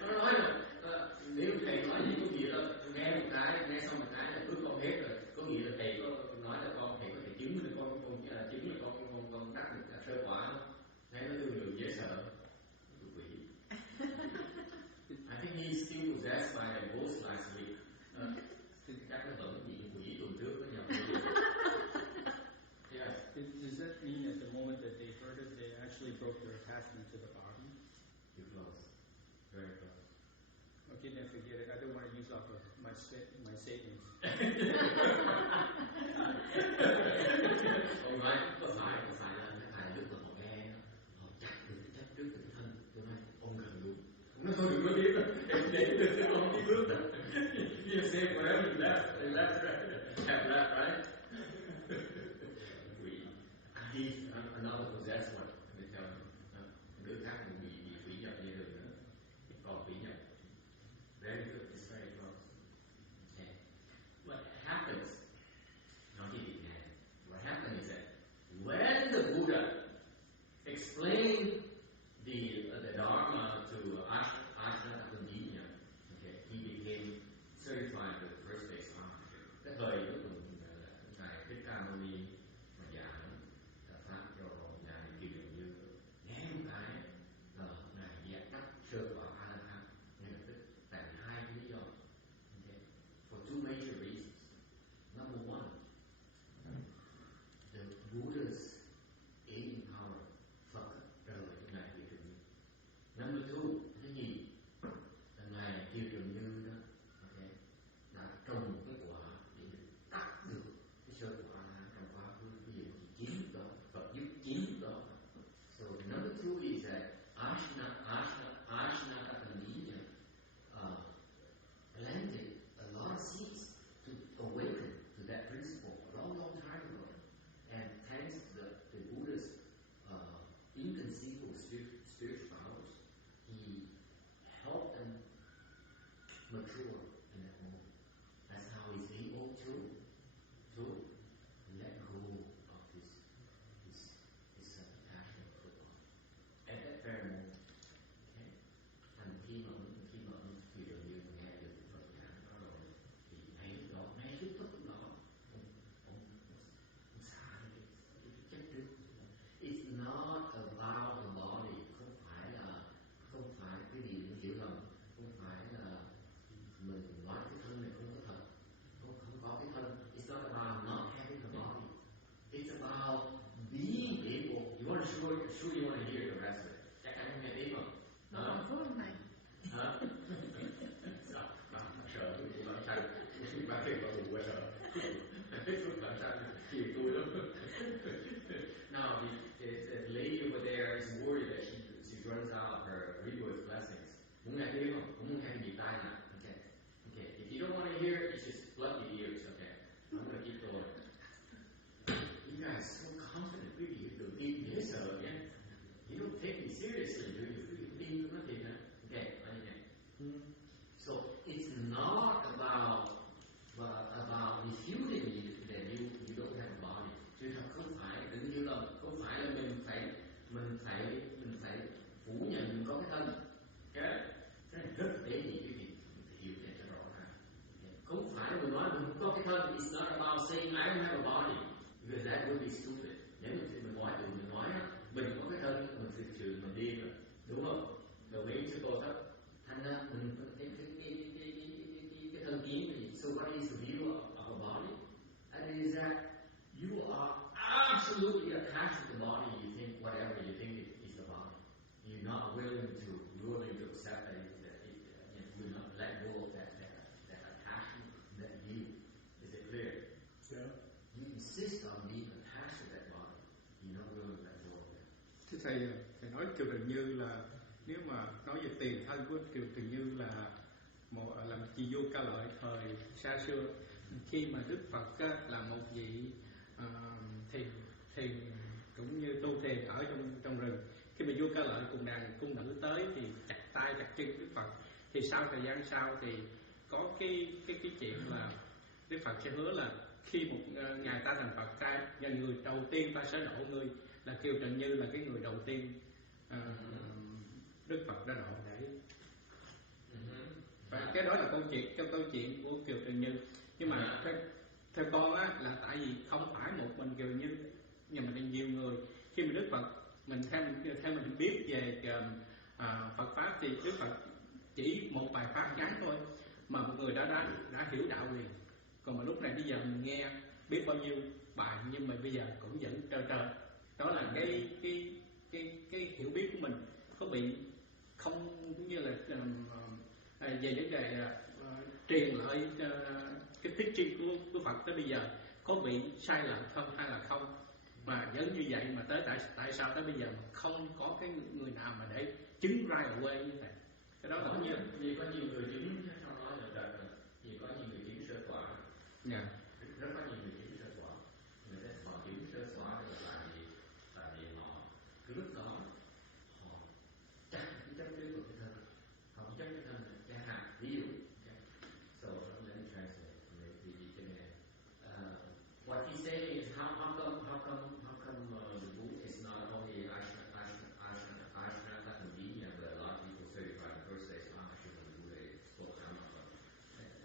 Nó nói là nếu thầy nói những cái gì đó nghe một cái, nghe xong một cái là bước con hết rồi. Có nghĩa là thầy có nói là con thầy có thể chứng minh là con đắc được sơ quả không? attachment to the body. You're close. Very close. Okay, then forget it. I don't want to use up my savings. Không phải là thầy lúc mà họ nghe họ chặt được cái chấp trước cái thân. Tôi nói ông gần đúng. Ông nói thôi đừng có biết đâu. Để ông đi bước đâu. You say whatever left, have left, right? He's another possessed one. Let me tell you. Đứa khác cũng bị quỷ nhập như đường nữa. Còn quỷ nhập. Very good. It's very close. Okay. What happens? Nói gì Việt Nam? What happens is that when the Buddha explained the Dharma to Ashnatapandina, okay, he became certified with the first base architect. Cái thời cuối cùng ngài Thích Ca Mâu Ni mà giảng pháp cho ngài Kiều Trần Như nghe một cái là ngài dẹp tắt sơ quả A La Hán ngay lập tức tại hai cái lý do. Okay. For two major reasons. Number one, the Buddha's aiding power Phật trở lại cho ngài Kiều Trần Như. Number two, cái gì? Là ngài Kiều Trần Như đó, okay, đã trồng cái quả để cắt được cái sơ quả trong quá khứ, cái gì chiếm đó, Phật giúp chiếm đó. So number two is that Ashnatapandina planted a lot of seeds to awaken to that principle a long time ago. And thanks to the Buddha's inconceivable spiritual powers, he helped them mature in that moment. That's how he's able to let go of his attachment to the body at that very moment. Okay? And khi mà Kiều Trần Như nghe được Phật giảng đó rồi thì ngay lúc đó, ngay lúc đó ông xả cái chấp trước. It's not about the body, không phải cái gì mình hiểu lầm, không phải là mình nói cái thân này không có thật, không có cái thân. It's not about not having the body. It's about being able. You want to sure you want to hear the rest of it. Chắc chắn không nghe tiếp không? Hả? Hả? Sao? Bạn sợ tôi bạn sao? Bạn kêu bảo tù quá sợ. Bạn sao? Chiều tôi lắm. Now the lady over there is worried that she runs out of her rebirth blessings. Muốn nghe tiếp không? Cũng muốn nghe cái gì tai nào? Okay. If you don't want to hear it, just plug your ears. Okay. I'm going to keep going. You guys so confident, really. Đừng tin dễ sợ nhé. You don't take me seriously, do you? Tin nó thiệt hả? Okay. So it's not about refuting that you don't have a body. Chứ không phải, đừng hiểu lầm, không phải là mình phải phủ nhận mình có cái thân. Okay? Cái này rất tế nhị quý vị, hiểu cho rõ ràng. Không phải là mình nói mình không có cái thân. It's not about saying I don't have a body, because that would be stupid. Nếu mình nói mình có cái thân, mình thực sự mình đi rồi, đúng không? Đồng ý sư cô thấp. Thành ra mình cái thân kiến là gì? So what is the view of a body? That is that you are absolutely attached to the body. You think whatever you think is the body. You're not willing to accept that you're not let go of that attachment, that view. Is it clear? Yeah. You insist on being attached to that body. You're not willing to let go of that. Thưa thầy nói Kiều Trần Như là nếu mà nói về tiền thân của Kiều Trần Như là một làm chi vô ca lợi thời xa xưa, khi mà Đức Phật là một vị thiền cũng như tu thiền ở trong rừng, khi mà vua Ca Lợi cùng đàn cung nữ tới thì chặt tay chặt chân Đức Phật, thì sau thời gian sau thì có cái chuyện là Đức Phật sẽ hứa là khi một ngày ta thành Phật, người đầu tiên ta sẽ độ ngươi, là Kiều Trần Như là cái người đầu tiên Đức Phật đã độ để. Và cái đó là câu chuyện của Kiều Trần Như. Nhưng mà theo con á, là tại vì không phải một mình Kiều Như, nhưng mà nhiều người. Khi mà Đức Phật mình theo mình biết về Phật pháp thì Đức Phật chỉ một bài pháp ngắn thôi mà một người đã hiểu đạo liền. Còn mà lúc này bây giờ mình nghe biết bao nhiêu bài nhưng mà bây giờ cũng vẫn trơ. Đó là cái hiểu biết của mình có bị không, cũng như là về vấn đề truyền lại cái teaching của Phật tới bây giờ có bị sai lệch không hay là không, mà vẫn như vậy mà tới tại sao tới bây giờ không có cái người nào mà để chứng right away như vậy. Cái đó là vì có nhiều người chứng trong đó là vì có nhiều người chứng sơ quả. Rất có nhiều người chứng sơ quả. Người ta họ chứng sơ quả là tại vì họ cái lúc đó họ chắc cái chấp trước của cái thân, họ chấp cái thân là cái hạt, ví dụ. So let me translate. What he's saying is how come the book is not only Ashrata convenient, but a lot of people certify the first day Ashrata and Buddha spoke about.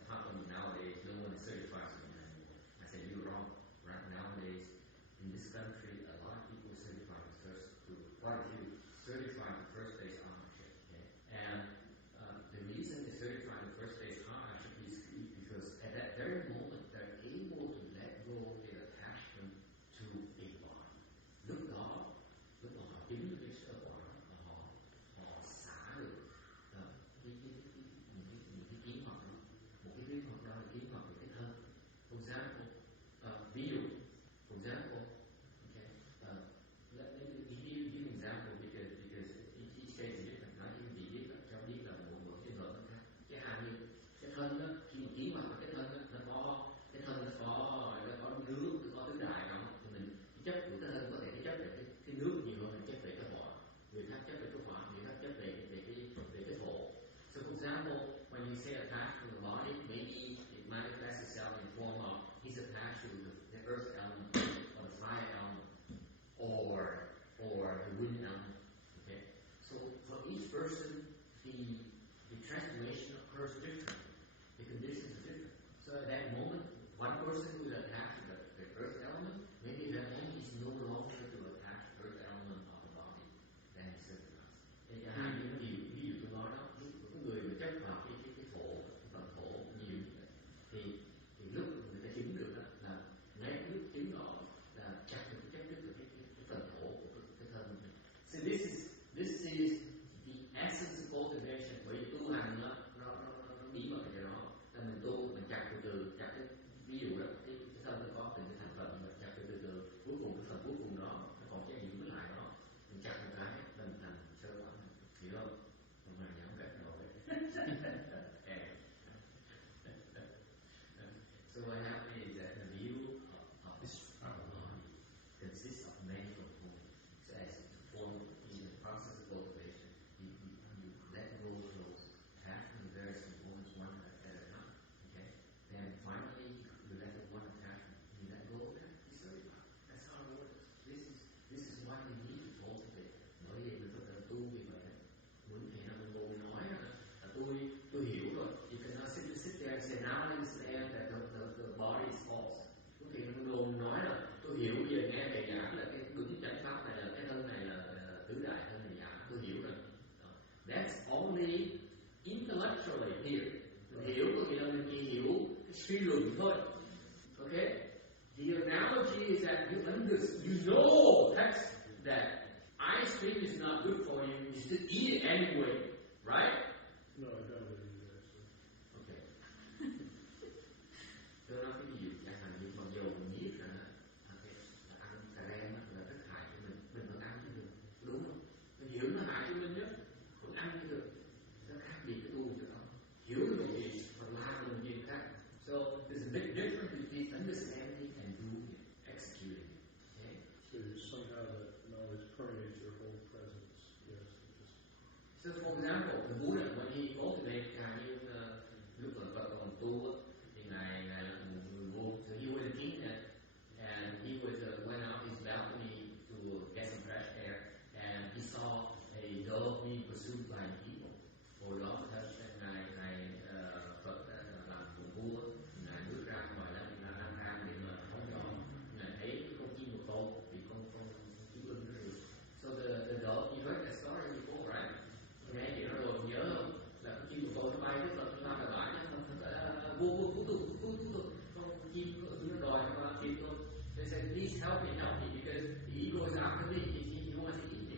How come nowadays no one certifies them anymore? I said you're wrong. Right nowadays in this country, a lot of people certify the first, quite a few certify the first day's Ashrata. Okay? And the reason they certify the first day's Ashrata is because at that very moment they're able to let go their attachment to a body. Lúc đó họ chứng được cái sơ quả, họ xả được những cái kiến hoặc đó, một cái kiến hoặc đó là kiến hoặc về cái thân. For example, ví dụ, for example, okay, let me give an example because each case is different. Nói như gì biết cho biết là mỗi trường hợp nó khác. Cái hạt như cái thân đó, khi mà kiến hoặc cái thân đó, nó có nước, có tứ đại không? Thì mình chấp của cái thân có thể chấp về cái nước nhiều hơn là chấp về cái hỏa. Người khác chấp về cái hỏa, người khác chấp về cái thổ. So for example, when you say attached to the body, maybe it manifests itself in form of he's attached to the earth element, or the fire element, or the wind element. Okay, so for each person, the transformation occurs differently. The conditions are different. So at that moment, one person who is attached to the earth element, maybe that moment is no longer to attach the earth element of the body, then he circulates. Thì hai những cái ví dụ tôi nói đó, cái người mà chấp vào cái thổ, cái phần thổ nhiều như vậy, thì lúc người ta chứng được đó là ngay lúc chứng đó là chặt được cái chấp trước của cái phần thổ của cái thân. So this is the essence of cultivation. Bởi vì tu hành nó bí mật ở đó, là mình tu mình chặt từ chặt cái ví dụ đó, cái thân nó có từng cái thành phần, mình chặt từ cuối cùng cái phần cuối cùng đó nó còn cái gì mới lại đó, mình chặt một cái mình thành sơ quả, hiểu không? Không phải nhắm cách rồi. So what happens is that the view of this body consists of many components. So as to form in the process of cultivation, you let go of those attachment to various components one at a time. Okay? Then finally you let go one attachment. You let go of that, you certify. That's how it works. This is why we need to cultivate. Bởi vì mình phải tu vì vậy đó. Muốn thì nó ngồi nói là tôi hiểu rồi. You cannot sit there and say now I understand that the body is false. Muốn thì nó ngồi nói là tôi hiểu giờ nghe thầy giảng là cái đúng chánh pháp này là cái thân này là tứ đại thân này giả. Tôi hiểu rồi. That's only intellectually here. Hiểu có nghĩa là mình chỉ hiểu cái suy luận thôi. Okay? The analogy is that you know that ice cream is not good for you. You still eat it anyway, right? No, I don't believe that, actually. Okay. Tôi nói cái ví dụ chẳng hạn như mặc dù mình biết là ăn cà rem là rất hại cho mình vẫn ăn chứ được, đúng không? Mình hiểu nó hại cho mình chứ, vẫn ăn chứ được. Nó khác biệt cái tu cho nó. Hiểu được gì và làm được gì khác. So there's a big difference between understanding and doing it, executing it. Okay? So somehow that knowledge permeates your whole presence. Yes. So for example, the Buddha when he cultivated như lúc mà Phật còn tu thì ngài là một người vua. So he was a king then, and he went out his balcony to get some fresh air, and he saw a dove being pursued by people. Hồi đó ngài Phật làm vua, ngài bước ra ngoài là đang ra để mà phóng gió, ngài thấy con chim bồ câu thì con chim ưng nó rượt. So the dove, you heard that story before, right? Nghe chuyện đó rồi nhớ không? Là con chim bồ câu nó bay tức là nó bay bãi nhá, vua cứu tôi, con chim nó đòi nó kịp tôi. They said please help me because the ego is after me, he wants to eat me.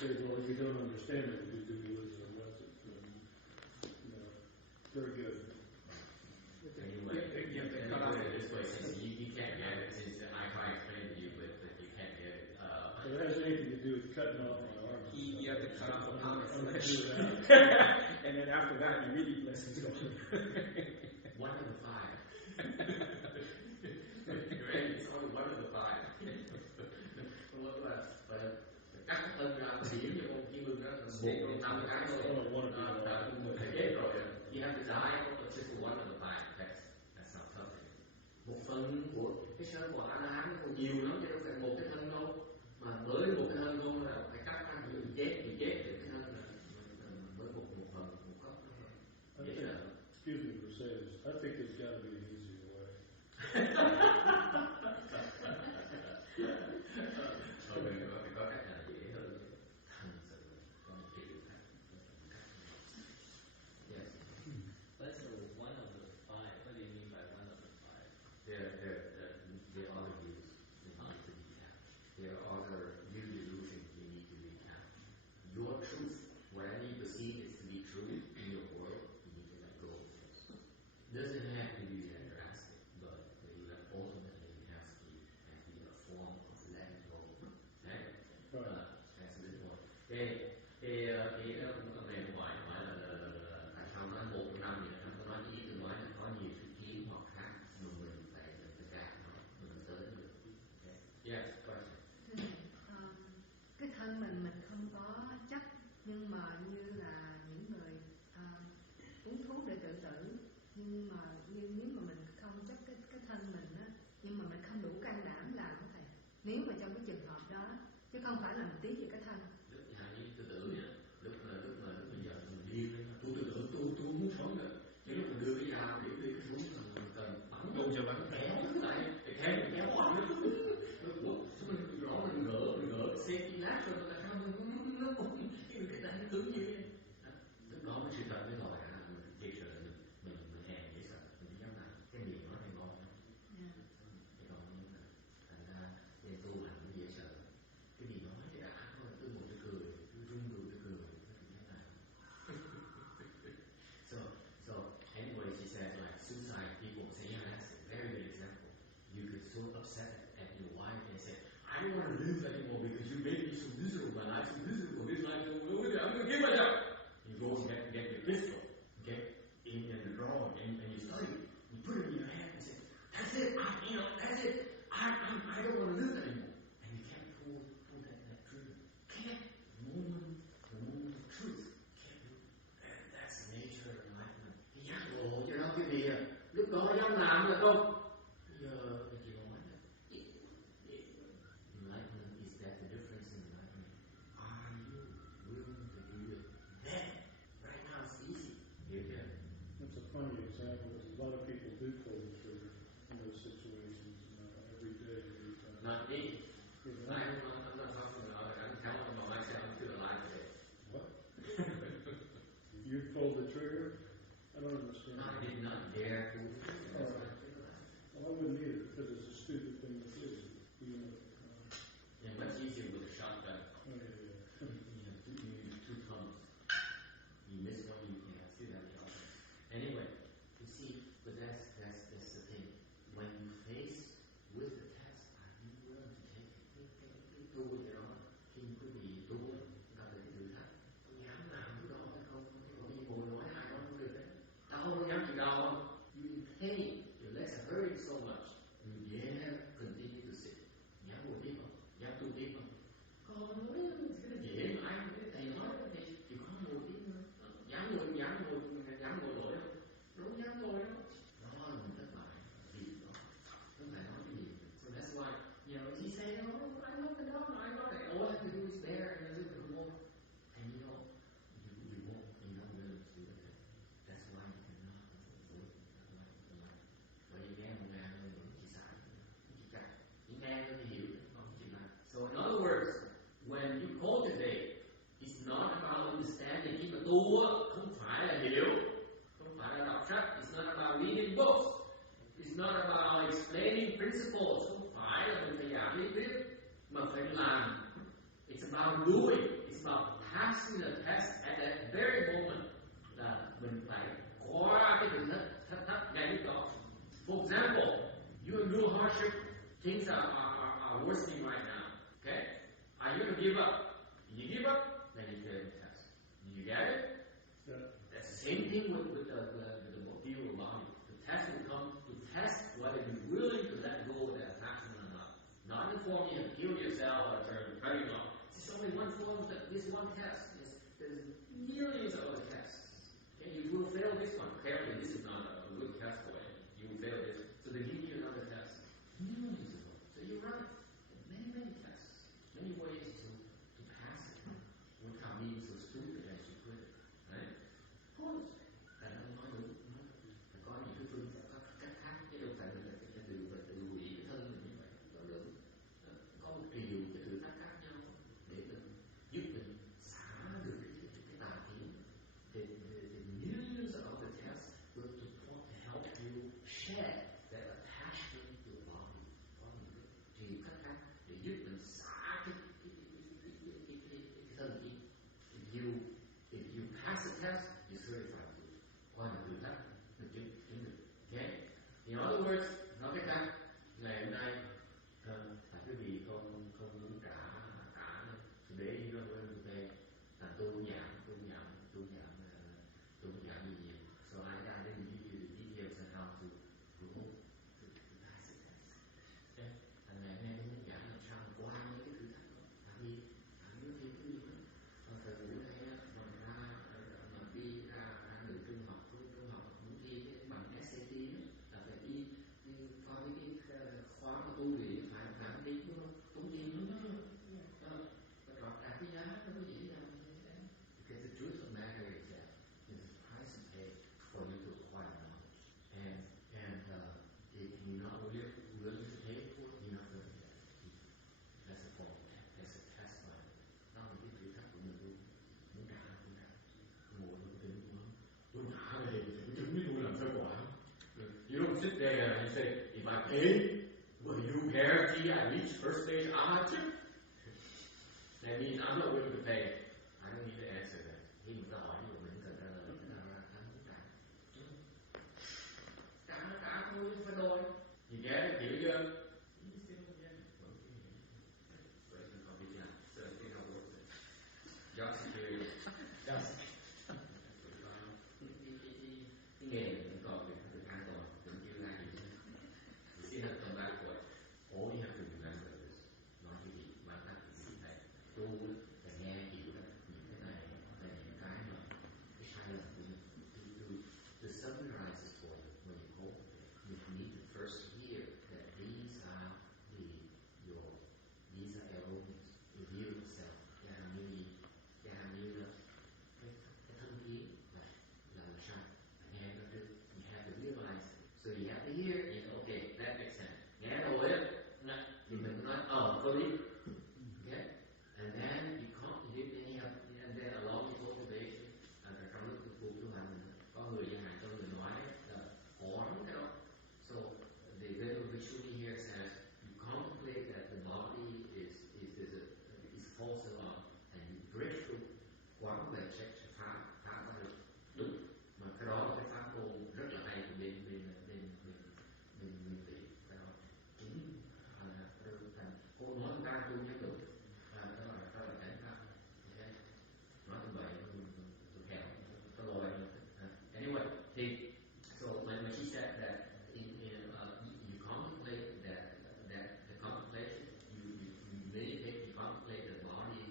say, well, if you don't understand it, you do dualism. That's it. Very good. Anyway, you can put it this way, since you can't get it, since I try to explain to you, but you can't get it. It has anything to do with cutting off my arms. You have to cut off a pound of I'm going to flesh. do that. And then after that, you really blessings go. One of the five. Right? It's only one of the five. Và cắt thân ra điểm cho con chim ưng đó, một trong 5 cái thôi. Thầy ghét rồi. You have to die just for one of the five. That's not something. Một phần của cái sơ quả A-la-hán nó còn nhiều lắm, chứ đâu phải một cái thân đâu. Mà mới một cái thân không là phải cắt ra bị chết thì cái thân là mới một phần một góc. Excuse me for saying this. I think there's got to be an easier way. Có cách nào dễ hơn. Thành sự có một cái điều khác. Yes. That's one of the five. What do you mean by one of the five? There are other views you need to recount. There are other new delusions you need to recount. Your truth, what I need to see is to be true in your world, you need to let go of it. Doesn't have to be that drastic, but ultimately it has to be a form of letting go. Right? That's a good point. Thì đó cũng có này hỏi là tại sao nói 1 năm vậy? Tôi nói với tôi nói là có nhiều sự kiến hoặc khác mà mình phải gạt nó, mình tới được. Yes, question. Cái thân mình không có chấp, nhưng mà như là những người uống thuốc để tự tử, nhưng mà nếu mà mình không chấp cái thân mình á, nhưng mà mình không đủ can đảm làm đó thầy. Nếu mà trong cái trường hợp đó, chứ không phải là mình tí về cái thân. Lúc như tự tử nha, lúc mà giờ mình điên lên, tôi tự tử, tôi muốn sống nữa. Chứ lúc mình đưa cái dao để cái súng mình cần bắn đâu cho bắn kéo lại, kéo hoài nữa. Lúc rõ mình gỡ cái safety latch rồi là sao nó cái tay nó cứng như thế. Lúc đó mới sự thật mới lòi ra, mình thiệt sự mình hèn dễ sợ, mình dám làm cái miệng nó hay ngon lắm. Cái đó như là thành ra nên tu hành nó dễ sợ. Cái gì nói thì đã thôi, cứ một cái cười, cứ run run cái cười, nó thì thế nào. So anyway, she said like suicide people say, yeah, that's a very good example. You get so upset at your wife and say, I don't want to live anymore because you made me so miserable. My life's so miserable. This life is over with. I'm going to kill myself. You go and get your pistol, okay, in the drawer, and you study it. You put it in your hand and say, that's it. That's it. I don't want to live anymore. And you can't pull that trigger. Can't. The moment of truth. Can't do it. That's the nature of enlightenment. Thì giác ngộ cho nó cái gì à? Lúc đó dám làm được không? Bây giờ chị không nói được. Enlightenment is that the difference in enlightenment. Are you willing to do it then? Right now it's easy. You can. That's a funny example because a lot of people do pull the trigger in those situations every day. Not me. I'm not talking about it. I'm telling about myself. I'm still alive today. What? You pulled the trigger? I don't understand. I did not dare pull the trigger. All right. Well, I wouldn't either because it's a stupid thing to do. Yeah, much easier with a shotgun. Oh, yeah. You use 2 thumbs. You miss one, you can't see that the other. Anyway, you see, but that's the thing. When you face with the test, are you willing to take it? Cái tu vậy đó, khi quý vị tu gặp được cái thử thách, tôi dám làm cái đó hay không? Có đi ngồi nói ai nói không được đấy. Tao không dám chịu đau không? You in pain, your legs are hurting so much. You dare continue to sit. Dám ngồi tiếp không? Dám tu tiếp không? Còn nói cái dễ mà ai cái thầy nói thì chịu khó ngồi tiếp nữa. Dám ngồi nổi không? Đâu dám ngồi đâu. Đó là mình thất bại vì đó. Không phải nói cái gì. So that's why, she say, no, I'm not the doctor. I'm not. All I have to do is there and a little bit more. And you won't. You're not willing to do it. That's why you cannot avoid the light. Bởi vì nghe 1.000 người vẫn chỉ xài, chỉ cắt. Chỉ nghe thôi thì hiểu, không chỉ làm. So in other words, when you cultivate, it's not about understanding. Khi mà tu không phải là hiểu, không phải là đọc sách. It's not about reading books. It's not about explaining principles. Không phải là mình phải giảng lý thuyết, mà phải làm. It's about doing. It's about passing the test at that very moment. Là mình phải qua cái thử thách ngay lúc đó. For example, you're in real hardship. Things are worsening right now. Okay? Are you going to give up? You give up, then you fail the test. You get it? Yeah. That's the same thing with the material body. The test will come to test whether you're willing to let go of that attachment or not. Not in the form you have killed yourself or cutting off. It's only one form of this one test. There's millions of other tests. And you will fail this one. Apparently this is not a good test for you. You will fail this. So they give you another test. Millions of them. So you're right. Many tests. Many ways to pass it without being so stupid as you put it. Right? Of course. Tại nó nói đúng. Phải có những cái phương pháp cách khác. Chứ đâu phải mình phải tự hủy cái thân mình như vậy. Đó đúng. Có một điều cái thử thách khác nhau để mình giúp mình xả được cái tà kiến. The millions of other tests will to help you shed that attachment to the body. Có những cái điều cách khác để giúp mình xả cái thân ý. If you pass the test, you're certified to qua được thử thách, được chứng được. Okay? In other words, nói cách khác, ngày hôm nay tại quý vị không muốn trả để đi đâu về là tu nhảm gì nhiều. So I didn't give you the details on how to pass the test. Okay? Thành ngày hôm nay tôi muốn giảng làm sao qua những cái thử thách đó. Tại vì nó thêm cái gì đó. Thời buổi này mà đi ra từ trung học muốn thi cái bằng SAT là phải đi coi cái khóa mà tu luyện phải đi tốn tiền lắm đó. Phải trả cái giá nó có dễ dàng như thế. Because the truth of the matter is that there's a price to pay for you to acquire knowledge. And if you're not willing to pay for it, you're not going to get it. That's a form of test. That's a test by it. Đó là cái thử thách của mình luôn. Muốn trả. Ngồi nó tính tôi trả về tôi chứng với tôi làm sao quả. You don't sit there and you say, if I pay, will you guarantee I reach first stage amateur? That means I'm not willing to pay. I don't need to answer that. Khi người ta hỏi của mình cần trả lời, anh muốn trả. Trả thôi, phải đôi. You get it, hiểu chưa? You still don't get it. Vậy thì còn việc làm. So I think I'll work with it. Job security. Cái nghề mình còn được an toàn, vẫn chưa ra gì. You see how to come back for it. All you have to remember is nói cái gì, bản thân cái gì này. Tu là nghe hiểu những cái này là những cái mà cái sai lầm của mình. To summarize it for you when you go there, you need to first hear that these are erroneous. You view yourself. Cái hàm như là cái thân kiến là sai. Nghe nó trước. You have to realize it. So you have to hear it. Okay, that makes sense. Nghe rồi á, thì mình nói có lý. Okay? And then you can't, and then along with motivation, trong lúc tu hành, có người chẳng hạn, có người nói là khổ lắm cái đó. So the venerable Bhikshu here says, you contemplate that the body is false alarm, and you break through quán về check phá qua được đúng. Mà cái đó là cái pháp môn rất là hay của bên vị. Cái đó chính thành cô nói người ta tu nhất được. Đó là cái pháp. Okay? Nói như vậy tôi khéo có lỗi. Anyway, so when she said that you contemplate that the contemplation, you meditate, you contemplate the body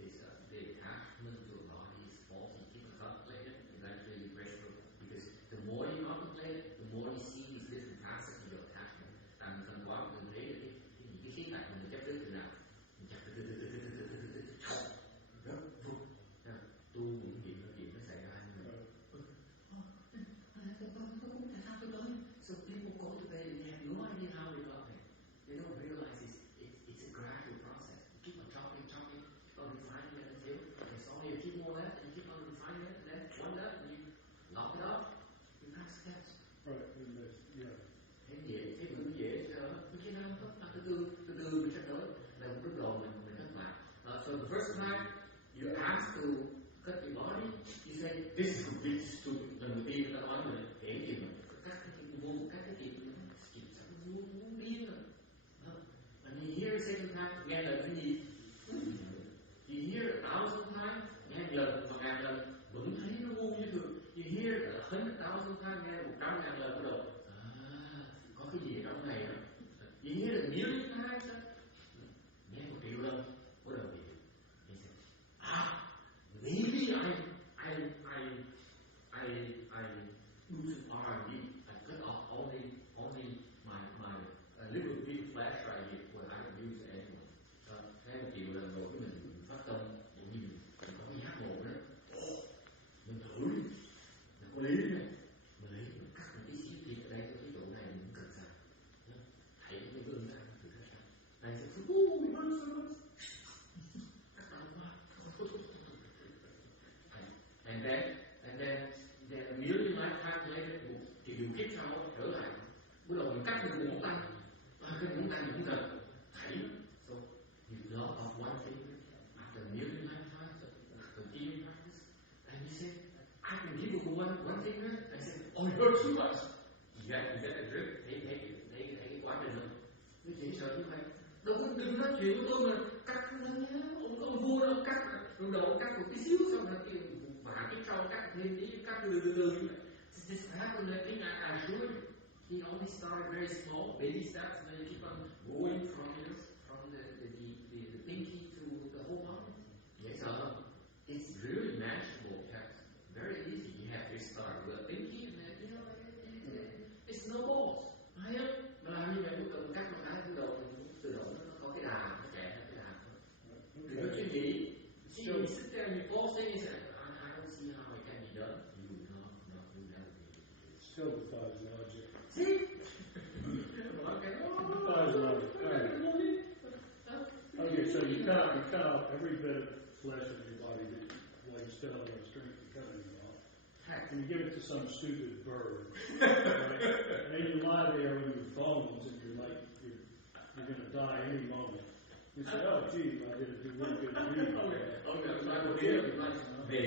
is the attachment to a body is false. You keep contemplating, eventually you break through. Because the more you contemplate it, the more you see these different facets of your attachment. Tại mình cần quá mình thấy được những cái khía cạnh mình chấp tới từ nào, mình chấp từ rất vụt. Tu những chuyện nó xảy ra như vậy. Tôi không tại sao tôi tới. So people go to bed and they have no idea how they got there. They don't realize it's a gradual process. You keep on chopping, keep on refining it until there's only a few more left, and you keep on refining it, and then one left, and you lock it up, you pass the test. Right, and yeah. Thế cũng dễ cho cái nào từ từ mình sẽ tới. Là lúc đầu mình thất bại. So the first time You ask to cut your body, you say, this is completely stupid. Lần đầu tiên người ta nói mình kể gì mà cắt cái gì sao muốn điên rồi. And you hear a second time, nghe lời cái gì? You hear 1,000 times, nghe lần 1,000 lần, vẫn thấy nó ngu như thường. You hear 100,000 times, nghe 100,000 lần bắt đầu. Có cái gì ở trong này đó. You hear a million times, nghe 1 triệu lần, bắt đầu hiểu. Maybe I do some R&D. I cut off only my little bit of flesh right here where I don't use it anymore. Thế 1 triệu lần rồi cái mình phát tâm, mình có cái giác ngộ đó. Mình thử đi, mình có lý này, mình cắt một cái xíu thịt ở đây, cái chỗ này mình cần sao? Hãy cái gương ra, thử ra sao? Đây sẽ cắt đau quá. And then a million lifetimes later thì điều kiếp sau trở lại, bắt đầu mình cắt được ngón tay, cái ngón tay cũng thật thảy. So you love of one thing after a million lifetimes of continuing practice, and he said, I can give you one thing. I said, oh, you hurt too much. You got a grip. Thấy cái quá trình không? Nó dễ sợ như vậy. Đừng nói chuyện của tôi mà cắt nó nhé. Ông vua đâu cắt, ông đầu cắt một tí xíu xong rồi kêu và cái sau cắt thêm tí, cắt từ như vậy. This happened, I think I assure you. He only started very small, baby steps, and then you keep on going from the pinky to the whole body. Yes, it's really manageable. Very easy. You have to start with a pinky, and then it snowballs. Hay không? Mà làm như vậy cuối cùng cắt một cái từ đầu nó có cái đà, nó chạy theo cái đà. Đừng có suy nghĩ. You sit there and you fall in and say, I don't see how it can be done. You will not do that. Still defies logic. See? Defies logic. Okay, so you cut off every bit of flesh in your body while you still have enough strength to cut it off. And you give it to some stupid bird. Right? And you lie there with your bones and you're like, you're going to die any moment. You say, oh, gee, I did a really good read. Về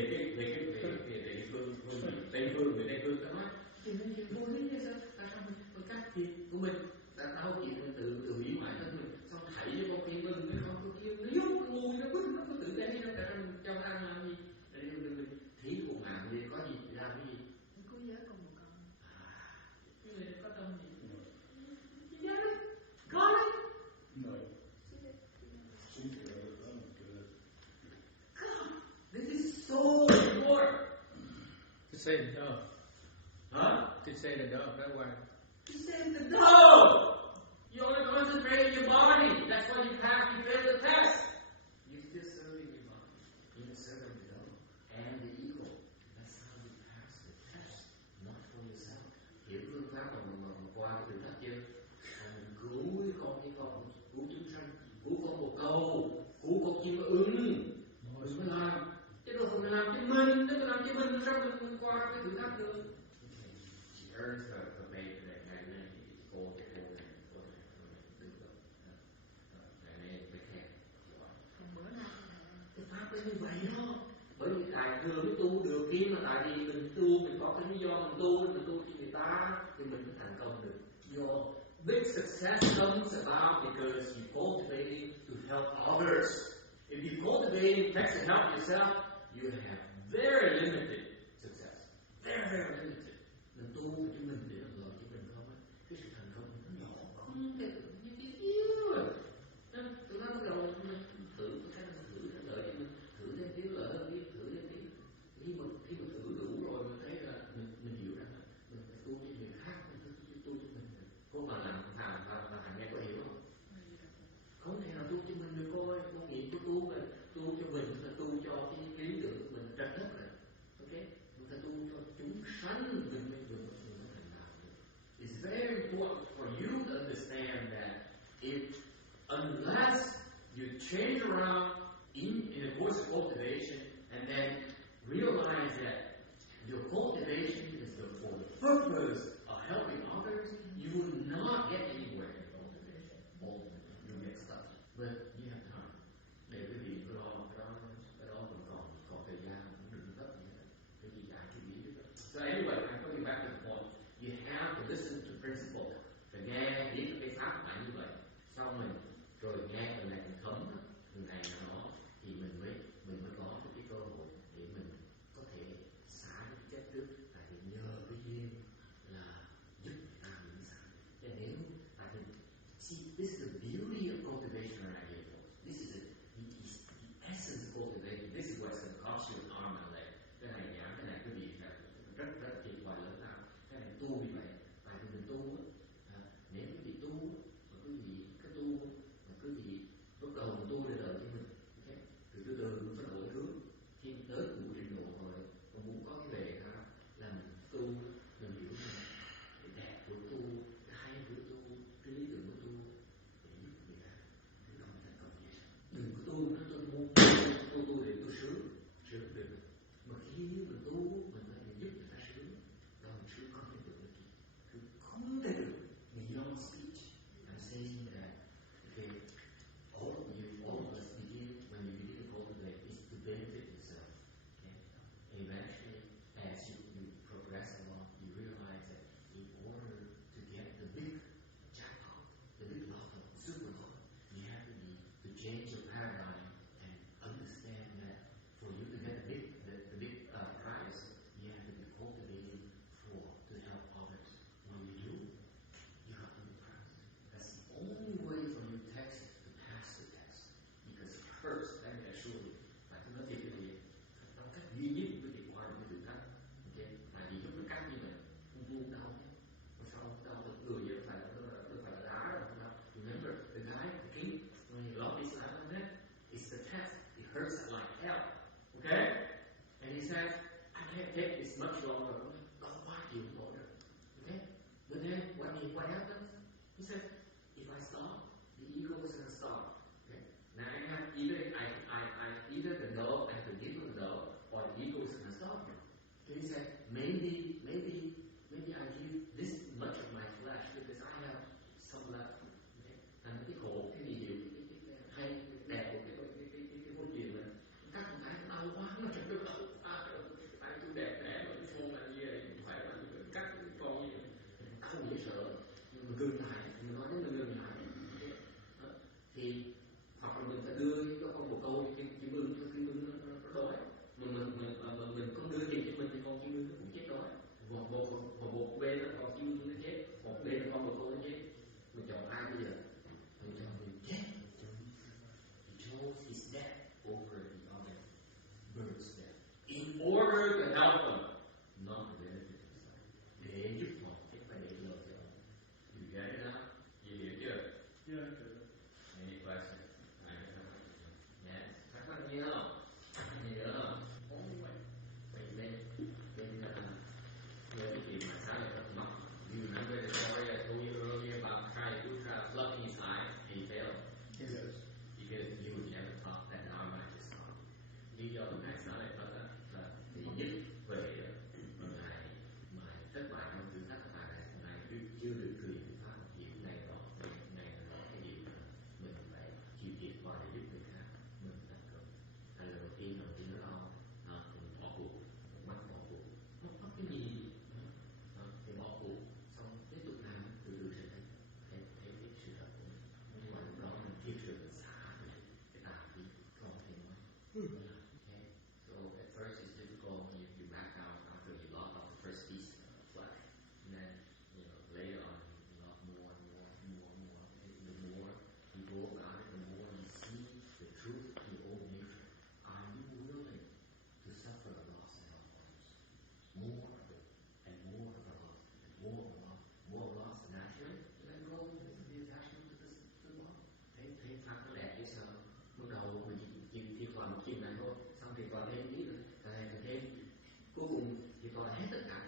Tây Phương, người Tây Phương ta nói, thì mình vô lý như sao? Tại sao mình cắt thịt của mình, đau thịt mình tự hủy hoại thân mình, xong thảy cho con kia mừng, cái con kia nó dốt, nó ngu, nó quýnh, nó có tự tế đâu, tại sao mình cho nó ăn làm gì? Mình thí của mạng đi, có gì thì làm cái gì? Cứu giới con một con. Cái này có tâm gì? You get it? Got it? No. God, this is so important. To say the dove. Huh? To say the dove, that way. To say the dove. You only concentrate your body. That's why you fail the test. You're still serving your body. You're serving the dove and the ego. That's how you pass the test, not for yourself. Hiểu phương pháp mà qua cái thử thách chưa? Mình cứu cái con, cứu chúng sanh, cứu con bồ câu, cứu con chim ưng. Mình mới làm. Chứ đâu phải làm cho mình, nếu mà làm cho mình sao mình qua cái thử thách được? She earns her pay for that kind of money. It's called the whole thing. Cái pháp nó như vậy đó. Bởi vì Thầy thường mới tu được kia mà tại vì mình tu, mình có cái lý do mình tu cho người ta thì mình mới thành công được. Your big success comes about because you cultivating to help others. If you cultivating text to help yourself, you have very limited success. Very, very limited. Mình tu cho mình để làm lợi cho mình không á. Cái sự thành công nó nhỏ không thể như tí xíu rồi. Tụi nó bắt đầu thử cái này thử lợi cho mình, thử thêm tí lợi hơn tí, thử thêm tí. Khi mà thử đủ rồi mình thấy là mình hiểu rằng là mình phải tu cho người khác, mình phải tu cho mình. Cô mà làm thằng nghe có hiểu không? Không thể nào tu cho mình được coi. Cô nghĩ cô tu mà tu cho mình là tu cho cái lý tưởng của mình trật nhất rồi. Ok? Mình phải tu cho chúng sanh mình mới được thành đạo được. It's very important for you to understand that unless you change around in the course of cultivation and then realize that your cultivation is for the purpose of helping others, you will not get anywhere in cultivation. Ultimately, you'll get stuck. But you have time. Để quý vị cứ lo cái đó cũng So anyway, I'm coming back to the point. You have to listen to principle. Phải nghe biết cái pháp phải như vậy. Xong rồi nghe từ này mình thấm từ này nó thì mình mới có được cái cơ hội để mình có thể xả cái chất đức. Tại vì nhờ cái duyên là giúp ta những xả. Cho nếu tại vì see, this is the beauty of cultivation right here, folks. This is the essence of cultivation. This is what's going to cost you an arm and a leg. Cái này giảng cái này quý vị rất thiệt thòi lớn nào. Cái này tu vì vậy. Tại vì mình tu nếu quý vị tu mà quý vị cái tu mà quý vị lúc đầu mình tu để đợi cho mình, okay? Từ từ mình phải đổi hướng. Khi tới một trình độ rồi mình muốn có cái bề đó là mình tu, mình hiểu cái đẹp của tu, cái hay của tu, cái lý tưởng của tu để giúp người ta. Cái đó là cần thiết. Đừng có tu nó tôi muốn tu để tôi sướng được. Mà khi mình tu mình phải giúp người ta sướng, đó mình sướng không thể được cái gì, cứ không thể được. Beyond speech, I'm saying that okay, all of us begin when you begin to cultivate is to benefit yourself. Okay? Eventually, as you progress along, you realize that in order to get the big jackpot, the big lotto, super lotto, you have to change your paradigm and understand that for you to get the big prize, you have to be cultivating to help others. When you do, you have to be proud. That's the only way for you to pass the test. Because it hurts, let me assure you. Và tôi nói thiệt cái gì? Trong cách duy nhất của việc qua được cái thử thách. Okay? Tại vì lúc nó cắt như vậy, không buông đau nhé. Mà sao đau được người vậy? Phải là đá đâu không đâu. Remember, the guy, the king, when he lost his life on that, it's the test. It hurts like hell. Okay? And he said, I can't take this much longer. Don't fight you longer. Okay? But then what happens? He said, if I stop, the ego is going to stop. Okay? Now I have either the no, I have to give him no, or the ego is going to stop me. So he said, maybe I give this much of my flesh because I have some left. Okay? And cái khổ, cái gì hiểu, cái hay, cái đẹp của cái câu chuyện này, các con cái đau quá mà chẳng được đâu. Ai tôi đẹp mà cái phone là gì vậy? Phải là cắt cái con gì? Không dễ sợ. Mình ngừng lại, mình nói đến mình ngừng lại. Thì hoặc là mình phải đưa cho con một câu chim ưng cho chim ưng nó đói. Mình không đưa tiền cho mình thì con chim ưng nó cũng chết đói. Một bên là con chim ưng nó chết, một bên là con bồ câu nó chết. Mình chọn ai bây giờ? Mình chọn người chết. He chose his death over the other bird's death in order to help them, not to benefit himself. Để giúp họ, chứ phải để lợi cho họ. You get it now? You hiểu chưa? Yeah. Any questions? Yes. Các bạn nhớ không? Nhớ không? Vậy nên nhớ cái chuyện mà sáng nay rất mắc. You remember the story I told you earlier about trying to plugging his eye and he failed? Yes. Because you would never thought that our mind is gone. Lý do Ngài sáng nay nói là thứ nhất về Ngài thất bại trong thử thách là Ngài chưa được truyền pháp hiểu này đó cái điều là mình phải chịu thiệt qua để giúp người khác mình thành công. Hay là đầu tiên nó đau, mình bỏ cuộc, mất bỏ cuộc, mất cái gì thì bỏ cuộc, xong tiếp tục làm từ từ sẽ thấy sự thật của mình. Nhưng mà lúc đó mình thiệt sự xả cái tà khí không thể nói. Okay? So at first it's difficult when you back out after you lost off the first piece of flesh, and then later on you lost more and more. The more you go about it, the more you see the truth of your own nature. Are you willing to suffer the loss and help others? More of it, and more of the loss, and more of the loss, more loss. Naturally, you let go of the attachment to the loss. Thấy pháp nó đẹp chứ sao? Lúc đầu mình chỉ còn một chuyện này thôi, xong thì còn thêm ít rồi, càng thêm cuối cùng thì còn hết tất cả